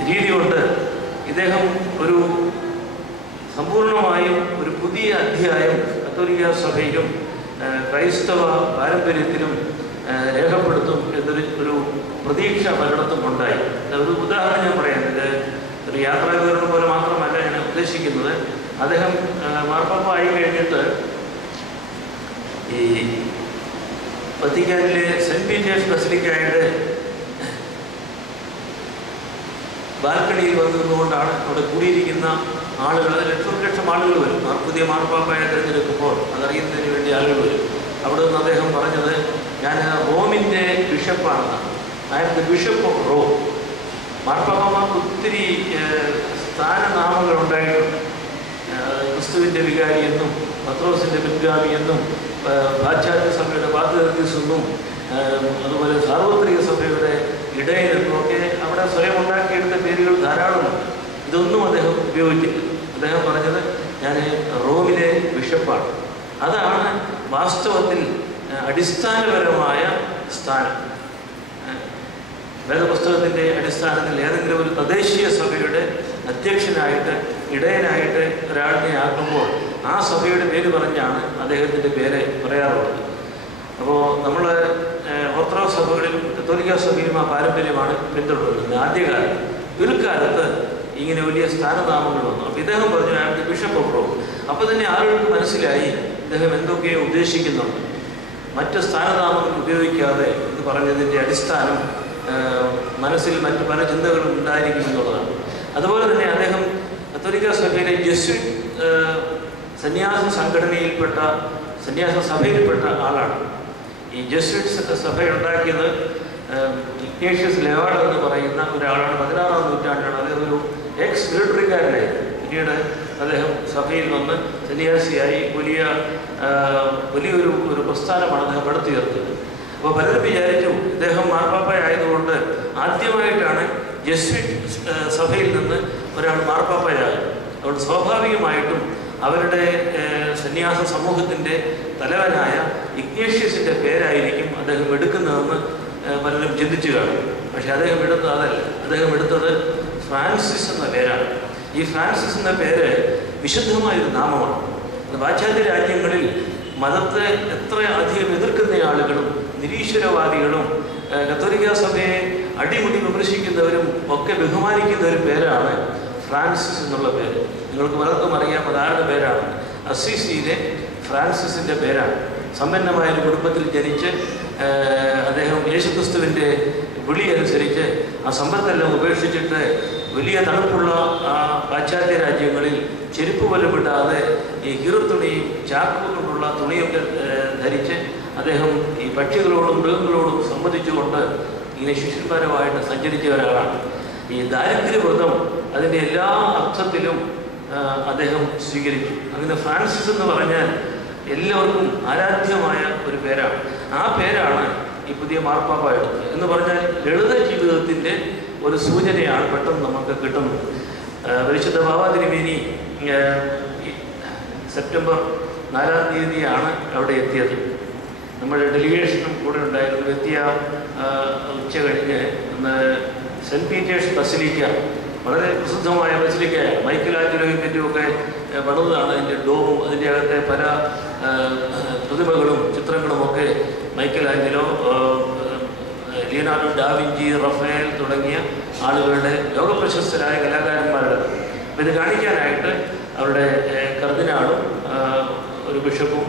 രീതി കൊണ്ട് ഇദ്ദേഹം ഒരു സമ്പൂർണമായും ഒരു പുതിയ അധ്യായം കത്തോലിക്ക സഭയിലും ക്രൈസ്തവ പാരമ്പര്യത്തിലും രേഖപ്പെടുത്തും എന്നൊരു പ്രതീക്ഷ പലയിടത്തും ഉണ്ടായി. ഒരു ഉദാഹരണം ഞാൻ പറയാം. ഇത് ഒരു യാത്രാവിവരണം പോലെ മാത്രമല്ല ഞാൻ ഉദ്ദേശിക്കുന്നത്. അദ്ദേഹം മാർപ്പാപ്പ ആയി കഴിഞ്ഞിട്ട് ഈ വത്തിക്കാനിലെ സെൻറ്റ് പീറ്റേഴ്സ് ബസിലിക്കയുടെ ബാൽക്കണിയിൽ വന്നിരുന്നുകൊണ്ടാണ് അവിടെ കൂടിയിരിക്കുന്ന ആളുകൾ, ലക്ഷം ആളുകൾ വരും. പുതിയ മാർപ്പാപ്പയെ തിരഞ്ഞെടുക്കുമ്പോൾ അതറിയുന്നതിന് വേണ്ടി ആളുകൾ വരും. അവിടെ നിന്ന് അദ്ദേഹം പറഞ്ഞത്, ഞാൻ റോമിൻ്റെ ബിഷപ്പാണെന്നാണ്. I am the bishop of Rome. മാർപ്പാപ്പമാർക്ക് ഒത്തിരി സ്ഥാനനാമങ്ങൾ ഉണ്ടായിട്ടുണ്ട്. ക്രിസ്തുവിൻ്റെ വികാരി എന്നും, പത്രോസിൻ്റെ പിൻഗാമി എന്നും, പാശ്ചാത്യ സഭയുടെ പാത്രീസ് എന്നും, അതുപോലെ സാർവത്രിക സഭയുടെ ഇടയൻ എന്നും ഒക്കെ അവിടെ സ്വയം ഉണ്ടാക്കിയെടുത്ത പേരുകൾ ധാരാളമുണ്ട്. ഇതൊന്നും അദ്ദേഹം ഉപയോഗിച്ചില്ല. അദ്ദേഹം പറഞ്ഞത്, ഞാൻ റോമിലെ ബിഷപ്പാണ്. അതാണ് വാസ്തവത്തിൽ അടിസ്ഥാനപരമായ സ്ഥാനം. വേദപുസ്തകത്തിൻ്റെ അടിസ്ഥാനത്തിൽ ഏതെങ്കിലും ഒരു തദ്ദേശീയ സഭയുടെ അധ്യക്ഷനായിട്ട് ഇടയനായിട്ട് ഒരാളിനെ ആക്കുമ്പോൾ ആ സഭയുടെ പേര് പറഞ്ഞാണ് അദ്ദേഹത്തിൻ്റെ പേര് പറയാറുള്ളത്. അപ്പോൾ നമ്മൾ ഓർത്തഡോക്സ് സഭകളിലും കത്തോലിക്ക സഭയിലും ആ പാരമ്പര്യമാണ് പിന്തുടരുന്നത്. ആദ്യകാലത്ത് പിൽക്കാലത്ത് ഇങ്ങനെ വലിയ സ്ഥാനനാമങ്ങൾ വന്നു. അപ്പോൾ ഇദ്ദേഹം പറഞ്ഞു, I am the bishop of Rome. അപ്പോൾ തന്നെ ആളുകൾക്ക് മനസ്സിലായി ഇദ്ദേഹം എന്തൊക്കെയോ ഉദ്ദേശിക്കുന്നുണ്ട്. മറ്റ് സ്ഥാനനാമങ്ങൾ ഉപയോഗിക്കാതെ എന്ന് പറഞ്ഞതിൻ്റെ അടിസ്ഥാനം മനസ്സിൽ മറ്റ് പല ചിന്തകളും ഉണ്ടായിരിക്കും എന്നുള്ളതാണ്. അതുപോലെ തന്നെ അദ്ദേഹം കത്തോലിക്ക സഭയിലെ ജെസ്വിറ്റ് സന്യാസ സഭയിൽപ്പെട്ട ആളാണ്. ഈ ജെസ്വിറ്റ് സഭയുണ്ടാക്കിയത് ഇഗ്നേഷ്യസ് ലെവാഡ എന്ന് പറയുന്ന ഒരാളാണ്. 16-ാം നൂറ്റാണ്ടാണ്. അദ്ദേഹം ഒരു എക്സ് മിലിറ്ററിക്കാരനായിരുന്നു. പിന്നീട് അദ്ദേഹം സഭയിൽ വന്ന് സന്യാസിയായി വലിയൊരു പ്രസ്ഥാനമാണ് അദ്ദേഹം പടുത്തുയർത്തിയത്. അപ്പോൾ പലരും വിചാരിച്ചു ഇദ്ദേഹം മാർപ്പാപ്പയായതുകൊണ്ട് ആദ്യമായിട്ടാണ് ജെസ്വിറ്റ് സഭയിൽ നിന്ന് ഒരാൾ മാർപ്പാപ്പയാകും. അതുകൊണ്ട് സ്വാഭാവികമായിട്ടും അവരുടെ സന്യാസ സമൂഹത്തിൻ്റെ തലവനായ ഇഗ്നേഷ്യസിൻ്റെ പേരായിരിക്കും അദ്ദേഹം എടുക്കുന്നതെന്ന് പലരും ചിന്തിച്ചു കാണും. പക്ഷെ അദ്ദേഹം എടുത്തത് അതല്ല. അദ്ദേഹം എടുത്തത് ഫ്രാൻസിസ് എന്ന പേരാണ്. ഈ ഫ്രാൻസിസ് എന്ന പേര് വിശുദ്ധമായൊരു നാമമാണ്. പാശ്ചാത്യ രാജ്യങ്ങളിൽ മതത്തെ എത്ര അധികം എതിർക്കുന്ന ആളുകളും നിരീശ്വരവാദികളും കത്തോലിക്ക സഭയെ അടിമുടി വിമർശിക്കുന്നവരും ഒക്കെ ബഹുമാനിക്കുന്ന ഒരു പേരാണ് ഫ്രാൻസിസ് എന്നുള്ള പേര്. നിങ്ങൾക്ക് പലർക്കും അറിയാം അതാരുടെ പേരാണ്. അസീസിയിലെ ഫ്രാൻസിസിൻ്റെ പേരാണ്. സമ്പന്നമായൊരു കുടുംബത്തിൽ ജനിച്ച് അദ്ദേഹം യേശുക്രിസ്തുവിൻ്റെ വിളി അനുസരിച്ച് ആ സമ്പത്തെല്ലാം ഉപേക്ഷിച്ചിട്ട് വലിയ തണുപ്പുള്ള ആ പാശ്ചാത്യ രാജ്യങ്ങളിൽ ചെരുപ്പ് പോലും ഇടാതെ ഈ കീറത്തുണിയും ചാക്ക് കൊണ്ടുള്ള തുണിയൊക്കെ ധരിച്ച് അദ്ദേഹം ഈ പക്ഷികളോടും മൃഗങ്ങളോടും സംവദിച്ചുകൊണ്ട് ഇങ്ങനെ ശിഷ്യന്മാരുമായിട്ട് സഞ്ചരിച്ച ഒരാളാണ്. ഈ ദാരിദ്ര്യവ്രതം അതിൻ്റെ എല്ലാ അർത്ഥത്തിലും അദ്ദേഹം സ്വീകരിച്ചു. അങ്ങനെ ഫ്രാൻസിസ് എന്ന് പറഞ്ഞാൽ എല്ലാവർക്കും ആരാധ്യമായ ഒരു പേരാണ്. ആ പേരാണ് ഈ പുതിയ പുതിയ മാർപ്പാപ്പ എടുത്തത്. എന്ന് പറഞ്ഞാൽ ലളിത ജീവിതത്തിൻ്റെ ഒരു സൂചനയാണ് പെട്ടെന്ന് നമുക്ക് കിട്ടുന്നത്. പരിശുദ്ധ ബാബ തിരുമേനി സെപ്റ്റംബർ 4-ാം തീയതിയാണ് അവിടെ എത്തിയത്. നമ്മുടെ ഡെലിഗേഷനും കൂടെ ഉണ്ടായിരുന്നു. എത്തിയ ഉച്ച കഴിഞ്ഞ് സെൻറ്റ് പീറ്റേഴ്സ് ബസിലിക്ക, വളരെ പ്രസിദ്ധമായ ബസിലിക്കയാണ്. മൈക്കൽ ആഞ്ചലോയും പറ്റിയൊക്കെ പണിതാണ്. അതിൻ്റെ ഡോമും അതിൻ്റെ അകത്തെ പല പ്രതിമകളും ചിത്രങ്ങളുമൊക്കെ Michelangelo, Leonardo da Vinci, Raphael തുടങ്ങിയ ആളുകളുടെ ലോകപ്രശസ്തരായ കലാകാരന്മാരുടെ. അപ്പോൾ ഇത് കാണിക്കാനായിട്ട് അവരുടെ കർദിനാളും ഒരു ബിഷപ്പും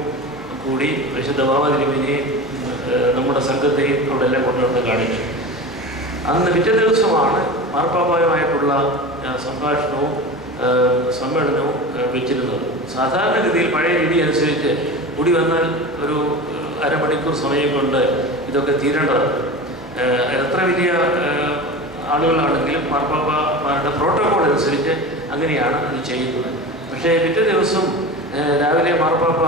കൂടി പരിശുദ്ധ ബാബ തിരുമേനിയെയും നമ്മുടെ സംഘത്തെയും അവിടെ എല്ലാം കൊണ്ടുവന്ന് കാണിച്ചു. അന്ന് പിറ്റേ ദിവസമാണ് മാർപ്പാപ്പായുമായിട്ടുള്ള സംഭാഷണവും സമ്മേളനവും വെച്ചിരുന്നത്. സാധാരണഗതിയിൽ പഴയ രീതി അനുസരിച്ച് കൂടി വന്നാൽ ഒരു അരമണിക്കൂർ സമയം കൊണ്ട് ഇതൊക്കെ തീരേണ്ടതാണ്. എത്ര വലിയ ആളുകളാണെങ്കിലും മാർപ്പാപ്പമാരുടെ പ്രോട്ടോകോൾ അനുസരിച്ച് അങ്ങനെയാണ് അത് ചെയ്യുന്നത്. പക്ഷേ പിറ്റേ ദിവസം രാവിലെ മാർപ്പാപ്പ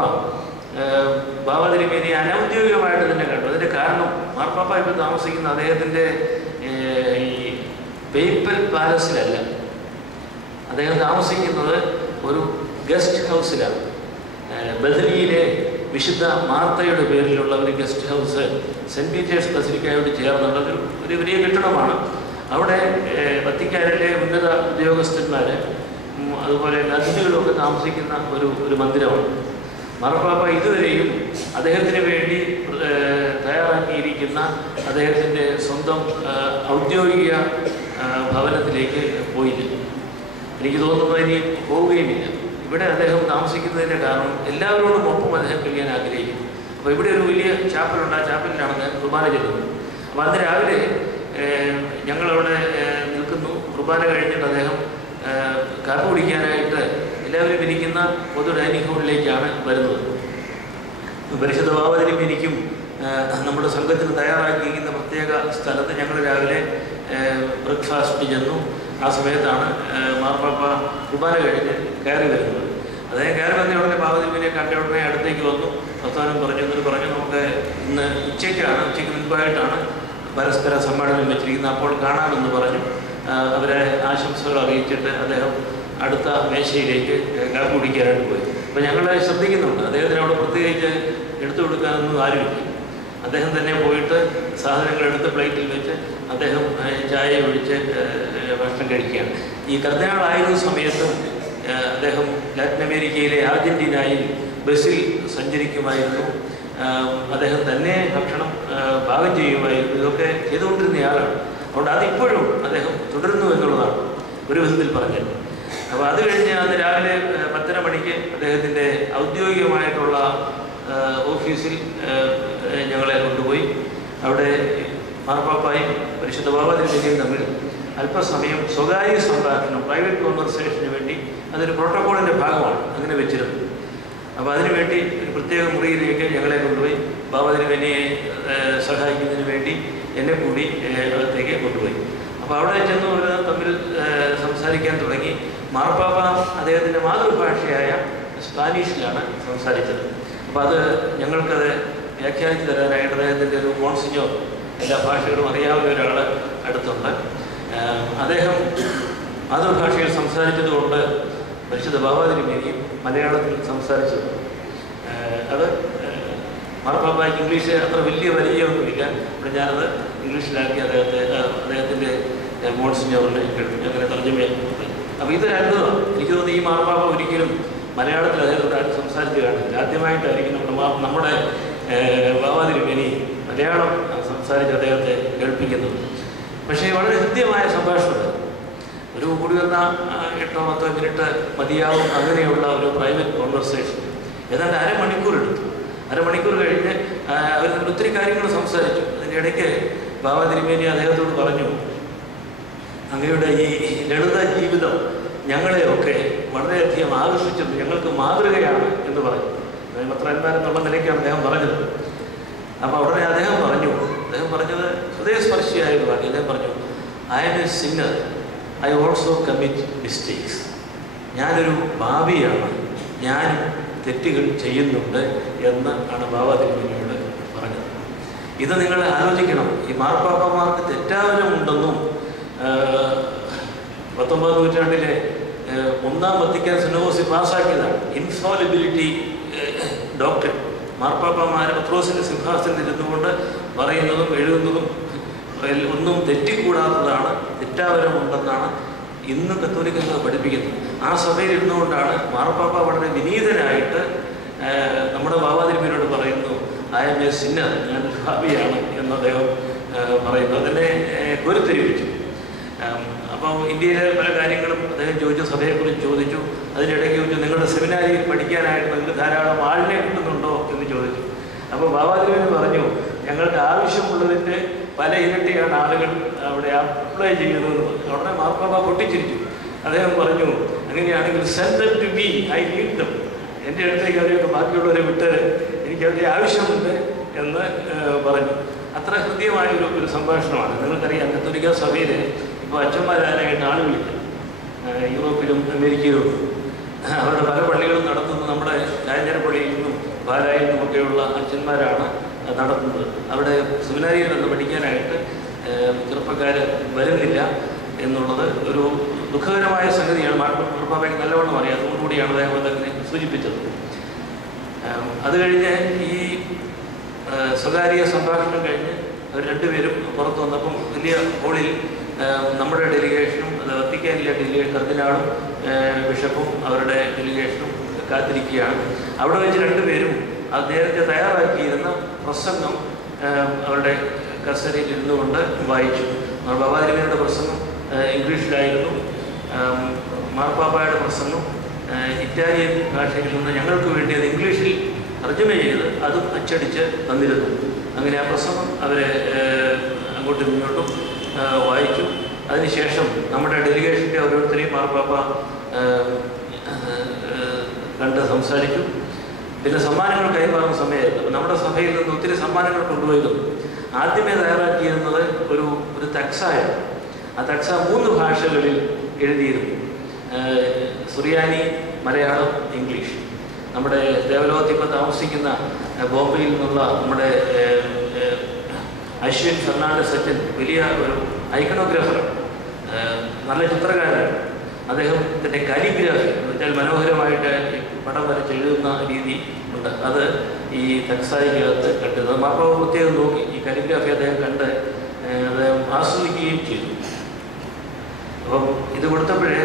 ബാബ തിരുമേനി അനൗദ്യോഗികമായിട്ട് തന്നെ കണ്ടു. അതിൻ്റെ കാരണം മാർപ്പാപ്പ ഇപ്പോൾ താമസിക്കുന്ന അദ്ദേഹത്തിൻ്റെ ഈ പേപ്പൽ പാലസിലല്ല. അദ്ദേഹം താമസിക്കുന്നത് ഒരു ഗസ്റ്റ് ഹൗസിലാണ്. ബദലിയിലെ വിശുദ്ധ മാർത്തയുടെ പേരിലുള്ള ഒരു ഗസ്റ്റ് ഹൗസ് സെൻറ്റ് പീറ്റേഴ്സ് ബസിലിക്കയോട് ചേർന്നുള്ള ഒരു വലിയ കെട്ടിടമാണ്. അവിടെ വത്തിക്കാനിലെ ഉന്നത ഉദ്യോഗസ്ഥന്മാർ അതുപോലെ അതിഥികളൊക്കെ താമസിക്കുന്ന ഒരു മന്ദിരമാണ്. മാർപ്പാപ്പ ഇതുവരെയും അദ്ദേഹത്തിന് വേണ്ടി തയ്യാറാക്കിയിരിക്കുന്ന അദ്ദേഹത്തിൻ്റെ സ്വന്തം ഔദ്യോഗിക ഭവനത്തിലേക്ക് പോയില്ല. എനിക്ക് തോന്നുന്നത് ഇനി പോവുകയുമില്ല. ഇവിടെ അദ്ദേഹം താമസിക്കുന്നതിൻ്റെ കാരണം എല്ലാവരോടും ഒപ്പം അദ്ദേഹം കഴിയാൻ ആഗ്രഹിക്കുന്നു. അപ്പോൾ ഇവിടെ ഒരു വലിയ ചാപ്പലുണ്ട്. ആ ചാപ്പലിലാണ് അദ്ദേഹം കുർബാന ചെല്ലുന്നത്. അപ്പോൾ അന്ന് രാവിലെ ഞങ്ങളവിടെ നിൽക്കുന്നു. കുർബാന കഴിഞ്ഞിട്ട് അദ്ദേഹം കാപ്പി കുടിക്കാനായിട്ട് എല്ലാവരും ഇരിക്കുന്ന പൊതു ഡൈനിങ് ഹാളിലേക്കാണ് വരുന്നത്. പരിശുദ്ധ ബാബ തിരുമേനിക്കും നമ്മുടെ സംഘത്തിന് തയ്യാറാക്കിയിരിക്കുന്ന പ്രത്യേക സ്ഥലത്ത് ഞങ്ങൾ രാവിലെ ബ്രേക്ക്ഫാസ്റ്റ് ചെന്നു. ആ സമയത്താണ് മാർപ്പാപ്പ കുർബാന കഴിഞ്ഞ് കയറി വരുന്നത്. അദ്ദേഹം കയറി വന്ന ഉടനെ ബാബ തിരുമേനിയെ കണ്ട ഉടനെ അടുത്തേക്ക് വന്നു. വർത്തമാനം പറഞ്ഞു നമുക്ക് ഇന്ന് ഉച്ചയ്ക്ക് മുൻപായിട്ടാണ് പരസ്പര സമ്മേളനം വെച്ചിരിക്കുന്നത്, അപ്പോൾ കാണാമെന്ന് പറഞ്ഞു. അവരെ ആശംസകൾ അറിയിച്ചിട്ട് അദ്ദേഹം അടുത്ത മേശയിലേക്ക് കാപ്പി കുടിക്കാനായിട്ട് പോയി. അപ്പോൾ ഞങ്ങൾ ശ്രദ്ധിക്കുന്നുണ്ട്, അദ്ദേഹത്തിന് അവിടെ പ്രത്യേകിച്ച് എടുത്തു കൊടുക്കാനൊന്നും ആരുമില്ല. അദ്ദേഹം തന്നെ പോയിട്ട് സാധനങ്ങൾ എടുത്ത് പ്ലേറ്റിൽ വെച്ച് അദ്ദേഹം ചായ ഒഴിച്ച് ഭക്ഷണം കഴിക്കുകയാണ്. ഈ കർദിനാളായിരുന്ന സമയത്തും അദ്ദേഹം ലാറ്റിൻ അമേരിക്കയിലെ അർജന്റീനയിൽ ബസ്സിൽ സഞ്ചരിക്കുമായിരുന്നു. അദ്ദേഹം തന്നെ ഭക്ഷണം പാകം ചെയ്യുമായിരുന്നു. ഇതൊക്കെ ചെയ്തുകൊണ്ടിരുന്നയാളാണ്. അതുകൊണ്ട് അതിപ്പോഴും അദ്ദേഹം തുടരുന്നു എന്നുള്ളതാണ് ഒരു വിധത്തിൽ പറഞ്ഞത്. അപ്പോൾ അത് കഴിഞ്ഞ് അന്ന് രാവിലെ 10:30 മണിക്ക് അദ്ദേഹത്തിൻ്റെ ഔദ്യോഗികമായിട്ടുള്ള ഓഫീസിൽ ഞങ്ങളെ കൊണ്ടുപോയി. അവിടെ മാർപ്പാപ്പായും പരിശുദ്ധ ബാബ തിരുമേനിയും തമ്മിൽ അല്പസമയം സ്വകാര്യ സംഭാഷണം, പ്രൈവറ്റ് കോൺവെർസേഷന് വേണ്ടി അതൊരു പ്രോട്ടോക്കോളിൻ്റെ ഭാഗമാണ്, അങ്ങനെ വെച്ചിരുന്നു. അപ്പോൾ അതിനുവേണ്ടി ഒരു പ്രത്യേക മുറിയിലേക്ക് ഞങ്ങളെ കൊണ്ടുപോയി. ബാബ തിരുമേനിയെ സഹായിക്കുന്നതിന് വേണ്ടി എന്നെ കൂടി അകത്തേക്ക് കൊണ്ടുപോയി. അപ്പോൾ അവിടെ ചെന്ന് അവർ തമ്മിൽ സംസാരിക്കാൻ തുടങ്ങി. മാർപ്പാപ്പ അദ്ദേഹത്തിൻ്റെ മാതൃഭാഷയായ സ്പാനിഷിലാണ് സംസാരിച്ചത്. അപ്പോൾ അത് ഞങ്ങൾക്കത് വ്യാഖ്യാനിച്ച് തരാനായിട്ട് അദ്ദേഹത്തിൻ്റെ ഒരു മോൺസിഞ്ഞോർ, എല്ലാ ഭാഷകളും അറിയാവുന്ന ഒരാൾ അടുത്തുണ്ട്. അദ്ദേഹം മാതൃഭാഷയിൽ സംസാരിച്ചതുകൊണ്ട് പരിശുദ്ധ ബാബ തിരുമേനിയും മലയാളത്തിൽ സംസാരിച്ചത്. അത് മാർപ്പാപ്പയ്ക്ക് ഇംഗ്ലീഷ് അത്ര വലിയ പരിചയമൊന്നുമില്ല. അപ്പോൾ ഞാനത് ഇംഗ്ലീഷിലാക്കി അദ്ദേഹത്തിൻ്റെ മോൺസിഞ്ഞോറിനെ കേൾപ്പിച്ചു. അങ്ങനെ തർജ്ജമയാക്കി. അപ്പോൾ ഇതൊരു അത്ഭുതമാണ്. എനിക്ക് തോന്നുന്നു ഈ മാർപ്പാപ്പ ഒരിക്കലും മലയാളത്തിൽ അദ്ദേഹത്തോടായിട്ട് സംസാരിച്ച് കാണില്ല. ആദ്യമായിട്ടായിരിക്കും നമ്മുടെ ബാബ തിരുമേനി മലയാളം സംസാരിച്ച് അദ്ദേഹത്തെ കേൾപ്പിക്കുന്നത്. പക്ഷേ വളരെ ഹൃദ്യമായ സംഭാഷണം. ഒരു കൂടി വന്ന 8-10 മിനിറ്റ് മതിയാവും അങ്ങനെയുള്ള ഒരു പ്രൈവറ്റ് കോൺവെർസേഷൻ. ഏതാണ്ട് അരമണിക്കൂർ എടുത്തു. അരമണിക്കൂർ കഴിഞ്ഞ് അവർ ഒത്തിരി കാര്യങ്ങൾ സംസാരിച്ചു. അതിൻ്റെ ഇടയ്ക്ക് ബാബ തിരുമേനി അദ്ദേഹത്തോട് പറഞ്ഞു, അങ്ങയുടെ ഈ ലളിത ജീവിതം ഞങ്ങളെയൊക്കെ വളരെയധികം ആകർഷിച്ചിട്ടുണ്ട്, ഞങ്ങൾക്ക് മാതൃകയാണ് എന്ന് പറഞ്ഞു. മെത്രാന്മാരെന്നുള്ള നിലയ്ക്കാണ് അദ്ദേഹം പറഞ്ഞത്. അപ്പോൾ ഉടനെ അദ്ദേഹം പറഞ്ഞത് ഹൃദയസ്പർശിയായ ഒരു വാക്ക്. അദ്ദേഹം പറഞ്ഞു, I am a sinner, I also commit mistakes. ഞാനൊരു പാപിയാണ്, ഞാൻ തെറ്റുകൾ ചെയ്യുന്നുണ്ട് എന്ന് ആണ് ബാബ തിരുമേനിയോട് പറഞ്ഞത്. ഇത് നിങ്ങൾ ആലോചിക്കണം. ഈ മാർപ്പാപ്പമാർക്ക് തെറ്റാവനമുണ്ടെന്നും 19ാം നൂറ്റാണ്ടിലെ 1ാം വത്തിക്കാൻ സിനോഡോസ് പാസ്സാക്കിയതാണ് ഇൻഫോളിബിലിറ്റി ഡോക്ടറിൻ. മാർപ്പാപ്പമാർ പത്രോസിൻ്റെ സിംഹാസനത്തിൽ ഇരുന്നുകൊണ്ട് പറയുന്നതും എഴുതുന്നതും ഒന്നും തെറ്റിക്കൂടാത്തതാണ്, തെറ്റാവരമുണ്ടെന്നാണ് ഇന്ന് കത്തോലിക്ക സഭ പഠിപ്പിക്കുന്നത്. ആ സഭയിൽ ഇരുന്നുകൊണ്ടാണ് മാർപ്പാപ്പ വളരെ വിനീതനായിട്ട് നമ്മുടെ ബാബാതിരുമേനോട് പറയുന്നു, ഐ എം എ സിന്നർ, ഞാൻ ഭാവിയാണ് എന്ന് അദ്ദേഹം പറയുന്നു. അതിനെ പൊരുത്തരിപ്പിച്ചു. അപ്പോൾ ഇന്ത്യയിലെ പല കാര്യങ്ങളും അദ്ദേഹം ചോദിച്ചു, സഭയെക്കുറിച്ച് ചോദിച്ചു. അതിനിടയ്ക്ക് ചോദിച്ചു, നിങ്ങളുടെ സെമിനാരിയിൽ പഠിക്കാനായിട്ട് നിങ്ങൾക്ക് ധാരാളം ആളിനെ കിട്ടുന്നുണ്ടോ എന്ന് ചോദിച്ചു. അപ്പോൾ ബാബാതിരുമേന പറഞ്ഞു, ഞങ്ങൾക്ക് ആവശ്യമുള്ളതിൻ്റെ പല ഇരട്ടിയാണ് ആളുകൾ അവിടെ അപ്ലൈ ചെയ്യുന്നത്. ഉടനെ മാർപ്പാപ്പ പൊട്ടിച്ചിരിച്ചു. അദ്ദേഹം പറഞ്ഞു, അങ്ങനെയാണെങ്കിൽ send them to me, I need them. എൻ്റെ അടുത്തേക്ക് അവരെയൊക്കെ ബാക്കിയുള്ളവരെ വിട്ട് എനിക്ക് അവരുടെ ആവശ്യമുണ്ട് എന്ന് പറഞ്ഞു. അത്ര ഹൃദ്യമായൊരു സംഭാഷണമാണ്. നിങ്ങൾക്കറിയാം, കത്തോലിക്ക സഭയിൽ ഇപ്പോൾ അച്ഛന്മാരാനായിട്ട് ആളുകളില്ല. യൂറോപ്പിലും അമേരിക്കയിലും അവരുടെ പല പള്ളികളും നടത്തുന്നത് നമ്മുടെ കാഞ്ഞിര പള്ളിയിൽ നിന്നും പാലായിൽ നിന്നുമൊക്കെയുള്ള അച്ഛന്മാരാണ് നടത്തുന്നത്. അവിടെ സെമിനാരിയിൽ നിന്ന് പഠിക്കാനായിട്ട് ചെറുപ്പക്കാർ വരുന്നില്ല എന്നുള്ളത് ഒരു ദുഃഖകരമായ സംഗതിയാണ്. മാർപ്പാപ്പയ്ക്ക് നല്ലവണ്ണം അറിയാം. അതുകൊണ്ടുകൂടിയാണ് അദ്ദേഹം അതങ്ങനെ സൂചിപ്പിച്ചത്. അത് കഴിഞ്ഞ് ഈ സ്വകാര്യ സംഭാഷണം കഴിഞ്ഞ് അവർ രണ്ടുപേരും പുറത്തു വന്നപ്പം വലിയ ഹോളിൽ നമ്മുടെ ഡെലിഗേഷനും വത്തിക്കാനിലെ കർദിനാളും ബിഷപ്പും അവരുടെ ഡെലിഗേഷനും കാത്തിരിക്കുകയാണ്. അവിടെ വെച്ച് രണ്ടുപേരും അത് നേരത്തെ തയ്യാറാക്കിയിരുന്ന പ്രസംഗം അവരുടെ കസേരയിൽ ഇരുന്നു കൊണ്ട് വായിച്ചു. ബാബാതിരുമേനയുടെ പ്രസംഗം ഇംഗ്ലീഷിലായിരുന്നു. മാർപ്പാപ്പയുടെ പ്രസംഗം ഇറ്റാലിയൻ ഭാഷയിൽ നിന്ന് ഞങ്ങൾക്ക് വേണ്ടി അത് ഇംഗ്ലീഷിൽ തർജ്ജമ ചെയ്ത് അതും അച്ചടിച്ച് തന്നിരുന്നു. അങ്ങനെ ആ പ്രസംഗം അവരെ അങ്ങോട്ടും ഇങ്ങോട്ടും വായിച്ചു. അതിനുശേഷം നമ്മുടെ ഡെലിഗേഷൻ്റെ ഓരോരുത്തരെയും മാർപ്പാപ്പ കണ്ട് സംസാരിച്ചു. പിന്നെ സമ്മാനങ്ങൾ കൈമാറുന്ന സമയത്ത് നമ്മുടെ സഭയിൽ നിന്ന് ഒത്തിരി സമ്മാനങ്ങൾ കൊണ്ടുപോയതും ആദ്യമേ തയ്യാറാക്കിയിരുന്നത് ഒരു തക്സായാണ്. ആ തക്സ 3 ഭാഷകളിൽ എഴുതിയിരുന്നു: സുറിയാനി, മലയാളം, ഇംഗ്ലീഷ്. നമ്മുടെ ദേവലോകത്തിൽ ഇപ്പോൾ താമസിക്കുന്ന ബോംബെയിൽ നിന്നുള്ള നമ്മുടെ അശ്വിൻ ഫെർണാണ്ടസ് അച്ഛൻ വലിയ ഒരു ഐക്കണോഗ്രാഫറാണ്, നല്ല ചിത്രകാരനാണ്. അദ്ദേഹത്തിൻ്റെ കാലിഗ്രാഫി എന്ന് വെച്ചാൽ മനോഹരമായിട്ട് പടം വരച്ച് എഴുതുന്ന രീതി ഉണ്ട്. അത് ഈ തക്സായിക്കകത്ത് കണ്ടത് മാർപ്പാപ്പ പ്രത്യേകം നോക്കി. ഈ കാലിഗ്രാഫി അദ്ദേഹം കണ്ട് അദ്ദേഹം ആസ്വദിക്കുകയും ചെയ്തു. അപ്പം ഇത് കൊടുത്തപ്പോഴേ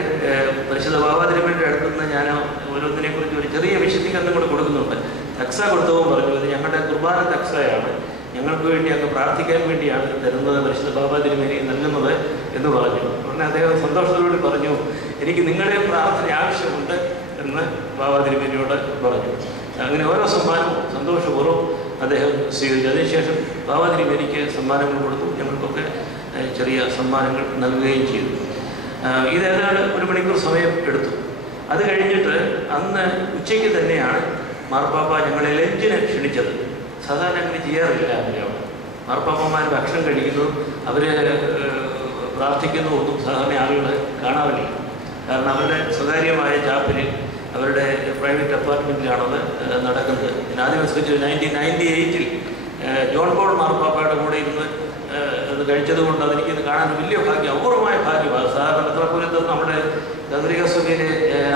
പരിശുദ്ധ ബാബാതിരുമേനയുടെ അടുത്തുനിന്ന് ഞാൻ ഓരോന്നിനെക്കുറിച്ച് ഒരു ചെറിയ വിശദീകരണം കൂടെ കൊടുക്കുന്നുണ്ട്. തക്സ കൊടുത്തപ്പോൾ പറഞ്ഞു, ഇത് ഞങ്ങളുടെ കുർബാന തക്സയാണ്, ഞങ്ങൾക്ക് വേണ്ടി അങ്ങ് പ്രാർത്ഥിക്കാൻ വേണ്ടിയാണ് തരുന്നത്, പരിശുദ്ധ ബാബാതിരുമേനയെ നൽകുന്നത് എന്ന് പറഞ്ഞു. ഉടനെ അദ്ദേഹം സന്തോഷത്തോടുകൂടി പറഞ്ഞു, എനിക്ക് നിങ്ങളുടെ പ്രാർത്ഥന ആവശ്യമുണ്ട് എന്ന് ബാബാതിരുമേനയോട് പറഞ്ഞു. അങ്ങനെ ഓരോ സമ്മാനവും സന്തോഷപൂർവ്വം അദ്ദേഹം സ്വീകരിച്ചു. അതിനുശേഷം ബാബാതിരുമേനയ്ക്ക് സമ്മാനങ്ങൾ കൊടുത്തു. ഞങ്ങൾക്കൊക്കെ ചെറിയ സമ്മാനങ്ങൾ നൽകുകയും ചെയ്തു. ഇത് ഏതാണ്ട് 1 മണിക്കൂർ സമയം എടുത്തു. അത് കഴിഞ്ഞിട്ട് അന്ന് ഉച്ചയ്ക്ക് തന്നെയാണ് മാർപ്പാപ്പ ഞങ്ങളെ ലഞ്ചിന് ക്ഷണിച്ചത്. സാധാരണ അങ്ങനെ ചെയ്യാറില്ല. അങ്ങനെയാണ് മാർപ്പാപ്പന്മാർ ഭക്ഷണം കഴിക്കുന്നതും അവർ പ്രാർത്ഥിക്കുന്നതും ഒന്നും സാധാരണ ആളുകൾ കാണാറില്ല. കാരണം അവരുടെ സ്വകാര്യമായ ചാപ്പലിൽ അവരുടെ പ്രൈവറ്റ് അപ്പാർട്ട്മെൻറ്റിലാണത് നടക്കുന്നത്. ഞാൻ ആദ്യം അനുസരിച്ച് 1998 ജോൺ പോൾ മാർപ്പാപ്പയുടെ കൂടെ ഇരുന്ന് അത് കഴിച്ചത് കൊണ്ട് അതെനിക്കിത് കാണാൻ വലിയ ഭാഗ്യം, അപൂർവമായ ഭാഗ്യമാണ്. സാധാരണ മെത്രാപ്പൊലീത്ത നമ്മുടെ കത്തോലിക്ക സഭയിലെ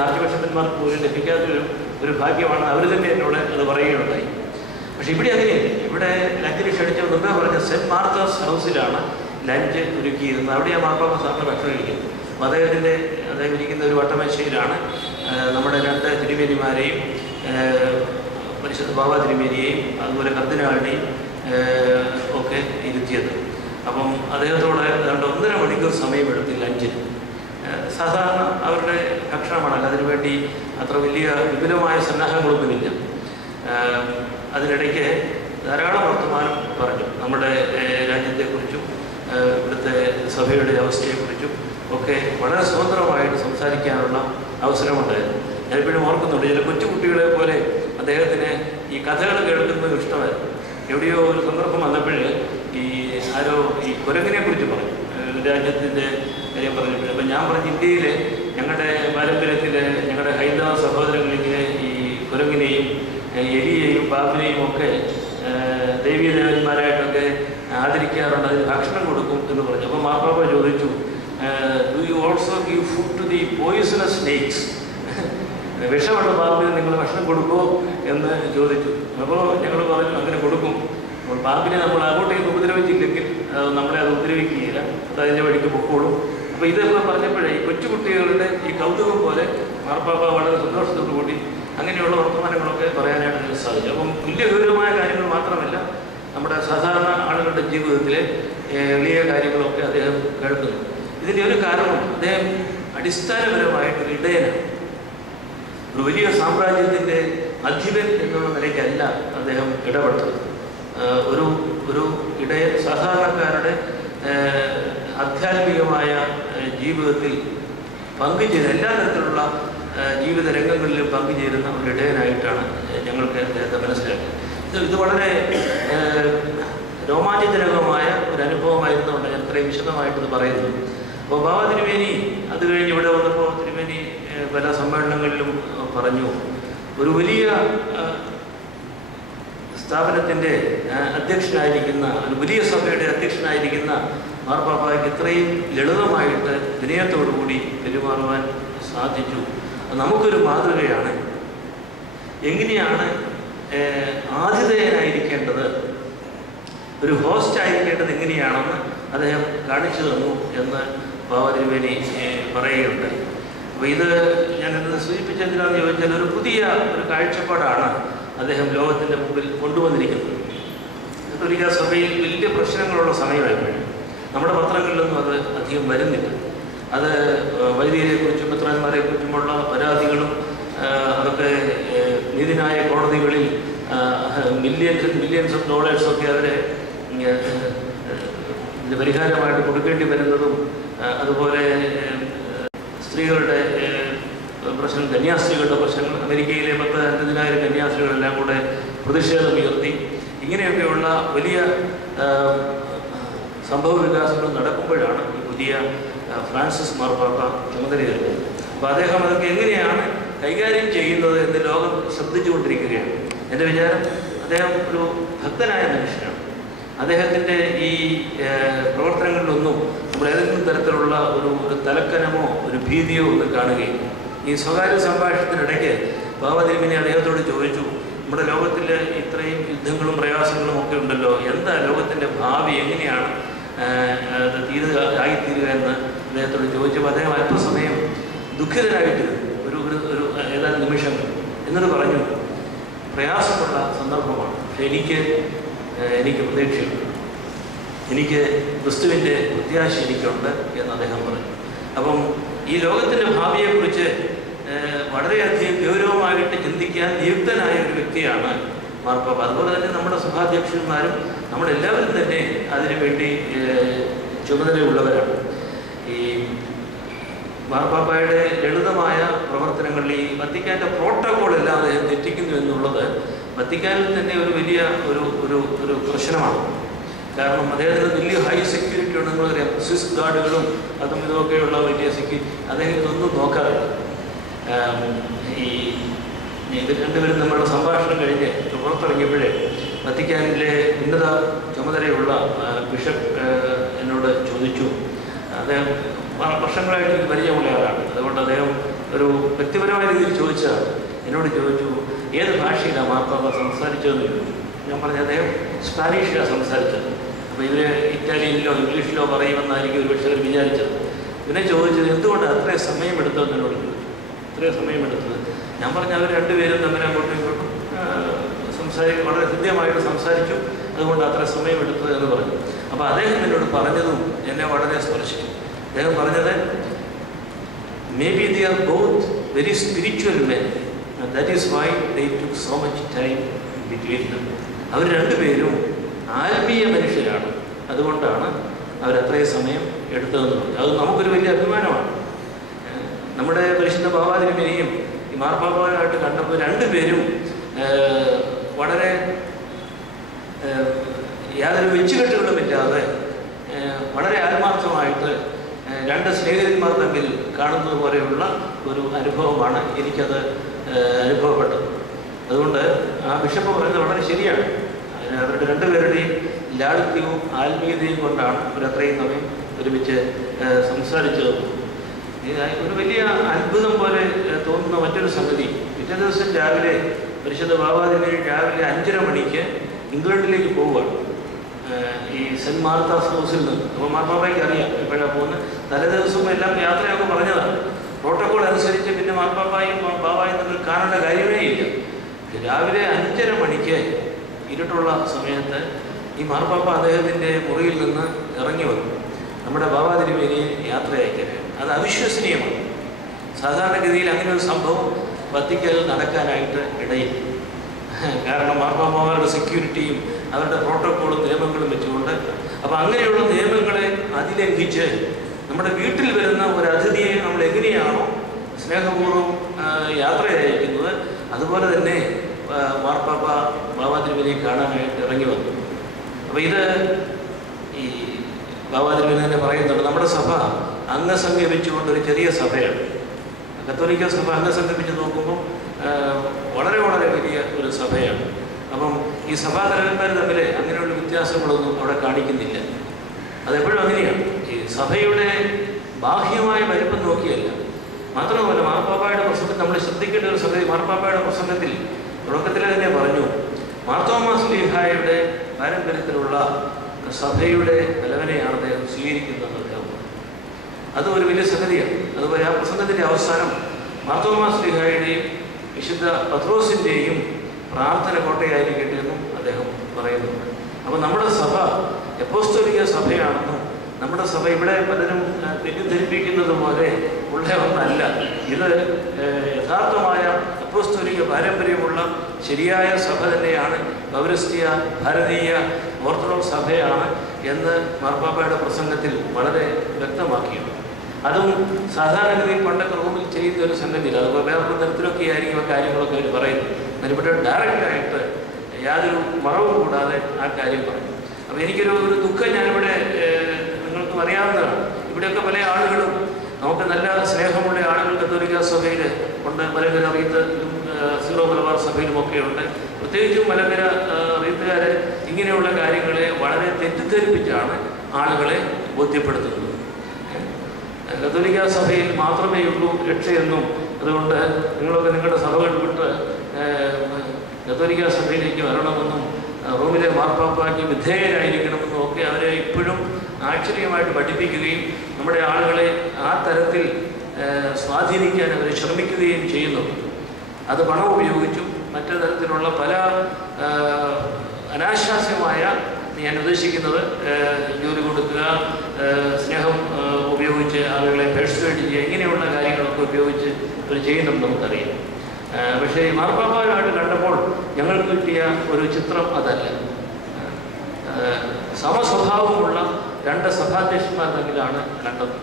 ആർച്ച് ബിഷപ്പന്മാർക്ക് പോലും ലഭിക്കാത്തൊരു ഭാഗ്യമാണ്. അവർ തന്നെ എന്നോട് അത് പറയുകയുണ്ടായി. പക്ഷെ ഇവിടെ അങ്ങനെയല്ല. ഇവിടെ ലഞ്ചിന് ക്ഷണിച്ച മുമ്പേ പറഞ്ഞ സെൻറ്റ് മാർത്താസ് ഹൗസിലാണ് ലഞ്ച് ഒരുക്കിയിരുന്നത്. അവിടെ ആ മാർപ്പാപ്പ സാറിന് ഭക്ഷണം കഴിക്കുന്നത്. അദ്ദേഹം ഇരിക്കുന്ന ഒരു വട്ടമേശയിലാണ് നമ്മുടെ 2 തിരുമേനിമാരെയും പരിശുദ്ധ ബാബാ തിരുമേനിയെയും അതുപോലെ കർദിനാളിനെയും ഒക്കെ ഇരുത്തിയത്. അപ്പം അദ്ദേഹത്തോട് ഏതാണ്ട് 1.5 മണിക്കൂർ സമയമെടുത്ത് ലഞ്ചിന്. സാധാരണ അവരുടെ ഭക്ഷണമാണല്ലോ, അതിനുവേണ്ടി അത്ര വലിയ വിപുലമായ സന്നാഹങ്ങളൊന്നുമില്ല. അതിനിടയ്ക്ക് ധാരാളം വർത്തമാനം പറഞ്ഞു. നമ്മുടെ രാജ്യത്തെക്കുറിച്ചും ഇവിടുത്തെ സഭയുടെ അവസ്ഥയെക്കുറിച്ചും ഒക്കെ വളരെ സ്വതന്ത്രമായിട്ട് സംസാരിക്കാനുള്ള അവസരമുണ്ടായിരുന്നു. ഞാനിപ്പോഴും ഓർക്കുന്നുണ്ട്, ചില കൊച്ചുകുട്ടികളെ പോലെ അദ്ദേഹത്തിന് ഈ കഥകൾ കേൾക്കുന്നത് ഇഷ്ടമായിരുന്നു. എവിടെയോ ഒരു സന്ദർഭം വന്നപ്പോൾ ആരോ ഈ കുരങ്ങിനെ കുറിച്ച് പറഞ്ഞു, രാജ്യത്തിൻ്റെ കാര്യം പറഞ്ഞപ്പോൾ. അപ്പം ഞാൻ പറഞ്ഞു, ഇന്ത്യയിൽ ഞങ്ങളുടെ പാരമ്പര്യത്തിൽ ഞങ്ങളുടെ ഹൈന്ദവ സഹോദരങ്ങളിങ്ങനെ ഈ കുരങ്ങിനെയും എലിയെയും പാമ്പിനെയും ഒക്കെ ദേവീദേവന്മാരായിട്ടൊക്കെ അവരെ ആദരിക്കാറുണ്ട്, അതിന് ഭക്ഷണം കൊടുക്കും എന്ന് പറഞ്ഞു. അപ്പോൾ മാർപ്പാപ്പ ചോദിച്ചു, do you also give food to the poisonous snakes? വിഷമുള്ള പാമ്പിന് നിങ്ങൾ ഭക്ഷണം കൊടുക്കുമോ എന്ന് ചോദിച്ചു. അപ്പോൾ ഞങ്ങൾ പറഞ്ഞു അങ്ങനെ കൊടുക്കും. അപ്പോൾ പാമ്പിനെ നമ്മൾ അങ്ങോട്ടേക്ക് ഉപദ്രവിച്ചില്ലെങ്കിൽ നമ്മളെ അത് ഉപദ്രവിക്കുകയില്ല, അത് അതിൻ്റെ വഴിക്ക് പൊക്കോളും. അപ്പോൾ ഇതെല്ലാം പറഞ്ഞപ്പോഴേ ഈ കൊച്ചുകുട്ടികളുടെ ഈ കൗതുകം പോലെ മാർപ്പാപ്പ വളരെ സന്തോഷത്തോടു കൂടി അങ്ങനെയുള്ള വർത്തമാനങ്ങളൊക്കെ പറയാനായിട്ട് സാധിച്ചു. അപ്പം വലിയ ഗൗരവമായ കാര്യങ്ങൾ മാത്രമല്ല, നമ്മുടെ സാധാരണ ആളുകളുടെ ജീവിതത്തിലെ വലിയ കാര്യങ്ങളൊക്കെ അദ്ദേഹം കേൾക്കുന്നു. ഇതിൻ്റെ ഒരു കാരണം അദ്ദേഹം അടിസ്ഥാനപരമായിട്ടൊരു ഇടയനാണ്. ഒരു വലിയ സാമ്രാജ്യത്തിൻ്റെ അധിപൻ എന്നുള്ള നിലയ്ക്കല്ല അദ്ദേഹം ഇടപെട്ടത്. ഒരു ഇടയൻ സാധാരണക്കാരുടെ ആധ്യാത്മികമായ ജീവിതത്തിൽ പങ്കുചേരുന്ന എല്ലാ തരത്തിലുള്ള ജീവിത രംഗങ്ങളിലും പങ്കുചേരുന്ന ഒരു ഇടയനായിട്ടാണ് ഞങ്ങൾക്ക് അദ്ദേഹത്തെ മനസ്സിലാക്കിയത്. ഇത് വളരെ രോമാഞ്ചജനകമായ ഒരു അനുഭവമായിരുന്നുകൊണ്ട് ഞാൻ ഇത്രയും വിശദമായിട്ടത് പറയുന്നു. അപ്പോൾ ബാബ തിരുമേനി അത് കഴിഞ്ഞ് ഇവിടെ വന്നപ്പോൾ തിരുമേനി പല സമ്മേളനങ്ങളിലും പറഞ്ഞു, ഒരു വലിയ സ്ഥാപനത്തിൻ്റെ അധ്യക്ഷനായിരിക്കുന്ന, ഒരു വലിയ സഭയുടെ അധ്യക്ഷനായിരിക്കുന്ന മാർപ്പാപ്പായ്ക്ക് ഇത്രയും ലളിതമായിട്ട് വിനയത്തോടുകൂടി പെരുമാറുവാൻ സാധിച്ചു. നമുക്കൊരു മാതൃകയാണ്. എങ്ങനെയാണ് ആതിഥേയനായിരിക്കേണ്ടത്, ഒരു ഹോസ്റ്റ് ആയിരിക്കേണ്ടത് എങ്ങനെയാണെന്ന് അദ്ദേഹം കാണിച്ചു തന്നു എന്ന് ബാബ തിരുമേനി പറയുകയുണ്ടായി. അപ്പോൾ ഇത് ഞാനിന്ന് സൂചിപ്പിച്ചെന്തിനാണെന്ന് ചോദിച്ചാൽ, ഒരു പുതിയ ഒരു കാഴ്ചപ്പാടാണ് അദ്ദേഹം ലോകത്തിൻ്റെ മുമ്പിൽ കൊണ്ടുവന്നിരിക്കുന്നത്. കത്തോലിക്ക സഭയിൽ വലിയ പ്രശ്നങ്ങളുള്ള സമയമായിപ്പോഴും നമ്മുടെ പത്രങ്ങളിലൊന്നും അത് അധികം വരുന്നില്ല. അത് വൈദികരെക്കുറിച്ചും മെത്രാന്മാരെക്കുറിച്ചുമുള്ള പരാതികളും അതൊക്കെ നീതിന്യായ കോടതികളിൽ മില്യൺസ് ഓഫ് ഡോളേഴ്സൊക്കെ അവരെ ഇതിന് പരിഹാരമായിട്ട് കൊടുക്കേണ്ടി വരുന്നതും, അതുപോലെ സ്ത്രീകളുടെ പ്രശ്നം, കന്യാസ്ത്രീകളുടെ പ്രശ്നങ്ങൾ, അമേരിക്കയിലെ 10,000 കന്യാസ്ത്രീകളെല്ലാം കൂടെ പ്രതിഷേധം ഉയർത്തി, ഇങ്ങനെയൊക്കെയുള്ള വലിയ സംഭവ വികാസങ്ങൾ നടക്കുമ്പോഴാണ് ഈ പുതിയ ഫ്രാൻസിസ് മാർപ്പാപ്പ ചുമതലയേറ്റത്. അപ്പോൾ അദ്ദേഹം അതൊക്കെ എങ്ങനെയാണ് കൈകാര്യം ചെയ്യുന്നത് എന്ന് ലോകം ശ്രദ്ധിച്ചുകൊണ്ടിരിക്കുകയാണ്. എൻ്റെ വിചാരം അദ്ദേഹം ഒരു ഭക്തനായ മനുഷ്യനാണ്. അദ്ദേഹത്തിൻ്റെ ഈ പ്രവർത്തനങ്ങളിലൊന്നും നമ്മൾ ഏതെങ്കിലും തരത്തിലുള്ള ഒരു തലക്കനമോ ഒരു ഭീതിയോ ഒന്നും കാണുകയില്ല. ഈ സ്വകാര്യ സംഭാഷണത്തിനിടയ്ക്ക് ബാബ തിരുമേനി അദ്ദേഹത്തോട് ചോദിച്ചു, നമ്മുടെ ലോകത്തിൽ ഇത്രയും യുദ്ധങ്ങളും പ്രയാസങ്ങളും ഒക്കെ ഉണ്ടല്ലോ, എന്താ ലോകത്തിൻ്റെ ഭാവി, എങ്ങനെയാണ് ആയിത്തീരുക എന്ന് അദ്ദേഹത്തോട് ചോദിച്ചപ്പോൾ അദ്ദേഹം അല്പസമയം ദുഃഖിതനായിട്ടിരുന്നു, ഒരു ഏതാനും നിമിഷങ്ങൾ. എന്നിട്ട് പറഞ്ഞു, പ്രയാസമുള്ള സന്ദർഭമാണ്, പക്ഷെ എനിക്ക് പ്രതീക്ഷയുണ്ട്, എനിക്ക് ക്രിസ്തുവിൻ്റെ പ്രത്യാശ എനിക്കുണ്ട് എന്ന് അദ്ദേഹം പറഞ്ഞു. അപ്പം ഈ ലോകത്തിൻ്റെ ഭാവിയെക്കുറിച്ച് വളരെയധികം ഗൗരവമായിട്ട് ചിന്തിക്കാൻ നിയുക്തനായ ഒരു വ്യക്തിയാണ് മാർപ്പാപ്പ. അതുപോലെ തന്നെ നമ്മുടെ സഭാധ്യക്ഷന്മാരും നമ്മളെല്ലാവരും തന്നെ അതിനുവേണ്ടി ചുമതലയുള്ളവരാണ്. ഈ മാർപ്പാപ്പയുടെ ലളിതമായ പ്രവർത്തനങ്ങളിൽ ഈ വത്തിക്കാൻ്റെ പ്രോട്ടോകോൾ എല്ലാം അദ്ദേഹം തെറ്റിക്കുന്നു എന്നുള്ളത് വത്തിക്കാനിൽ തന്നെ ഒരു വലിയ ഒരു പ്രശ്നമാണ്. കാരണം അദ്ദേഹത്തിന് വലിയ ഹൈ സെക്യൂരിറ്റി ഉണ്ടെന്ന് പറയാം, സ്വിസ് ഗാർഡുകളും അതും ഇതൊക്കെയുള്ള വലിയ സെക്യൂരിറ്റി. അദ്ദേഹം ഇതൊന്നും നോക്കാറില്ല. ഇത് രണ്ടുപേരും നമ്മളുടെ സംഭാഷണം കഴിഞ്ഞ് പുറത്തിറങ്ങിയപ്പോഴേ വത്തിക്കാനിലെ ഉന്നത ചുമതലയുള്ള ബിഷപ്പ് എന്നോട് ചോദിച്ചു, അദ്ദേഹം വർഷങ്ങളായിട്ട് എനിക്ക് പരിചയമുള്ള ആളാണ്, അതുകൊണ്ട് അദ്ദേഹം ഒരു വ്യക്തിപരമായ രീതിയിൽ ചോദിച്ചതാണ്. എന്നോട് ചോദിച്ചു, ഏത് ഭാഷയിലാണ് മാർപ്പാപ്പ സംസാരിച്ചതെന്ന് ചോദിച്ചു. ഞാൻ പറഞ്ഞു, അദ്ദേഹം സ്പാനിഷിലാണ് സംസാരിച്ചത്. അപ്പോൾ ഇവർ ഇറ്റാലിയനിലോ ഇംഗ്ലീഷിലോ പറയുമെന്നായിരിക്കും ഒരു പക്ഷേ അവർ വിചാരിച്ചത്. പിന്നെ ചോദിച്ചത്, എന്തുകൊണ്ടാണ് അത്രയും സമയമെടുത്തതെന്ന് എന്നോട് ചോദിച്ചു. ഇത്രയും സമയമെടുത്തത് ഞാൻ പറഞ്ഞു, അവർ രണ്ടുപേരും തമ്മിൽ അങ്ങോട്ടും ഇങ്ങോട്ടും വളരെ ഹൃദ്യമായിട്ട് സംസാരിച്ചു, അതുകൊണ്ട് അത്ര സമയമെടുത്തത് എന്ന് പറഞ്ഞു. അപ്പോൾ അദ്ദേഹം എന്നോട് പറഞ്ഞതും എന്നെ വളരെ സ്പർശിച്ചു. അദ്ദേഹം പറഞ്ഞത്, may be they are both very spiritual men, that is why they took so much time between them. അവർ രണ്ടുപേരും ആത്മീയ മനുഷ്യരാണ്, അതുകൊണ്ടാണ് അവരത്രയും സമയം എടുത്തതെന്ന് പറഞ്ഞു. അത് നമുക്കൊരു വലിയ അഭിമാനമാണ്. നമ്മുടെ പരിശുദ്ധ ബാബ തിരുമേനിയും ഈ മാർപ്പാപ്പയായിട്ട് കണ്ടപ്പോൾ രണ്ടുപേരും വളരെ യാതൊരു വെച്ചുകെട്ടുകളുമില്ലാതെ വളരെ ആത്മാർത്ഥമായിട്ട് രണ്ട് സ്നേഹിതന്മാർ തമ്മിൽ കാണുന്നത് പോലെയുള്ള ഒരു അനുഭവമാണ് എനിക്കത് അനുഭവപ്പെട്ടത്. അതുകൊണ്ട് ആ ബിഷപ്പ് പറയുന്നത് വളരെ ശരിയാണ്. അവരുടെ രണ്ടുപേരുടെയും ലാളിത്യവും ആത്മീയതയും കൊണ്ടാണ് ഇവരത്രയും സമയം ഒരുമിച്ച് സംസാരിച്ചത്. ഒരു വലിയ അത്ഭുതം പോലെ തോന്നുന്ന മറ്റൊരു സംഗതി, പിറ്റേ ദിവസം രാവിലെ പരിശുദ്ധ ബാബാതിരുമേനി രാവിലെ 5:30 മണിക്ക് ഇംഗ്ലണ്ടിലേക്ക് പോവുകയാണ്, ഈ സെൻറ്റ് മാർത്താസ് ഹൗസിൽ നിന്ന്. അപ്പോൾ മാർപ്പാപ്പയ്ക്ക് അറിയാം എപ്പോഴാണ് പോകുന്നത്. തലേദിവസവും എല്ലാം യാത്രയൊക്കെ പറഞ്ഞതാണ്. പ്രോട്ടോകോൾ അനുസരിച്ച് പിന്നെ മാർപ്പാപ്പായും ബാബായും തമ്മിൽ കാണേണ്ട കാര്യമേ ഇല്ല. രാവിലെ 5:30 മണിക്ക് ഇരുട്ടുള്ള സമയത്ത് ഈ മാർപ്പാപ്പ അദ്ദേഹത്തിൻ്റെ മുറിയിൽ നിന്ന് ഇറങ്ങി വന്നു നമ്മുടെ ബാബാതിരുമേനിയെ യാത്ര അയക്കാൻ. അത് അവിശ്വസനീയമാണ്. സാധാരണഗതിയിൽ അങ്ങനെ ഒരു സംഭവം വത്തിക്കനിൽ നടക്കാനായിട്ട് ഇടയില്ല. കാരണം മാർപ്പാപ്പമാരുടെ സെക്യൂരിറ്റിയും അവരുടെ പ്രോട്ടോക്കോളും നിയമങ്ങളും വെച്ചുകൊണ്ട്. അപ്പോൾ അങ്ങനെയുള്ള നിയമങ്ങളെ അതിലംഘിച്ച് നമ്മുടെ വീട്ടിൽ വരുന്ന ഒരു അതിഥിയെ നമ്മൾ എങ്ങനെയാണോ സ്നേഹപൂർവ്വം യാത്ര അയക്കുന്നത്, അതുപോലെ തന്നെ മാർപ്പാപ്പ ബാബാതിരുമേനിയെ കാണാനായിട്ട് ഇറങ്ങി വന്നു. അപ്പോൾ ഇത് ഈ ബാബാതിരുമേനി തന്നെ പറയുന്നുണ്ട്, നമ്മുടെ സഭ അംഗസംഖ്യ വെച്ചുകൊണ്ടൊരു ചെറിയ സഭയാണ്. കത്തോലിക്ക സഭ അംഗസംഖ്യ വെച്ച് നോക്കുമ്പോൾ വളരെ വളരെ വലിയ ഒരു സഭയാണ്. അപ്പം ഈ സഭാതലവന്മാർ തമ്മിൽ അങ്ങനെയുള്ള വ്യത്യാസങ്ങളൊന്നും അവിടെ കാണിക്കുന്നില്ല. അതെപ്പോഴും അങ്ങനെയാണ്. ഈ സഭയുടെ ബാഹ്യമായ വലിപ്പം നോക്കിയല്ല. മാത്രമല്ല മാർപ്പാപ്പയുടെ പ്രസംഗത്തിൽ നമ്മൾ ശ്രദ്ധിക്കേണ്ട ഒരു സംഗതി, മാർപ്പാപ്പയുടെ പ്രസംഗത്തിൽ തുടക്കത്തിൽ തന്നെ പറഞ്ഞു, മാർത്തോമാ ശ്ലീഹായുടെ പാരമ്പര്യത്തിലുള്ള സഭയുടെ തലവനെയാണ് അദ്ദേഹം സ്വീകരിക്കുന്നത്. അത് ഒരു വലിയ സംഗതിയാണ്. അതുപോലെ ആ പ്രസംഗത്തിൻ്റെ അവസാനം മാർത്തോമാ ശ്ലീഹായുടെയും വിശുദ്ധ പത്രോസിൻ്റെയും പ്രാർത്ഥന കോട്ടയായിരിക്കട്ടെ എന്നും അദ്ദേഹം പറയുന്നുണ്ട്. അപ്പോൾ നമ്മുടെ സഭ അപ്പോസ്തോലിക സഭയാണെന്നും നമ്മുടെ സഭ ഇവിടെ പലരും തെറ്റിദ്ധരിപ്പിക്കുന്നത് പോലെ ഉള്ള ഒന്നല്ല. ഇത് യഥാർത്ഥമായ അപ്പോസ്തോലിക പാരമ്പര്യമുള്ള ശരിയായ സഭ തന്നെയാണ്, പൗരസ്ത്യ ഭാരതീയ ഓർത്തഡോക്സ് സഭയാണ് എന്ന് മാർപ്പാപ്പയുടെ പ്രസംഗത്തിൽ വളരെ വ്യക്തമാക്കിയിട്ടുണ്ട്. അതും സാധാരണഗതിയിൽ പണ്ടൊക്കെ റൂമിൽ ചെയ്യുന്ന ഒരു സംഗതിയില്ല. അതുപോലെ വേറൊരു തരത്തിലൊക്കെ ആയിരിക്കും ആ കാര്യങ്ങളൊക്കെ അവർ പറയുന്നത്. അതിനിവിടെ ഡയറക്റ്റായിട്ട് യാതൊരു മറവും കൂടാതെ ആ കാര്യം പറയും. അപ്പോൾ എനിക്കൊരു ദുഃഖം ഞാനിവിടെ നിങ്ങൾക്കും അറിയാവുന്നതാണ്. ഇവിടെയൊക്കെ പല ആളുകളും നമുക്ക് നല്ല സ്നേഹമുള്ള ആളുകൾ കത്തോലിക്ക സഭയിൽ ഉണ്ട്, മലങ്കര റീത്ത് സീറോ മലബാർ സഭയിലുമൊക്കെ ഉണ്ട്. പ്രത്യേകിച്ചും മലങ്കര റീത്തുകാർ ഇങ്ങനെയുള്ള കാര്യങ്ങളെ വളരെ തെറ്റിദ്ധരിപ്പിച്ചാണ് ആളുകളെ ബോധ്യപ്പെടുത്തുന്നത്. കത്തോലിക്ക സഭയിൽ മാത്രമേ ഉള്ളൂ രക്ഷയെന്നും, അതുകൊണ്ട് നിങ്ങളൊക്കെ നിങ്ങളുടെ സഭകൾ വിട്ട് കത്തോലിക്ക സഭയിലേക്ക് വരണമെന്നും റോമിലെ മാർപ്പാപ്പയ്ക്ക് വിധേയരായിരിക്കണമെന്നും ഒക്കെ അവരെ ഇപ്പോഴും ആശ്ചര്യമായിട്ട് പഠിപ്പിക്കുകയും നമ്മുടെ ആളുകളെ ആ തരത്തിൽ സ്വാധീനിക്കാൻ അവർ ശ്രമിക്കുകയും ചെയ്യുന്നു. അത് പണം ഉപയോഗിച്ചും മറ്റു തരത്തിലുള്ള പല അനാശാസ്യമായ, ഞാൻ ഉദ്ദേശിക്കുന്നത് ജോലി കൊടുക്കുക, സ്നേഹം ഉപയോഗിച്ച് ആളുകളെ പെർsuade ചെയ്യുക, ഇങ്ങനെയുള്ള കാര്യങ്ങളൊക്കെ ഉപയോഗിച്ച് അവർ ചെയ്യുന്നുണ്ട് നമുക്കറിയാം. പക്ഷേ മാർപ്പാപ്പയുമായിട്ട് കണ്ടപ്പോൾ ഞങ്ങൾക്ക് കിട്ടിയ ഒരു ചിത്രം അതല്ല. സമസ്വഭാവമുള്ള രണ്ട് സഭാധ്യക്ഷന്മാർ തമ്മിലാണ് കണ്ടത്.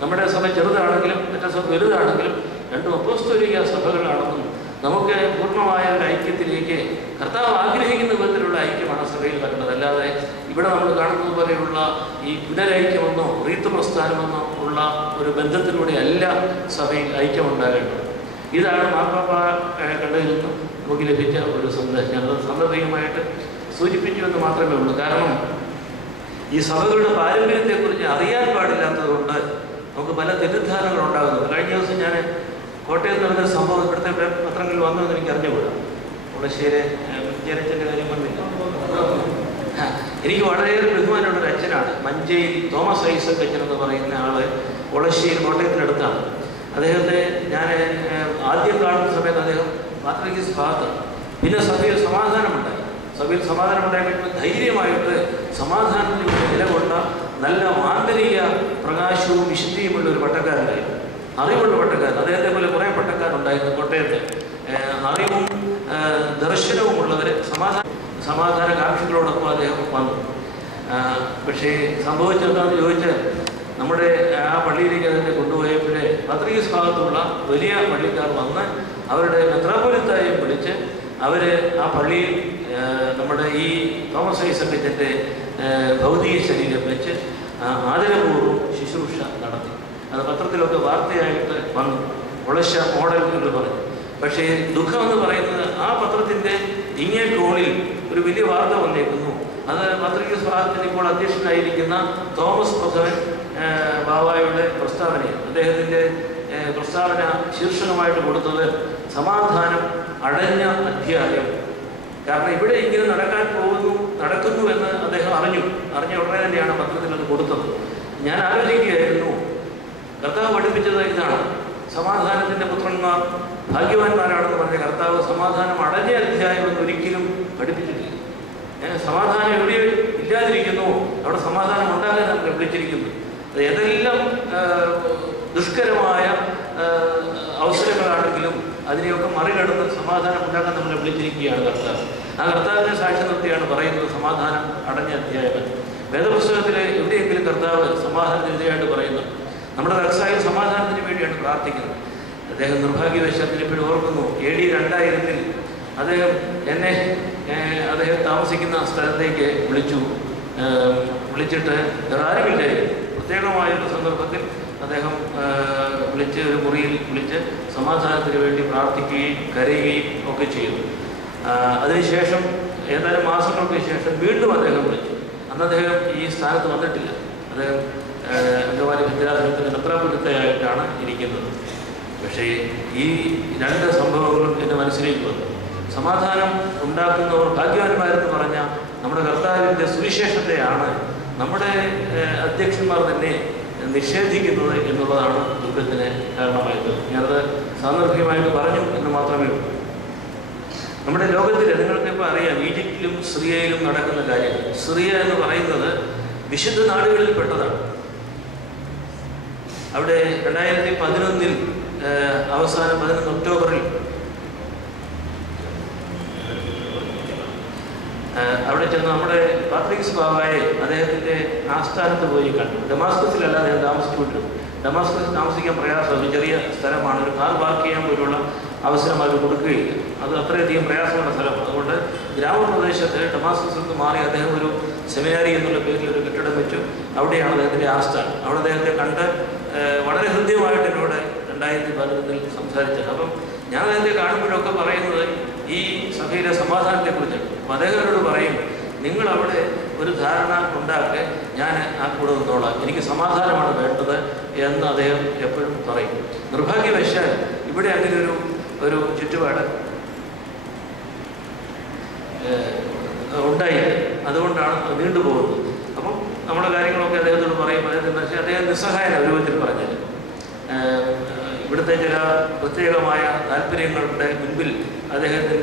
നമ്മുടെ സഭ ചെറുതാണെങ്കിലും മറ്റേ സഭ വലുതാണെങ്കിലും രണ്ടും അപ്പോസ്തോലിക സഭകളാണെന്നും നമുക്ക് പൂർണ്ണമായ ഒരു ഐക്യത്തിലേക്ക് കർത്താവ് ആഗ്രഹിക്കുന്ന വിധത്തിലുള്ള ഐക്യമാണ് സഭയിൽ കണ്ടത്. അല്ലാതെ ഇവിടെ നമ്മൾ കാണുന്നത് പോലെയുള്ള ഈ പുനരൈക്യമെന്നോ റീത്ത് പ്രസ്ഥാനമെന്നോ ഉള്ള ഒരു ബന്ധത്തിലൂടെ അല്ല സഭയിൽ ഐക്യമുണ്ടാകേണ്ടത്. ഇതാണ് മാർപ്പാപ്പ കണ്ടതിൽ നിന്നും നമുക്ക് ലഭിച്ച ഒരു സന്ദേശം. ഞാനത് സാന്ദർഭികമായിട്ട് സൂചിപ്പിച്ചു എന്ന് മാത്രമേ ഉള്ളൂ. കാരണം ഈ സഭകളുടെ പാരമ്പര്യത്തെക്കുറിച്ച് അറിയാൻ പാടില്ലാത്തത് കൊണ്ട് നമുക്ക് പല തെറ്റിദ്ധാരണകൾ ഉണ്ടാകുന്നത്. കഴിഞ്ഞ ദിവസം ഞാൻ കോട്ടയത്ത് നടന്ന സംഭവം ഇവിടുത്തെ പത്രങ്ങളിൽ വന്നതെന്ന് എനിക്ക് അറിഞ്ഞുകൂടാ. ഉളശ്ശേരി ജനത്തിൻ്റെ കാര്യം വന്നില്ല. എനിക്ക് വളരെയേറെ ബഹുമാനമുള്ള ഒരു അച്ഛനാണ്, മഞ്ചേരി തോമസ് ഐസക് അച്ഛൻ എന്ന് പറയുന്ന ആള് ഉളശ്ശേരി കോട്ടയത്തിനടുത്താണ്. അദ്ദേഹത്തെ ഞാൻ ആദ്യം കാണുന്ന സമയത്ത് അദ്ദേഹം പാത്രികീസ് ഭാഗത്ത്, പിന്നെ സഭയിൽ സമാധാനമുണ്ടായി. സഭയിൽ സമാധാനമുണ്ടായിട്ട് ധൈര്യമായിട്ട് സമാധാനത്തിന് നിലകൊണ്ട നല്ല ആന്തരിക പ്രകാശവും വിശുദ്ധിയുമുള്ള ഒരു പട്ടക്കാരനായിരുന്നു, അറിവുള്ള പട്ടക്കാരൻ. അദ്ദേഹത്തെ പോലെ കുറേ പട്ടക്കാരുണ്ടായിരുന്നു കോട്ടയത്ത്. അറിവും ദർശനവുമുള്ളവർ സമാധാനകാംക്ഷികളോടൊപ്പം അദ്ദേഹം വന്നു. പക്ഷേ സംഭവിച്ചെന്താണെന്ന് ചോദിച്ചാൽ നമ്മുടെ ആ പള്ളിയിലേക്ക് അതിനെ കൊണ്ടുപോയപ്പോഴേ പാത്രികീസ് ഭാഗത്തുള്ള വലിയ പള്ളിക്കാർ വന്ന് അവരുടെ മെത്രാപ്പൊലീത്തായെയും വിളിച്ച് അവർ ആ പള്ളിയിൽ നമ്മുടെ ഈ തോമസ് ഐസക് അച്ഛൻ്റെ ഭൗതിക ശരീരം വെച്ച് ആദരപൂർവ്വം ശുശ്രൂഷ നടത്തി. അത് പത്രത്തിലൊക്കെ വാർത്തയായിട്ട് വന്നു, ഉളശ്ശ മോഡൽ എന്ന് പറഞ്ഞു. പക്ഷേ ദുഃഖം എന്ന് പറയുന്നത് ആ പത്രത്തിൻ്റെ ഇങ്ങേ കോണിൽ ഒരു വലിയ വാർത്ത വന്നേക്കുന്നു. അത് പത്രിക സ്വാഗതത്തിന് ഇപ്പോൾ അധ്യക്ഷനായിരിക്കുന്ന തോമസ് പ്രഥമൻ ബാവായുടെ പ്രസ്താവനയാണ്. അദ്ദേഹത്തിൻ്റെ പ്രസ്താവന ശീർഷകമായിട്ട് കൊടുത്തത് സമാധാനം അടഞ്ഞ അധ്യായം. കാരണം ഇവിടെ ഇങ്ങനെ നടക്കുന്നു എന്ന് അദ്ദേഹം അറിഞ്ഞ ഉടനെ തന്നെയാണ് പത്രത്തിൽ അത് കൊടുത്തത്. ഞാൻ ആലോചിക്കുകയായിരുന്നു, കർത്താവ് പഠിപ്പിച്ചത് ഇതാണ്, സമാധാനത്തിൻ്റെ പുത്രന്മാർ ഭാഗ്യവാന്മാരാണെന്ന് പറഞ്ഞ കർത്താവ് സമാധാനം അടഞ്ഞ അധ്യായം എന്ന് ഒരിക്കലും പഠിപ്പിച്ചിട്ടില്ല. സമാധാനം എവിടെ ഇല്ലാതിരിക്കുന്നു അവിടെ സമാധാനം ഉണ്ടാകാൻ നമ്മൾ വിളിച്ചിരിക്കുന്നു. ഏതെല്ലാം ദുഷ്കരമായ അവസരങ്ങളാണെങ്കിലും അതിനെയൊക്കെ മറികടന്ന് സമാധാനം ഉണ്ടാക്കാൻ നമ്മളെ വിളിച്ചിരിക്കുകയാണ് കർത്താവ്. ആ കർത്താവിനെ സാക്ഷി നിർത്തിയാണ് പറയുന്നത് സമാധാനം അടഞ്ഞ അധ്യായം. വേദപുസ്തകത്തിൽ എവിടെയെങ്കിലും കർത്താവ് സമാധാനത്തിനെതിരായിട്ട് പറയുന്നു. നമ്മുടെ റക്സായിൽ സമാധാനത്തിന് വേണ്ടിയാണ് പ്രാർത്ഥിക്കുന്നത്. അദ്ദേഹം നിർഭാഗ്യവശാൽ ഇപ്പോഴും ഓർക്കുന്നു, AD 2000 അദ്ദേഹം താമസിക്കുന്ന സ്ഥലത്തേക്ക് വിളിച്ചിട്ട് ആരുമില്ലായിരുന്നു. പ്രത്യേകമായൊരു സന്ദർഭത്തിൽ അദ്ദേഹം വിളിച്ച് ഒരു മുറിയിൽ വിളിച്ച് സമാധാനത്തിന് വേണ്ടി പ്രാർത്ഥിക്കുകയും കരയുകയും ഒക്കെ ചെയ്തു. അതിനുശേഷം ഏതാനും മാസങ്ങൾക്ക് ശേഷം വീണ്ടും അദ്ദേഹം വിളിച്ചു. അന്ന് അദ്ദേഹം ഈ സ്ഥാനത്ത് വന്നിട്ടില്ല. അദ്ദേഹം അങ്കമാലി ഭദ്രാസനത്തിൻ്റെ മെത്രാപ്പൊലീത്തയായിട്ടാണ് ഇരിക്കുന്നത്. പക്ഷേ ഈ രണ്ട് സംഭവങ്ങളും എൻ്റെ മനസ്സിലേക്ക് വന്നു. സമാധാനം ഉണ്ടാക്കുന്നവർ ഭാഗ്യവാന്മാരെന്ന് പറഞ്ഞ നമ്മുടെ കർത്താവിൻ്റെ സുവിശേഷത്തെയാണ് നമ്മുടെ അധ്യക്ഷന്മാർ തന്നെ നിഷേധിക്കുന്നത് എന്നുള്ളതാണ് ദുഃഖത്തിന് കാരണമായത്. ഞാനത് സാന്ദർഭികമായിട്ട് പറഞ്ഞു എന്ന് മാത്രമേ ഉള്ളൂ. നമ്മുടെ ലോകത്തിൽ നിങ്ങൾക്കിപ്പോൾ അറിയാം, ഈജിപ്തിലും സിറിയയിലും നടക്കുന്ന കാര്യങ്ങൾ. സിറിയ എന്ന് പറയുന്നത് വിശുദ്ധ നാടുകളിൽ പെട്ടതാണ്. അവിടെ 2011 അവസാനം 11 ഒക്ടോബറിൽ അവിടെ ചെന്ന് നമ്മുടെ പാത്രികസ് ബാവായെ അദ്ദേഹത്തിൻ്റെ ആസ്ഥാനത്ത് പോയി കണ്ടു. ഡമാസ്കസിലല്ല അദ്ദേഹം താമസിച്ചുവിട്ടു. ഡമാസ്കസ് താമസിക്കാൻ പ്രയാസം, ഒരു ചെറിയ സ്ഥലമാണ്. ഒരു കാർ പാർക്ക് ചെയ്യാൻ പോലുള്ള അവസരം അവർ കൊടുക്കുകയില്ല. അത് അത്രയധികം പ്രയാസമുള്ള സ്ഥലമാണ്. അതുകൊണ്ട് ഗ്രാമപ്രദേശത്ത് ഡമാസ്കസിൽ നിന്ന് മാറി അദ്ദേഹം ഒരു സെമിനാരി എന്നുള്ള പേരിൽ ഒരു കെട്ടിടം വെച്ചു. അവിടെയാണ് അദ്ദേഹത്തിൻ്റെ ആസ്ഥാനം. അവിടെ അദ്ദേഹത്തെ കണ്ട് വളരെ ഹൃദ്യമായിട്ട് എന്നോട് 2011 സംസാരിച്ചത്. അപ്പം ഞാൻ അദ്ദേഹത്തെ കാണുമ്പോഴൊക്കെ പറയുന്നത് ഈ സഭയിലെ സമാധാനത്തെക്കുറിച്ചാണ്. അപ്പം അദ്ദേഹത്തോട് പറയും, നിങ്ങളവിടെ ഒരു ധാരണ ഉണ്ടാക്കി ഞാൻ ആ കൂടെ നിന്നോളാം, എനിക്ക് സമാധാനമാണ് വേണ്ടത് എന്ന് അദ്ദേഹം എപ്പോഴും പറയും. നിർഭാഗ്യവശാൽ ഇവിടെ അങ്ങനെ ഒരു ചുറ്റുപാട് ഉണ്ടായില്ല. അതുകൊണ്ടാണ് നീണ്ടുപോകുന്നത്. അപ്പം നമ്മുടെ കാര്യങ്ങളൊക്കെ അദ്ദേഹത്തോട് പറയുമ്പോൾ അദ്ദേഹം നിസ്സഹായന രൂപത്തിൽ പറഞ്ഞത്. ഇവിടുത്തെ ചില പ്രത്യേകമായ താല്പര്യങ്ങളുടെ മുൻപിൽ അദ്ദേഹത്തിന്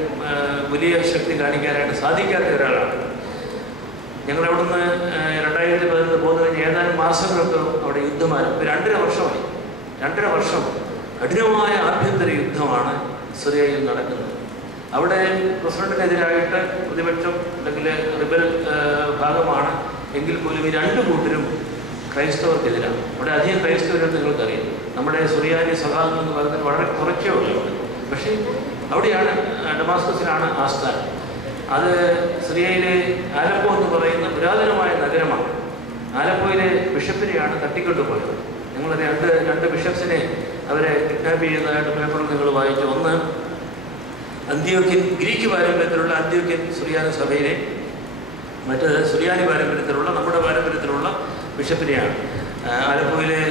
വലിയ ശക്തി കാണിക്കാനായിട്ട് സാധിക്കാത്ത ഒരാളാണ്. ഞങ്ങളവിടുന്ന് 2011 പോകുന്നതിന് ഏതാനും മാസങ്ങൾക്ക് അവിടെ യുദ്ധമാണ്. 2.5 വർഷമായി. 2.5 വർഷം കഠിനമായ ആഭ്യന്തര യുദ്ധമാണ് സിറിയയിൽ നടക്കുന്നത്. അവിടെ പ്രസിഡന്റിനെതിരായിട്ട് പ്രതിപക്ഷം അല്ലെങ്കിൽ റിബൽ ഭാഗമാണ് എങ്കിൽ പോലും ഈ രണ്ട് കൂട്ടരും ക്രൈസ്തവർക്കെതിരാണ്. അവിടെ അധികം ക്രൈസ്തവരെന്ന് നിങ്ങൾക്കറിയാം. നമ്മുടെ സുറിയാനി സഭാഗം എന്ന് പറയുന്നത് വളരെ കുറച്ചേ ഉള്ളൂ. പക്ഷേ അവിടെയാണ്, ഡമാസ്കസിലാണ് ആസ്ഥാനം. അത് സിറിയയിലെ ആലപ്പോ എന്ന് പറയുന്ന പുരാതനമായ നഗരമാണ്. ആലപ്പോയിലെ ബിഷപ്പിനെയാണ് തട്ടിക്കൊണ്ടുപോയത്. നിങ്ങൾ രണ്ട് ബിഷപ്സിനെ അവരെ കിഡ്നാപ്പ് ചെയ്യുന്നതായിട്ട് പേപ്പറിൽ നിങ്ങൾ വായിച്ചു. ഒന്ന് അന്ത്യോക്യൻ ഗ്രീക്ക് പാരമ്പര്യത്തിലുള്ള അന്ത്യോക്യൻ സുറിയാനി സഭയിലെ, മറ്റേത് സുറിയാനി പാരമ്പര്യത്തിലുള്ള നമ്മുടെ പാരമ്പര്യത്തിലുള്ള ബിഷപ്പിനെയാണ്. ആലപ്പുഴയിലെ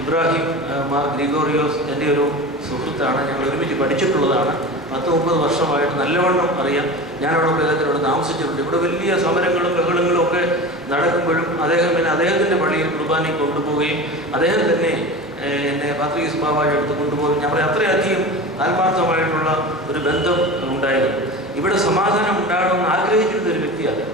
ഇബ്രാഹിം മാർ ഗ്രിഗോറിയോസ് എൻ്റെ ഒരു സുഹൃത്താണ്. ഞങ്ങൾ ഒരുമിച്ച് പഠിച്ചിട്ടുള്ളതാണ്. 10-30 വർഷമായിട്ട് നല്ലവണ്ണം അറിയാം. ഞാനവിടെ അദ്ദേഹത്തിനോട് താമസിച്ചിട്ടുണ്ട്. ഇവിടെ വലിയ സമരങ്ങളും ബഹളങ്ങളും ഒക്കെ നടക്കുമ്പോഴും അദ്ദേഹത്തിൻ്റെ പള്ളിയിൽ കുർബാനയ്ക്ക് കൊണ്ടുപോവുകയും അദ്ദേഹം തന്നെ എന്നെ പാത്രീസ് ബാബായുടെ അടുത്ത് കൊണ്ടുപോയി. ഞാൻ പറയാം, അത്രയധികം ആത്മാർത്ഥമായിട്ടുള്ള ഒരു ബന്ധം ഉണ്ടായിരുന്നു. ഇവിടെ സമാധാനം ഉണ്ടാകണമെന്ന് ആഗ്രഹിച്ചിരുന്ന ഒരു വ്യക്തിയാണ്.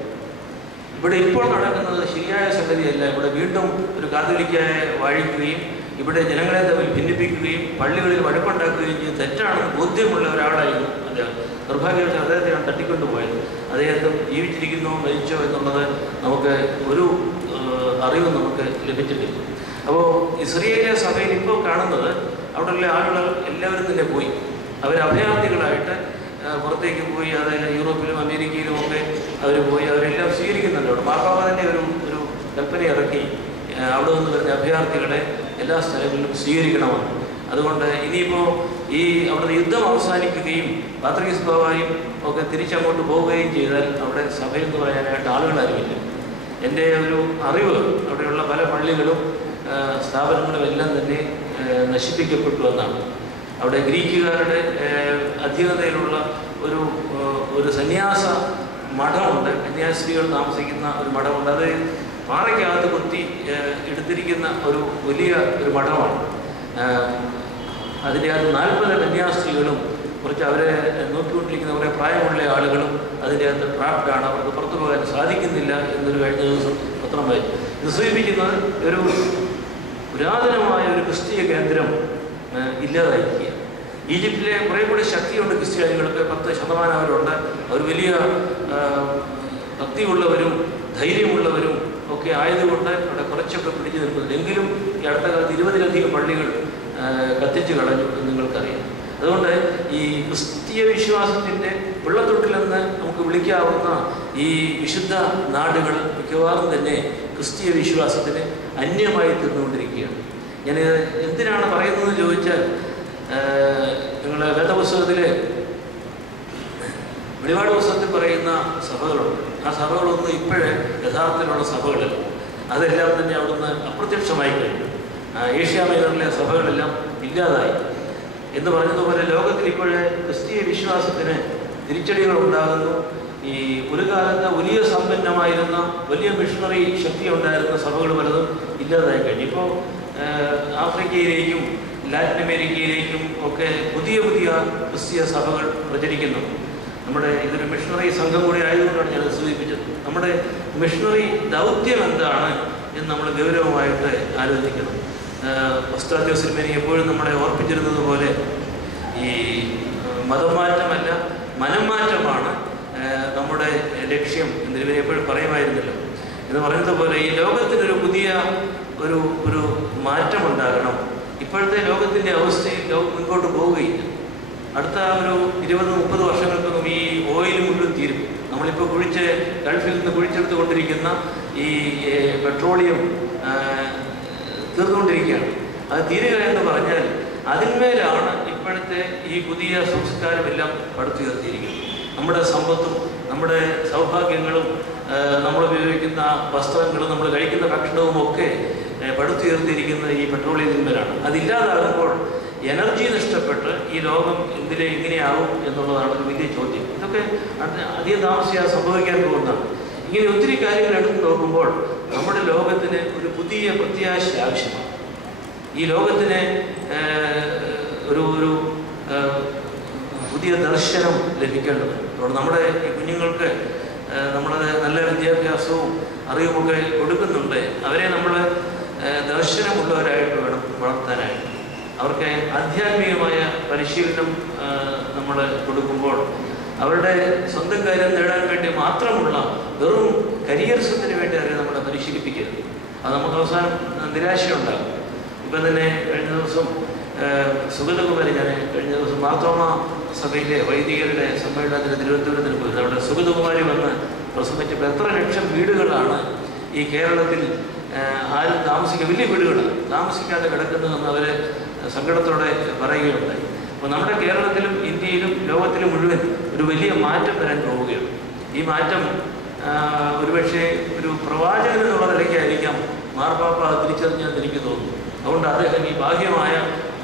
ഇവിടെ ഇപ്പോൾ നടക്കുന്നത് ശരിയായ സംഗതിയല്ല. ഇവിടെ വീണ്ടും ഒരു കാതോലിക്കായ വാഴിക്കുകയും ഇവിടെ ജനങ്ങളെ തമ്മിൽ ഭിന്നിപ്പിക്കുകയും പള്ളികളിൽ വഴക്കുണ്ടാക്കുകയും ചെയ്ത് തെറ്റാണെന്ന് ബോധ്യമുള്ള ഒരാളായിരുന്നു അദ്ദേഹം. നിർഭാഗ്യവശാൽ അദ്ദേഹത്തെയാണ് തട്ടിക്കൊണ്ടുപോയത്. അദ്ദേഹത്തെ ജീവിച്ചിരിക്കുന്നോ മരിച്ചോ എന്നുള്ളത് നമുക്ക് ഒരു അറിവും നമുക്ക് ലഭിച്ചിട്ടില്ല. അപ്പോൾ സിറിയയിലെ സഭയിൽ ഇപ്പോൾ കാണുന്നത് അവിടെയുള്ള ആളുകൾ എല്ലാവരും തന്നെ പോയി. അവർ അഭയാർത്ഥികളായിട്ട് പുറത്തേക്ക് പോയി. അത് യൂറോപ്പിലും അമേരിക്കയിലും ഒക്കെ അവർ പോയി. അവരെല്ലാം സ്വീകരിക്കുന്നുണ്ട്. അവിടെ മാർപ്പാപ്പ തന്നെ ഒരു കൽപ്പന ഇറക്കി അവിടെ നിന്ന് വരുന്ന അഭയാർത്ഥികളെ എല്ലാ സ്ഥലങ്ങളിലും സ്വീകരിക്കണമെന്ന്. അതുകൊണ്ട് ഇനിയിപ്പോൾ ഈ അവിടുത്തെ യുദ്ധം അവസാനിക്കുകയും പാത്രീസ് ബാബായും ഒക്കെ തിരിച്ചങ്ങോട്ട് പോവുകയും ചെയ്താൽ അവിടെ സഭയെന്ന് പറയാനായിട്ട് ആളുകളാരുമില്ല. എൻ്റെ ഒരു അറിവ് അവിടെയുള്ള പല പള്ളികളും സ്ഥാപനങ്ങളും എല്ലാം തന്നെ നശിപ്പിക്കപ്പെട്ടു എന്നാണ്. അവിടെ ഗ്രീക്കുകാരുടെ അധീനതയിലുള്ള ഒരു സന്യാസ മഠമുണ്ട്, കന്യാസ്ത്രീകൾ താമസിക്കുന്ന ഒരു മഠമുണ്ട്. അത് പാറയ്ക്കകത്ത് കുത്തി എടുത്തിരിക്കുന്ന ഒരു വലിയ ഒരു മഠമാണ്. അതിൻ്റെ അകത്ത് 40 കന്യാസ്ത്രീകളും കുറച്ച് അവരെ നോക്കിക്കൊണ്ടിരിക്കുന്ന കുറേ പ്രായമുള്ള ആളുകളും അതിൻ്റെ അകത്ത് ട്രാപ്ഡാണ്. അവർക്ക് പുറത്തു പോകാൻ സാധിക്കുന്നില്ല എന്നൊരു കഴിഞ്ഞ ദിവസം പത്രം വായിച്ചു. ഇത് സൂചിപ്പിക്കുന്നത് ഒരു പുരാതനമായ ഒരു ക്രിസ്തീയ കേന്ദ്രം ഇല്ലാതായിരിക്കുക. ഈജിപ്തിലെ കുറേ കൂടി ശക്തിയുണ്ട് ക്രിസ്ത്യാനികൾക്ക്, 10% അവരുണ്ട്. അവർ വലിയ ഭക്തിയുള്ളവരും ധൈര്യമുള്ളവരും ഒക്കെ ആയതുകൊണ്ട് അവിടെ കുറച്ചൊക്കെ പിടിച്ചു നിൽക്കുന്നുണ്ട്. എങ്കിലും ഈ അടുത്ത കാലത്ത് 20-ലധികം പള്ളികൾ കത്തിച്ചു കളഞ്ഞു എന്ന് നിങ്ങൾക്കറിയാം. അതുകൊണ്ട് ഈ ക്രിസ്തീയ വിശ്വാസത്തിൻ്റെ വെള്ളത്തൊട്ടിലെന്ന് നമുക്ക് വിളിക്കാവുന്ന ഈ വിശുദ്ധ നാടുകൾ മിക്കവാറും തന്നെ ക്രിസ്തീയ വിശ്വാസത്തിന് അന്യമായി തീർന്നുകൊണ്ടിരിക്കുകയാണ്. ഞാൻ എന്തിനാണ് പറയുന്നതെന്ന് ചോദിച്ചാൽ, നിങ്ങളുടെ വേദപുസ്തകത്തിൽ വെളിപാട് പുസ്തകത്തിൽ പറയുന്ന സഭകളുണ്ട്. ആ സഭകളൊന്നും ഇപ്പോഴേ യഥാർത്ഥത്തിലുള്ള സഭകളല്ല. അതെല്ലാം തന്നെ അവിടുന്ന് അപ്രത്യക്ഷമായി കഴിഞ്ഞു. ഏഷ്യ മൈനറിലെ സഭകളെല്ലാം ഇല്ലാതായി എന്ന് പറഞ്ഞതുപോലെ ലോകത്തിൽ ഇപ്പോഴേ ക്രിസ്തീയ വിശ്വാസത്തിന് തിരിച്ചടികൾ ഉണ്ടാകുന്നു. ഈ ഒരു കാലത്ത് വലിയ സമ്പന്നമായിരുന്ന വലിയ മിഷണറി ശക്തി ഉണ്ടായിരുന്ന സഭകൾ പലതും ഇല്ലാതായി കഴിഞ്ഞു. ഇപ്പോൾ ആഫ്രിക്കയിലേക്കും ലാറ്റിൻ അമേരിക്കയിലേക്കും ഒക്കെ പുതിയ പുതിയ ക്രിസ്തീയ സഭകൾ പ്രചരിക്കുന്നു. നമ്മുടെ ഇതൊരു മിഷണറി സംഘം കൂടി ആയതുകൊണ്ടാണ് ഞാനത് സൂചിപ്പിച്ചത്. നമ്മുടെ മിഷണറി ദൗത്യം എന്താണ് എന്ന് നമ്മൾ ഗൗരവമായിട്ട് ആലോചിക്കണം. പശ്ചാത്യ സിനിമയെ എപ്പോഴും നമ്മളെ ഓർപ്പിച്ചിരുന്നത് പോലെ ഈ മതം മാറ്റമല്ല മനം മാറ്റമാണ് നമ്മുടെ ലക്ഷ്യം എന്ന് ഇവരെ എപ്പോഴും പറയുമായിരുന്നല്ലോ. എന്ന് പറയുന്നത് പോലെ ഈ ലോകത്തിനൊരു പുതിയ ഒരു മാറ്റമുണ്ടാകണം. ഇപ്പോഴത്തെ ലോകത്തിൻ്റെ അവസ്ഥയിൽ ലോകം മുൻപോട്ട് പോവുകയില്ല. അടുത്ത ഒരു 20-30 വർഷങ്ങൾക്കൊന്നും ഈ ഓയിൽ മുഴുവൻ തീരും. നമ്മളിപ്പോൾ ഗൾഫിൽ നിന്ന് കുഴിച്ചെടുത്തുകൊണ്ടിരിക്കുന്ന ഈ പെട്രോളിയം തീർന്നുകൊണ്ടിരിക്കുകയാണ്. അത് തീരുക എന്ന് പറഞ്ഞാൽ അതിന്മേലാണ് ഇപ്പോഴത്തെ ഈ പുതിയ സംസ്കാരമെല്ലാം പടുത്തുയർത്തിയിരിക്കുന്നത്. നമ്മുടെ സമ്പത്തും നമ്മുടെ സൗഭാഗ്യങ്ങളും നമ്മൾ ഉപയോഗിക്കുന്ന വസ്ത്രങ്ങളും നമ്മൾ കഴിക്കുന്ന ഭക്ഷണവും ഒക്കെ പടുത്തുയർത്തിയിരിക്കുന്ന ഈ പെട്രോളിയത്തിന്മേലാണ്. അതില്ലാതാകുമ്പോൾ എനർജി നഷ്ടപ്പെട്ട് ഈ ലോകം എങ്ങനെയാവും എന്നുള്ളതാണ് ഒരു വലിയ ചോദ്യം. ഇതൊക്കെ അധികം താമസിയാതെ സംഭവിക്കാൻ പോകുന്നതാണ്. ഇങ്ങനെ ഒത്തിരി കാര്യങ്ങൾ എടുത്തു നോക്കുമ്പോൾ നമ്മുടെ ലോകത്തിന് ഒരു പുതിയ പ്രത്യാശ ആവശ്യമാണ്. ഈ ലോകത്തിന് ഒരു പുതിയ ദർശനം ലഭിക്കേണ്ടതുണ്ട്. അതുകൊണ്ട് നമ്മുടെ ഈ കുഞ്ഞുങ്ങൾക്ക് നമ്മളത് നല്ല വിദ്യാഭ്യാസവും അറിവുമൊക്കെ കൊടുക്കുന്നുണ്ട്. അവരെ നമ്മൾ ദർശനമുള്ളവരായിട്ട് വേണം വളർത്താനായിട്ട്. അവർക്ക് ആധ്യാത്മികമായ പരിശീലനം നമ്മൾ കൊടുക്കുമ്പോൾ അവരുടെ സ്വന്തം കാര്യം നേടാൻ വേണ്ടി മാത്രമുള്ള വെറും കരിയർസത്തിന് വേണ്ടി അവരെ നമ്മളെ പരിശീലിപ്പിക്കരുത്. അത് നമുക്ക് അവസാനം നിരാശയുണ്ടാകും. ഇപ്പം തന്നെ കഴിഞ്ഞ ദിവസം സുഗതകുമാരി, ഞാൻ കഴിഞ്ഞ ദിവസം മാർത്തോമ സഭയിലെ വൈദികരുടെ സമ്മേളനത്തിന് തിരുവനന്തപുരത്തിന് പോയത്. അവിടെ സുഗതകുമാരി വന്ന് പ്രസംഗിച്ചപ്പോൾ എത്ര ലക്ഷം വീടുകളാണ് ഈ കേരളത്തിൽ ആരും വലിയ വീടുകളാണ് താമസിക്കാതെ കിടക്കുന്നതെന്ന് അവർ സങ്കടത്തോടെ പറയുകയുണ്ടായി. അപ്പോൾ നമ്മുടെ കേരളത്തിലും ഇന്ത്യയിലും ലോകത്തിലും മുഴുവൻ ഒരു വലിയ മാറ്റം വരാൻ പോവുകയാണ്. ഈ മാറ്റം ഒരുപക്ഷെ ഒരു പ്രവാചകൻ എന്നുള്ള നിലയ്ക്കായിരിക്കാം മാർപ്പാപ്പ തിരിച്ചറിഞ്ഞെന്ന് എനിക്ക് തോന്നുന്നു. അതുകൊണ്ട് അദ്ദേഹം ഈ ബാഹ്യമായ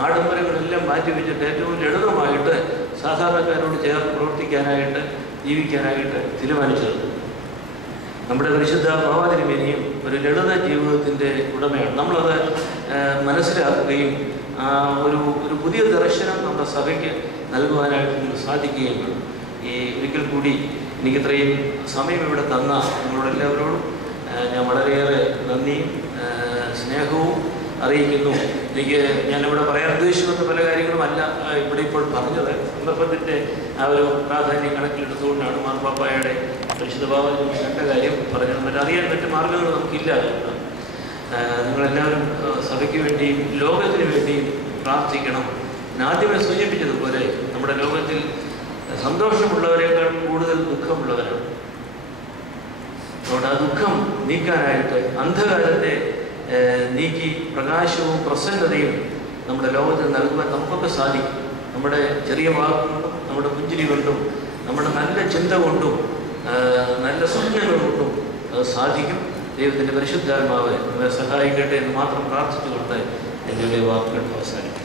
ആഡംബരങ്ങളെല്ലാം മാറ്റിവെച്ചിട്ട് ഏറ്റവും ലളിതമായിട്ട് സാധാരണക്കാരോട് ചേർന്ന് പ്രവർത്തിക്കാനായിട്ട് ജീവിക്കാനായിട്ട് തീരുമാനിച്ചത്. നമ്മുടെ പരിശുദ്ധ ഭാവാതിരുമേനിയും ഒരു ലളിത ജീവിതത്തിൻ്റെ ഉടമയാണ്. നമ്മളത് മനസ്സിലാക്കുകയും ഒരു പുതിയ ദർശനം നമ്മുടെ സഭയ്ക്ക് നൽകുവാനായിട്ട് നമുക്ക് സാധിക്കുകയും വേണം. ഈ ഒരിക്കൽ കൂടി എനിക്കിത്രയും സമയം ഇവിടെ തന്ന നിങ്ങളോടെല്ലാവരോടും ഞാൻ വളരെയേറെ നന്ദിയും സ്നേഹവും അറിയിക്കുന്നു. ഞാനിവിടെ പറയാൻ ഉദ്ദേശിക്കുന്ന പല കാര്യങ്ങളുമല്ല ഇവിടെ ഇപ്പോൾ പറഞ്ഞത്. സന്ദർഭത്തിൻ്റെ ആ ഒരു പ്രാധാന്യം കണക്കിലെടുത്തുകൊണ്ടാണ് മാർപ്പാപ്പായുടെ പരിശുദ്ധ ഭാവത്തിൽ കണ്ട കാര്യം പറഞ്ഞത്. മറ്ററിയാൻ മറ്റു മാർഗങ്ങൾ നമുക്കില്ല. നിങ്ങളെല്ലാവരും സഭയ്ക്ക് വേണ്ടിയും ലോകത്തിന് വേണ്ടിയും പ്രാർത്ഥിക്കണം. ആദ്യമേ സൂചിപ്പിച്ചതുപോലെ നമ്മുടെ ലോകത്തിൽ സന്തോഷമുള്ളവരെക്കാൾ കൂടുതൽ ദുഃഖമുള്ളവരാണ്. അതുകൊണ്ട് ആ ദുഃഖം നീക്കാനായിട്ട് അന്ധകാരത്തെ നീക്കി പ്രകാശവും പ്രസന്നതയും നമ്മുടെ ലോകത്തിൽ നൽകുവാൻ നമുക്കൊക്കെ സാധിക്കും. നമ്മുടെ ചെറിയ വാക്കുകൊണ്ടും നമ്മുടെ പുഞ്ചിരി കൊണ്ടും നമ്മുടെ നല്ല ചിന്ത കൊണ്ടും നല്ല സ്വപ്നങ്ങൾ കൊണ്ടും അത് സാധിക്കും. ദൈവത്തിൻ്റെ പരിശുദ്ധാത്മാവ് നമ്മെ സഹായിക്കട്ടെ എന്ന് മാത്രം പ്രാർത്ഥിച്ചുകൊണ്ട് എൻ്റെ വാക്കുകൾ അവസാനിക്കും.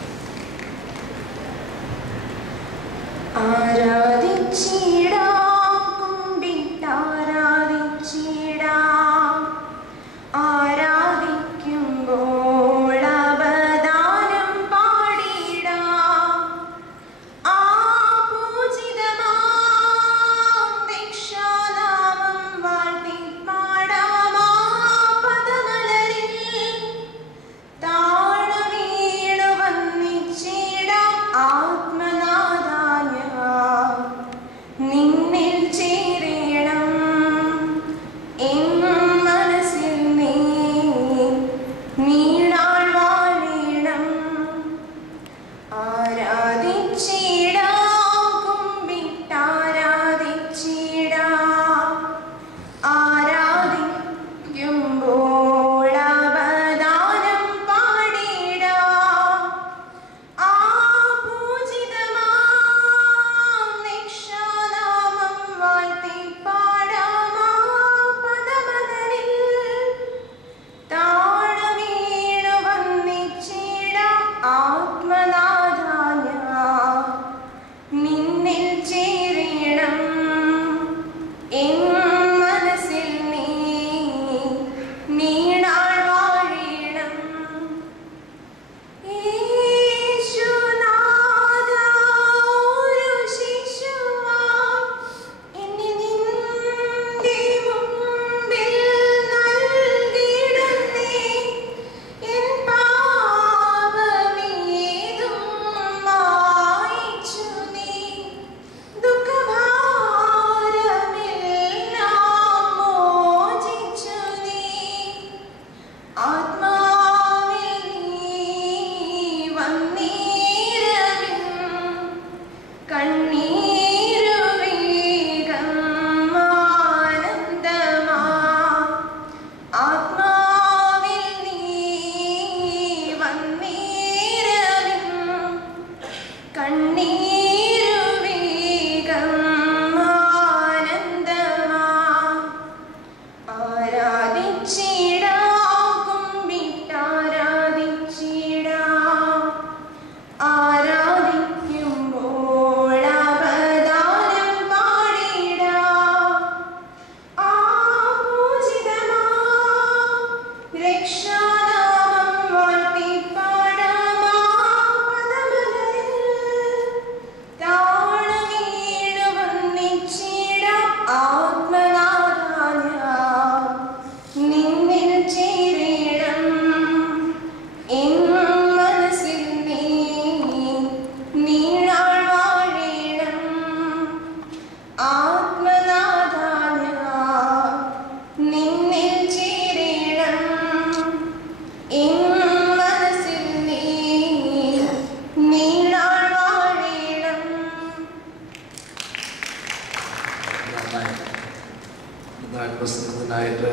പ്രസിഡന്റിനായിട്ട്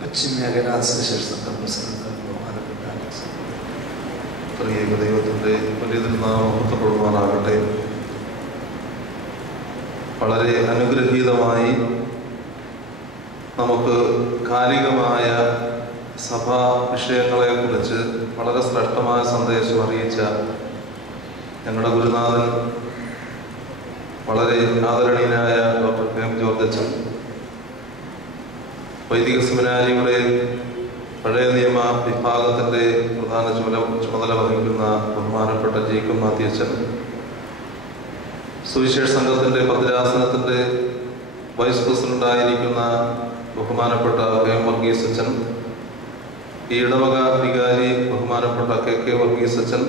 പശ്ചിമേഖല അസോസിയേഷൻ പ്രസിഡന്റ് ദൈവത്തിൻ്റെ വലിയ തിരുനാമപ്പെടുവാനാകട്ടെ. വളരെ അനുഗ്രഹീതമായി നമുക്ക് കാലികമായ സഭാ വിഷയങ്ങളെക്കുറിച്ച് വളരെ ശ്രേഷ്ഠമായ സന്ദേശം അറിയിച്ച ഞങ്ങളുടെ ഗുരുനാഥൻ വളരെ ആദരണീയനായ ഡോക്ടർ കെ എം ജോർജ് അച്ഛൻ, വൈദിക സെമിനാരിയുടെ പഴയ നിയമ വിഭാഗത്തിൻ്റെ പ്രധാന ചുമതല വഹിക്കുന്ന ബഹുമാനപ്പെട്ട ജേക്കബ് മാത്യു അച്ഛൻ, സുവിശേഷ സംഘത്തിൻ്റെ ഭദ്രാസനത്തിൻ്റെ വൈസ് പ്രസിഡന്റായിരിക്കുന്ന ബഹുമാനപ്പെട്ട കെ എം വർഗീസ് അച്ഛൻ, ഈ ഇടവക വികാരി ബഹുമാനപ്പെട്ട കെ കെ വർഗീസ് അച്ഛൻ,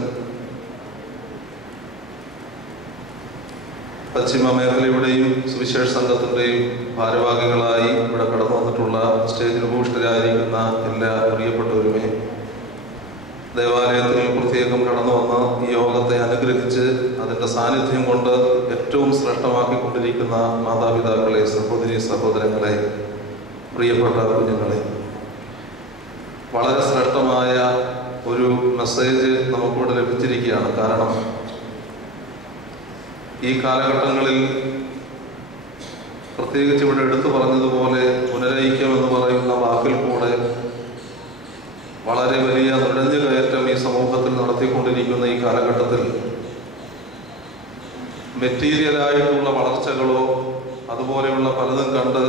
പശ്ചിമ മേഖലയുടെയും സുവിശേഷ സംഘത്തിൻ്റെയും ഭാരവാഹികളായി ഇവിടെ കടന്നു വന്നിട്ടുള്ള സ്റ്റേജിൽ ഭൂഷിതരായിരിക്കുന്ന എല്ലാ പ്രിയപ്പെട്ടവരുമേ, ദേവാലയത്തിൽ പ്രത്യേകം കടന്നു വന്ന് ഈ യോഗത്തെ അനുഗ്രഹിച്ച് അതിൻ്റെ സാന്നിധ്യം കൊണ്ട് ഏറ്റവും ശ്രേഷ്ഠമാക്കിക്കൊണ്ടിരിക്കുന്ന മാതാപിതാക്കളെ, സഹോദരി സഹോദരങ്ങളെ, പ്രിയപ്പെട്ട കുഞ്ഞുങ്ങളെ, വളരെ ശ്രേഷ്ഠമായ ഒരു മെസ്സേജ് നമുക്കിവിടെ ലഭിച്ചിരിക്കുകയാണ്. കാരണം ഈ കാലഘട്ടങ്ങളിൽ പ്രത്യേകിച്ച് ഇവിടെ എടുത്തു പറഞ്ഞതുപോലെ പുനരൈക്യം എന്ന് പറയുന്ന വാക്കിൽ കൂടെ വളരെ വലിയ നുഴഞ്ഞു കയറ്റം ഈ സമൂഹത്തിൽ നടത്തിക്കൊണ്ടിരിക്കുന്ന ഈ കാലഘട്ടത്തിൽ മെറ്റീരിയലായിട്ടുള്ള വളർച്ചകളോ അതുപോലെയുള്ള പലതും കണ്ട്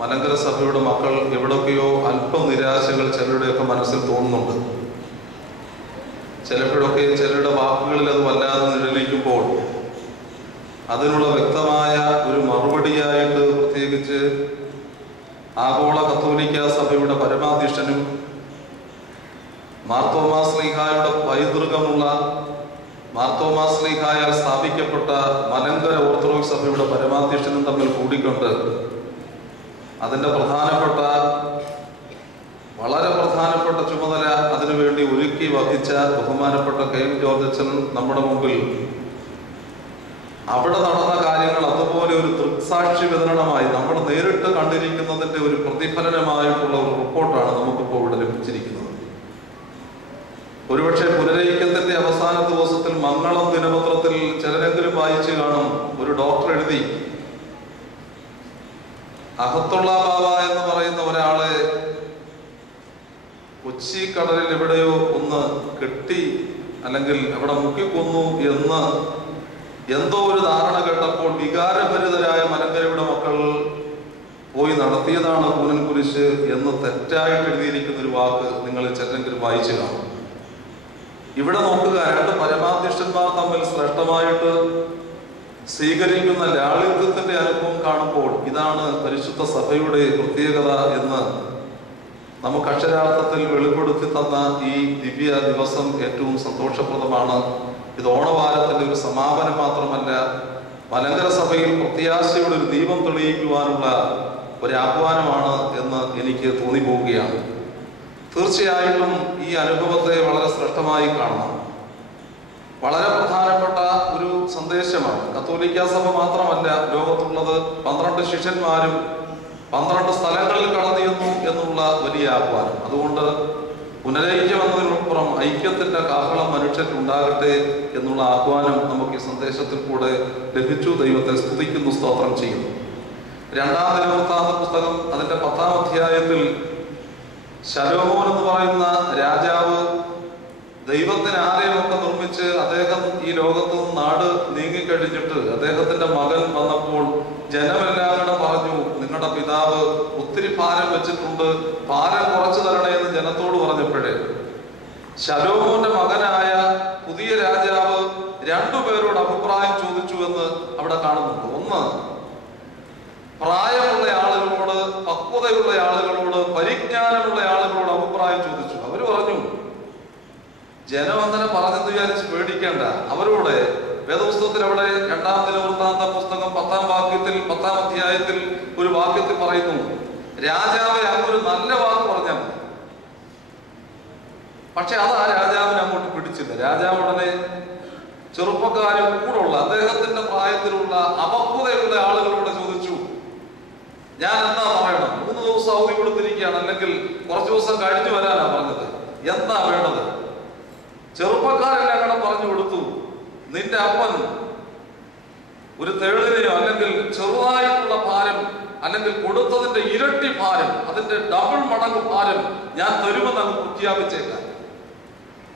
മലങ്കര സഭയുടെ മക്കൾ എവിടൊക്കെയോ അല്പം നിരാശകൾ ചിലരുടെയൊക്കെ മനസ്സിൽ തോന്നുന്നുണ്ട്. ചിലപ്പോഴൊക്കെ ചിലരുടെ വാക്കുകളിൽ അത് വല്ലാതെ നിഴലിക്കുമ്പോൾ അതിനുള്ള വ്യക്തമായ ഒരു മറുപടിയായിട്ട് പ്രത്യേകിച്ച് ആഗോള കത്തോലിക്ക സഭയുടെ പരമാധ്യക്ഷനും മാർത്തോമാ ശ്ലീഹായുടെ പൈതൃകമുള്ള മാർത്തോമാ ശ്ലീഹായാൽ സ്ഥാപിക്കപ്പെട്ട മലങ്കര ഓർത്തഡോക്സ് സഭയുടെ പരമാധ്യക്ഷനും തമ്മിൽ കൂടിക്കൊണ്ട് അതിൻ്റെ വളരെ പ്രധാനപ്പെട്ട ചുമതല അതിനുവേണ്ടി ഒരുക്കി വഹിച്ച ബഹുമാനപ്പെട്ട കെ എം ജോർജ് അച്ഛൻ നമ്മുടെ മുമ്പിൽ അവിടെ നടന്ന കാര്യങ്ങൾ അതുപോലെ ഒരു ദൃക്സാക്ഷി വിതരണമായി നമ്മൾ നേരിട്ട് കണ്ടിരിക്കുന്നതിന്റെ ഒരു പ്രതിഫലനമായിട്ടുള്ള ഒരു റിപ്പോർട്ടാണ് നമുക്കിപ്പോൾ ഇവിടെ ലഭിച്ചിരിക്കുന്നത്. ഒരുപക്ഷെ പുനരൈക്യത്തിന്റെ അവസാന ദിവസത്തിൽ മംഗളം ദിനപത്രത്തിൽ ചിലരെങ്കിലും വായിച്ചു കാണും. ഒരു ഡോക്ടർ എഴുതി, അഹത്തുള്ള ബാബ എന്ന് പറയുന്ന ഒരാളെ കൊച്ചി കടലിൽ എവിടെയോ ഒന്ന് കെട്ടി അല്ലെങ്കിൽ അവിടെ മുക്കിക്കൊന്നു എന്ന് എന്തോ ഒരു ധാരണ കേട്ടപ്പോൾ വികാരഭരിതരായ മലങ്കരയുടെ മക്കൾ പോയി നടത്തിയതാണ് കൂനൻ കുരിശ് എന്ന് തെറ്റായിട്ട് എഴുതിയിരിക്കുന്ന ഒരു വാക്ക് നിങ്ങൾ ചിലരെങ്കിലും വായിച്ചു കാണും. ഇവിടെ നോക്കുക, രണ്ട് പരമാധ്യക്ഷന്മാർ തമ്മിൽ ശ്രേഷ്ഠമായിട്ട് സ്വീകരിക്കുന്ന ലാളിത്യത്തിന്റെ അനുഭവം കാണുമ്പോൾ ഇതാണ് പരിശുദ്ധ സഭയുടെ പ്രത്യേകത എന്ന് നമുക്ക് അക്ഷരാർത്ഥത്തിൽ വെളിപ്പെടുത്തി തന്ന ഈ ദിവ്യ ദിവസം ഏറ്റവും സന്തോഷപ്രദമാണ്. ഇത് ഓണവാരത്തിന്റെ ഒരു സമാപനം മാത്രമല്ല, മലങ്കര സഭയിൽ പ്രത്യാശയുടെ ഒരു ദീപം തെളിയിക്കുവാനുള്ള ഒരു ആഹ്വാനമാണ് എന്ന് എനിക്ക് തോന്നിപ്പോവുകയാണ്. തീർച്ചയായിട്ടും ഈ അനുഭവത്തെ വളരെ ശ്രേഷ്ഠമായി കാണണം. വളരെ പ്രധാനപ്പെട്ട ഒരു സന്ദേശമാണ്. കത്തോലിക്ക സഭ മാത്രമല്ല, ലോകത്തുള്ളത് 12 ശിഷ്യന്മാരും 12 സ്ഥലങ്ങളിൽ കടന്നിരുന്നു എന്നുള്ള വലിയ ആഹ്വാനം. അതുകൊണ്ട് പുനരൈക്യം എന്നതിനപ്പുറം ഐക്യത്തിന്റെ കാഹളം മനുഷ്യർക്കുണ്ടാകട്ടെ എന്നുള്ള ആഹ്വാനം നമുക്ക് ഈ സന്ദേശത്തിൽ കൂടെ ലഭിച്ചു. ദൈവത്തെ സ്തുതിക്കുന്നു, സ്തോത്രം ചെയ്യുന്നു. 2 ദിനവൃത്താന്ത പുസ്തകം അതിന്റെ 10-ാം അധ്യായത്തിൽ ശലോമോൻ എന്ന് പറയുന്ന രാജാവ് ദൈവത്തിന് ആലയമൊക്കെ നിർമ്മിച്ച് അദ്ദേഹം ഈ ലോകത്തു നിന്ന് നാട് നീങ്ങിക്കഴിഞ്ഞിട്ട് അദ്ദേഹത്തിന്റെ മകൻ വന്നപ്പോൾ ജനമെല്ലാം കൂടെ പറഞ്ഞു, നിങ്ങളുടെ പിതാവ് ഒത്തിരി ഭാരം വെച്ചിട്ടുണ്ട്, ഭാരം കുറച്ചു തരണേ എന്ന് ജനത്തോട് പറഞ്ഞപ്പോഴേ ശലോമോന്റെ മകനായ പുതിയ രാജാവ് 2 പേരോട് അഭിപ്രായം ചോദിച്ചു എന്ന് അവിടെ കാണുന്നുണ്ട്. ഒന്ന്, പ്രായമുള്ള ആളുകളോട്, പക്വതയുള്ള ആളുകളോട്, പരിജ്ഞാനമുള്ള ആളുകളോട് അഭിപ്രായം ചോദിച്ചു. അവര് പറഞ്ഞു, ജനം അങ്ങനെ പറഞ്ഞെന്ന് വിചാരിച്ച് പേടിക്കേണ്ട. അവരോട് വേദപുസ്തകത്തിൽ അവിടെ 2 ദിനവൃത്താന്ത പുസ്തകം 10-ാം വാക്യത്തിൽ 10-ാം അധ്യായത്തിൽ ഒരു വാക്യത്തിൽ പറയുന്നു, രാജാവെ അങ്ങൊരു നല്ല വാക്ക് പറഞ്ഞാൽ മതി. പക്ഷെ അത് ആ രാജാവിനെ അങ്ങോട്ട് പിടിച്ചില്ല. രാജാവ് ഉടനെ ചെറുപ്പക്കാരും കൂടുള്ള അദ്ദേഹത്തിന്റെ പ്രായത്തിലുള്ള അപക്വതയുള്ള ആളുകളോട് ചോദിച്ചു, ഞാൻ എന്താ പറയണം? 3 ദിവസം അവധി കൊടുത്തിരിക്കുകയാണ്, അല്ലെങ്കിൽ കുറച്ചു ദിവസം കഴിഞ്ഞു വരാനാ പറഞ്ഞത്, എന്താ വേണ്ടത്? ചെറുപ്പക്കാരെല്ലാം കൂടെ പറഞ്ഞു കൊടുത്തു, നിന്റെ അപ്പൻ ഒരു തേളിനെയോ അല്ലെങ്കിൽ ചെറുതായിട്ടുള്ള ഭാരം അല്ലെങ്കിൽ കൊടുത്തതിന്റെ ഇരട്ടി ഭാരം, അതിന്റെ ഡബിൾ മടങ്ങ് ഭാരം ഞാൻ തരുമെന്ന് അങ്ങ് പ്രഖ്യാപിച്ചേക്കാം.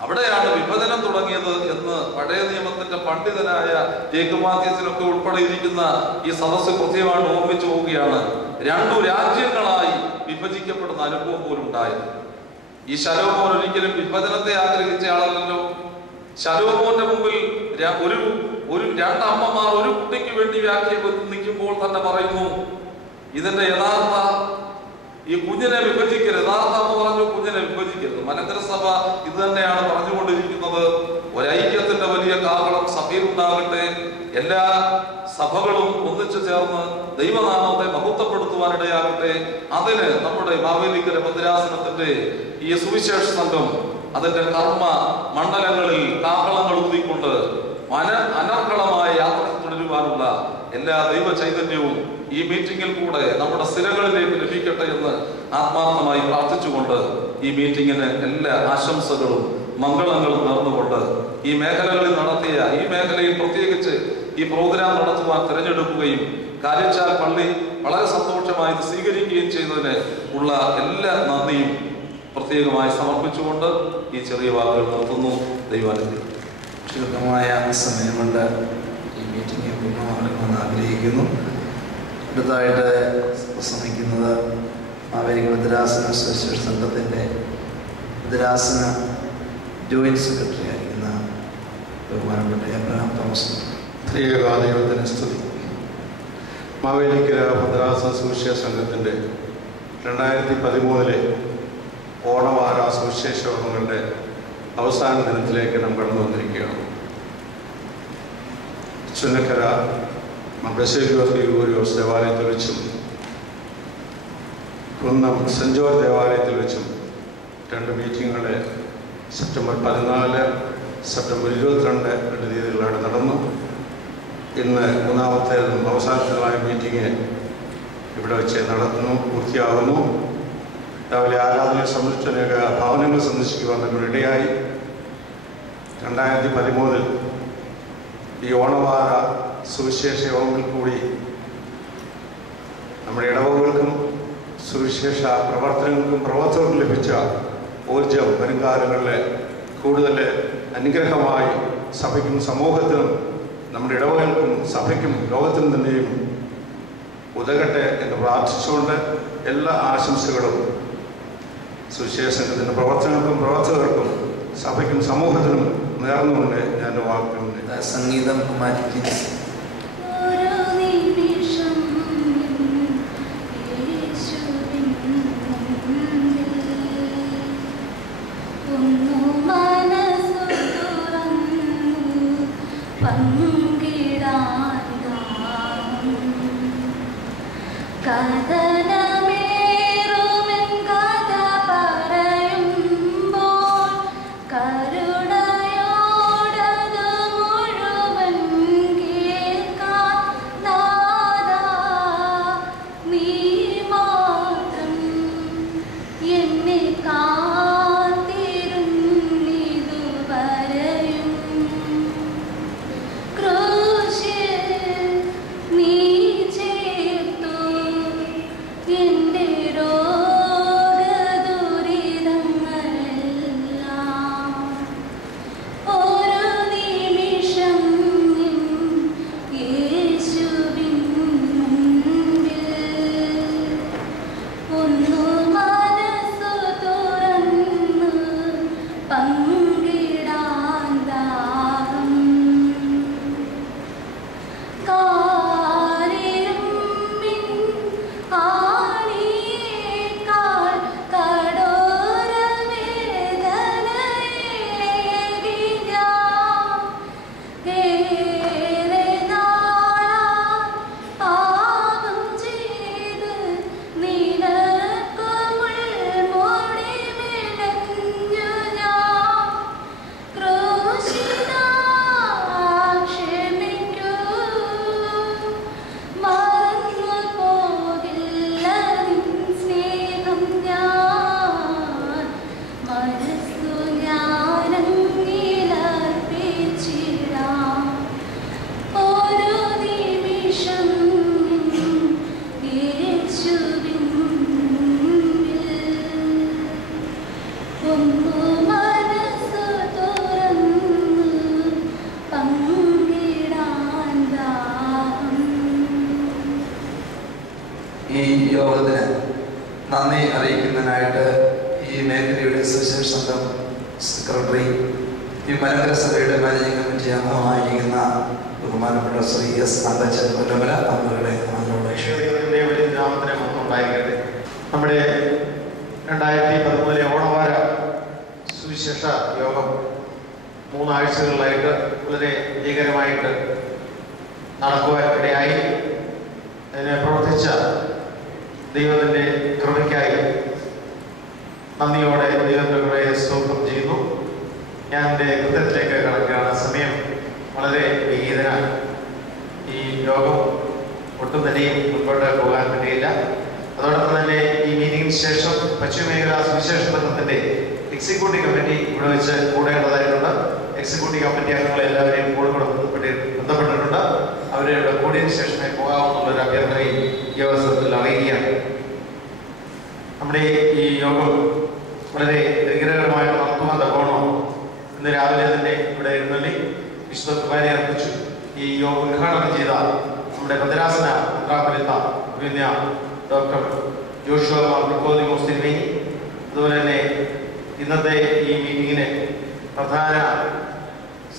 അവിടെയാണ് വിഭജനം തുടങ്ങിയത് എന്ന് പഴയ നിയമത്തിന്റെ പണ്ഡിതനായ ജേക്കബാത്യത്തിലൊക്കെ ഉൾപ്പെടെയിരിക്കുന്ന ഈ സദസ്സ് കൃത്യമായിട്ട് ഓർമ്മിച്ചു പോവുകയാണ്. 2 രാജ്യങ്ങളായി വിഭജിക്കപ്പെടുന്ന അനുഭവം പോലും ഉണ്ടായത്. ഈ ശലോമോൻ ഒരിക്കലും വിഭജനത്തെ ആഗ്രഹിച്ച ആളല്ലല്ലോ. ശലോമോന്റെ മുമ്പിൽ ഒരു 2 അമ്മമാർ ഒരു കുട്ടിക്ക് വേണ്ടി നിൽക്കുമ്പോൾ തന്നെ പറയുന്നു, ഇതിന്റെ യഥാർത്ഥ ഈ കുഞ്ഞിനെ വിഭജിക്കരുത്. യഥാർത്ഥ അമ്മ പറഞ്ഞു, കുഞ്ഞിനെ വിഭജിക്കരുത്. മലങ്കര സഭ ഇത് തന്നെയാണ് പറഞ്ഞുകൊണ്ടിരിക്കുന്നത്. ഒരൈക്യത്തിന്റെ വലിയ കാഹളം സഭയിൽ ഉണ്ടാകട്ടെ, എല്ലാ സഭകളും ഒന്നിച്ചു ചേർന്ന് ദൈവനാമത്തെ മഹത്വപ്പെടുത്തുവാനിടയാകട്ടെ. അതിന് നമ്മുടെ മാവേലിക്കര ഭദ്രാസനത്തിന്റെ ഈ സുവിശേഷ സംഘം അതിന്റെ കർമ്മ മണ്ഡലങ്ങളിൽ കാഹളങ്ങൾ ഊതിക്കൊണ്ട് അനർഹളമായ യാത്ര തുടരുവാനുള്ള എല്ലാ ദൈവ ചൈതന്യവും ഈ മീറ്റിംഗിൽ കൂടെ നമ്മുടെ സ്ഥിരകളിലേക്ക് ലഭിക്കട്ടെ എന്ന് ആത്മാർത്ഥമായി പ്രാർത്ഥിച്ചുകൊണ്ട് ഈ മീറ്റിംഗിന് എല്ലാ ആശംസകളും മംഗളങ്ങളും നേർന്നുകൊണ്ട് ഈ മേഖലകളിൽ നടത്തിയ, ഈ മേഖലയിൽ പ്രത്യേകിച്ച് ഈ പ്രോഗ്രാം നടത്തുവാൻ തിരഞ്ഞെടുക്കുകയും കാര്യച്ചാൽ പള്ളി വളരെ സന്തോഷമായി ഇത് സ്വീകരിക്കുകയും ചെയ്തതിന് ഉള്ള എല്ലാ നന്ദിയും പ്രത്യേകമായി സമർപ്പിച്ചുകൊണ്ട് ഈ ചെറിയ വാക്കുകൾ നിർത്തുന്നു. ദൈവാനുഗ്രഹിക്കട്ടെ. ദീർഘമായ സമയം കൊണ്ട് ഈ മീറ്റിംഗ് പൂർണ്ണമാകണമെന്ന് ആഗ്രഹിക്കുന്നു. അടുത്തതായിട്ട് പ്രസംഗിക്കുന്നത് മാവേലിക്കര ഭദ്രാസന സുവിശേഷ സംഘത്തിൻ്റെ ഭദ്രാസന ജോയിൻറ്റ് സെക്രട്ടറി ആയിരിക്കുന്ന ബഹുമാനപ്പെട്ട എബ്രഹാം തോമസ്. ദൈവത്തിന് സ്തുതി. മാവേലിക്കര ഭദ്രാസന സുവിശേഷ സംഘത്തിൻ്റെ 2013 ഓണവാര സുവിശേഷ യോഗങ്ങളുടെ അവസാന ദിനത്തിലേക്ക് നാം കടന്നു വന്നിരിക്കുകയാണ്. ചുനക്കര ഗ്രിഗോറിയോസ് ദേവാലയത്തിൽ വെച്ചും കുന്നം സെൻറ് ജോർജ് ദേവാലയത്തിൽ വെച്ചും 2 മീറ്റിങ്ങുകളെ സെപ്റ്റംബർ 14, സെപ്റ്റംബർ 22 2 തീയതികളാണ് നടന്നു. ഇന്ന് മൂന്നാമത്തേതും അവസാനത്തേതുമായ മീറ്റിംഗ് ഇവിടെ വെച്ച് നടത്തുന്നു, പൂർത്തിയാകുന്നു. രാവിലെ ആരാധനയെ സംബന്ധിച്ച് അനേക ഭവനങ്ങൾ സന്ദർശിക്കുവാൻ ഇടയായി. 2013 ഈ ഓണവാര സുവിശേഷ യോഗങ്ങളിൽ കൂടി നമ്മുടെ ഇടവകകൾക്കും സുവിശേഷ പ്രവർത്തനങ്ങൾക്കും പ്രവർത്തകർക്കും ലഭിച്ച ഊർജം വരുംകാലങ്ങളിലെ കൂടുതൽ അനുഗ്രഹമായി സഭയ്ക്കും സമൂഹത്തിനും നമ്മുടെ ഇടവകൾക്കും സഭയ്ക്കും ലോകത്തിനും തന്നെയും ഉതകട്ടെ എന്ന് പ്രാർത്ഥിച്ചുകൊണ്ട് എല്ലാ ആശംസകളും സുവിശേഷ സംഘത്തിൻ്റെ പ്രവർത്തനങ്ങൾക്കും പ്രവർത്തകർക്കും സഭയ്ക്കും സമൂഹത്തിനും നേർന്നുകൊണ്ട് ഞാൻ വാക്കുന്നുണ്ട്. സംഗീതം കുമാരി ഈ യോഗത്തിന് നന്ദി അറിയിക്കുന്നതിനായിട്ട് ഈ മേഖലയുടെ സുവിശേഷ സംഘം സെക്രട്ടറി, ഈ മലങ്കര സഭയുടെ മാനേജിംഗ് കമ്മിറ്റി അംഗമായിരിക്കുന്ന ബഹുമാനപ്പെട്ട ശ്രീ എസ് അന്തച്ചൻ കൊല്ലമല അവരുടെ നാമത്തിന് ഉണ്ടായിരിക്കട്ടെ. നമ്മുടെ 2013 ഓണവാര സുവിശേഷ യോഗം 3 ആഴ്ചകളിലായിട്ട് വളരെ വിജയകരമായിട്ട് നടക്കുവാൻ ഇടയായി. അതിനെ പ്രവർത്തിച്ച ദൈവത്തിൻ്റെ കൃപയ്ക്കായി നന്ദിയോടെ ദൈവത്തിൻ്റെ കൃപയെ സ്തോത്രം ചെയ്യുന്നു. ഞാൻ എൻ്റെ കൃത്യത്തിലേക്ക് കടക്കുകയാണ്. സമയം വളരെ വിഹിതനാണ്. ഈ യോഗം ഒട്ടും തന്നെയും മുൻപോട്ട് പോകാൻ പറ്റിയില്ല. അതോടൊപ്പം തന്നെ ഈ മീറ്റിംഗിന് ശേഷം പശ്ചിമമേഖല സുവിശേഷ സംഘത്തിൻ്റെ എക്സിക്യൂട്ടീവ് കമ്മിറ്റി ഇവിടെ വെച്ച് കൂടേണ്ടതായിട്ടുണ്ട്. എക്സിക്യൂട്ടീവ് കമ്മിറ്റി അംഗങ്ങളെ എല്ലാവരെയും കൂടെ ബന്ധപ്പെട്ടിട്ടുണ്ട്. അവരുടെ കൂടിയതിനു ശേഷമേ പോകാമെന്നുള്ളൊരു അഭ്യർത്ഥനയും ഈ അവസരത്തിൽ അറിയിക്കുകയാണ്. നമ്മുടെ ഈ യോഗം വളരെ അനുഗ്രഹകരമായിട്ട് നടത്തുവാൻ തക്കോണം ഇന്ന് രാവിലെ തന്നെ ഇവിടെ എഴുന്നള്ളി വിശുദ്ധ കുർബാന അർപ്പിച്ചു. ഈ യോഗം ഉദ്ഘാടനം ചെയ്ത നമ്മുടെ ഭദ്രാസന മെത്രാപ്പൊലീത്ത പിന്നെ ഡോക്ടർ ജോഷുവ നിക്കോദിമോസ് തിരുമേനി, അതുപോലെ തന്നെ ഇന്നത്തെ ഈ മീറ്റിങ്ങിന് പ്രധാന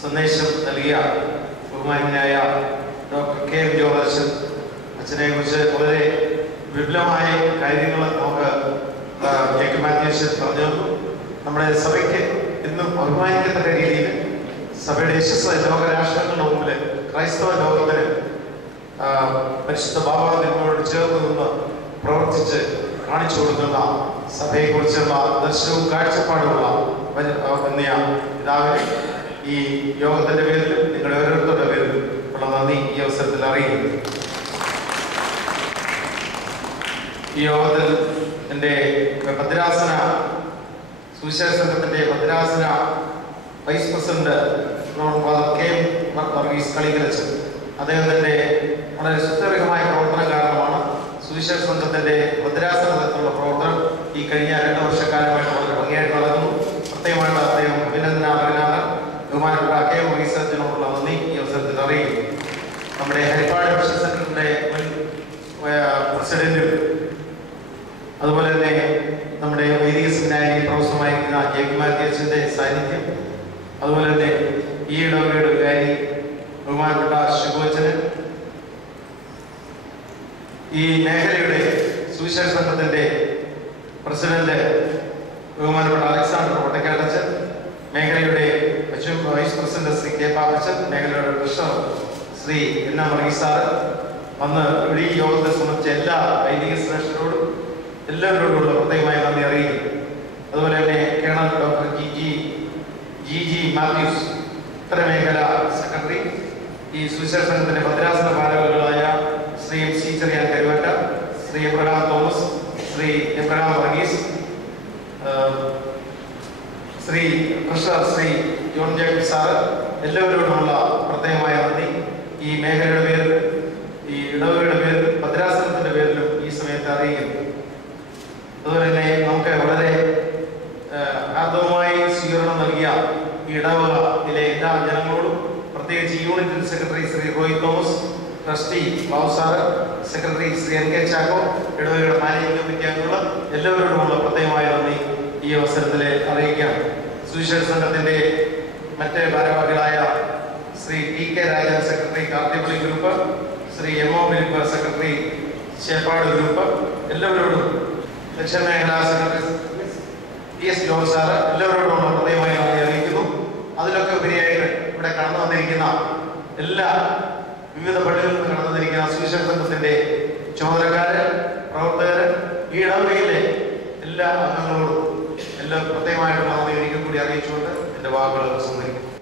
സന്ദേശം നൽകിയ ബഹുമാന്യനായ ഡോക്ടർ കെ എം ജോർജ് അച്ഛനെ കുറിച്ച് വളരെ വിപുലമായ കാര്യങ്ങൾ നമുക്ക് ജേക്കബ് മാത്യൂസ് പറഞ്ഞു. നമ്മുടെ സഭയ്ക്ക് ഇന്നും ബഹുമാനിക്കത്തക്ക രീതിയിൽ സഭയുടെ യശസ് ലോകരാഷ്ട്രങ്ങളുടെ മുമ്പിൽ ക്രൈസ്തവ ലോകത്തിന് പരിശുദ്ധ ബാബാദിനോട് ചേർന്ന് നിന്ന് പ്രവർത്തിച്ച് കാണിച്ചു കൊടുക്കുന്ന സഭയെക്കുറിച്ചുള്ള ദർശനവും കാഴ്ചപ്പാടുമുള്ള പിതാവിന് ഈ യോഗത്തിന്റെ പേരിൽ നിങ്ങളുടെ ഓരോരുത്തരുടെ പേരിൽ ഉള്ള നന്ദി ഈ അവസരത്തിൽ അറിയുന്നു. ഈ യോഗത്തിൽ എൻ്റെ ഭദ്രാസന സുവിശേഷ സംഘത്തിന്റെ ഭദ്രാസന vice president father K M Varghese കളിക്കലച്ചൻ, അദ്ദേഹത്തിന്റെ വളരെ സുസ്ഥിരമായ പ്രവർത്തനം കാരണമാണ് സുവിശേഷ സംഘത്തിന്റെ ഭദ്രാസന തലത്തിലുള്ള പ്രവർത്തനം ഈ കഴിഞ്ഞ 2 വർഷക്കാലമായിട്ട് വളരെ ഭംഗിയായിട്ട് നടക്കുന്നു. പ്രത്യേകമായിട്ട് അദ്ദേഹം അഭിനന്ദനാർഹനാണ്. ബഹുമാനപ്പെട്ട കെ എം വർഗീസ് അച്ഛനോടുള്ള നന്ദി ഈ അവസരത്തിൽ അറിയിക്കുന്നു. നമ്മുടെ ഹരിപ്പാട് മിഷൻ സെന്ററിന്റെ മുൻ പ്രസിഡന്റും അതുപോലെ തന്നെ നമ്മുടെ വൈദിക സെമിനാരി പ്രൊഫസറുമായിരിക്കുന്ന ജേക്കബ് മാത്യൂസിന്റെ സാന്നിധ്യം, അതുപോലെ തന്നെ ഈ ഇടവകയുടെ വികാരി ബഹുമാനപ്പെട്ട ശുഭോച്ചന്, ഈ മേഖലയുടെ സുവിശേഷ സംഘത്തിന്റെ പ്രസിഡന്റ് ബഹുമാനപ്പെട്ട അലക്സാണ്ടർ ഒട്ടക്കാട്ടച്ചൻ, മേഖലയുടെ vice president Shri K Pappachan, മേഖലയുടെ treasurer Shri N M Varghese sir വന്ന് ഇവിടെ ഈ യോഗത്തെ സംബന്ധിച്ച എല്ലാ വൈദിക ശ്രേഷ്ഠരോടും എല്ലാവരോടുമുള്ള പ്രത്യേകമായി നന്ദി അറിയിക്കുന്നു. അതുപോലെ തന്നെ കേണൽ ഡോക്ടർ ജി മാത്യൂസ് ഉത്തരമേഖല സെക്രട്ടറി, ഈ സുവിശേഷ സംഘത്തിന്റെ ഭദ്രാസന ഭാരവാഹികളായ Shri M C Cherian Karuvatta, Shri Abraham Thomas, Shri Abraham Varghese, Shri treasurer Shri John Jacob sir, എല്ലാവരോടുമുള്ള പ്രത്യേകമായ നന്ദി ഈ മേഖലയുടെ പേരിൽ, ഈ ഇടവകയുടെ പേരിൽ, ഭദ്രാസനത്തിന്റെ പേരിലും ഈ സമയത്ത് അറിയിക്കുന്നു. അതുപോലെ തന്നെ നമുക്ക് വളരെ ആർദ്രമായി സ്വീകരണം നൽകിയ ഈ ഇടവകയിലെ എല്ലാ ജനങ്ങളോടും, പ്രത്യേകിച്ച് unit secretary Shri Roy Thomas, trustee Babu sir, secretary Shri N K Chacko, ഇടവകയുടെ മാനേജിംഗ് കമ്മിറ്റി അംഗങ്ങൾ എല്ലാവരോടുമുള്ള പ്രത്യേകമായ നന്ദി ഈ അവസരത്തിൽ അറിയിക്കാം. സുവിശേഷ സംഘത്തിന്റെ മറ്റ് ഭാരവാഹികളായ Shri T K Rajan secretary Karthipally group, Shri M O Philip secretary Cheppad group, എല്ലാവരോടും ദക്ഷിണ മേഖലാ secretary P S George sir എല്ലാവരോടും പ്രത്യേകമായി നന്ദി അറിയിക്കുന്നു. അതിലൊക്കെ ഉപരിയായിട്ട് ഇവിടെ കടന്നു വന്നിരിക്കുന്ന എല്ലാ വിവിധ പള്ളികളിൽ നിന്ന് കടന്നു വന്നിരിക്കുന്ന സുവിശേഷ സംഘത്തിന്റെ ചുമതലക്കാര്, പ്രവർത്തകര്, ഈ ഇടവകയിലെ എല്ലാ അംഗങ്ങളോടും എല്ലാം പ്രത്യേകമായിട്ടുള്ള നന്ദി ഒരിക്കൽ കൂടി അറിയിച്ചുകൊണ്ട് എൻ്റെ വാക്കുകൾ സംസാരിക്കുന്നു.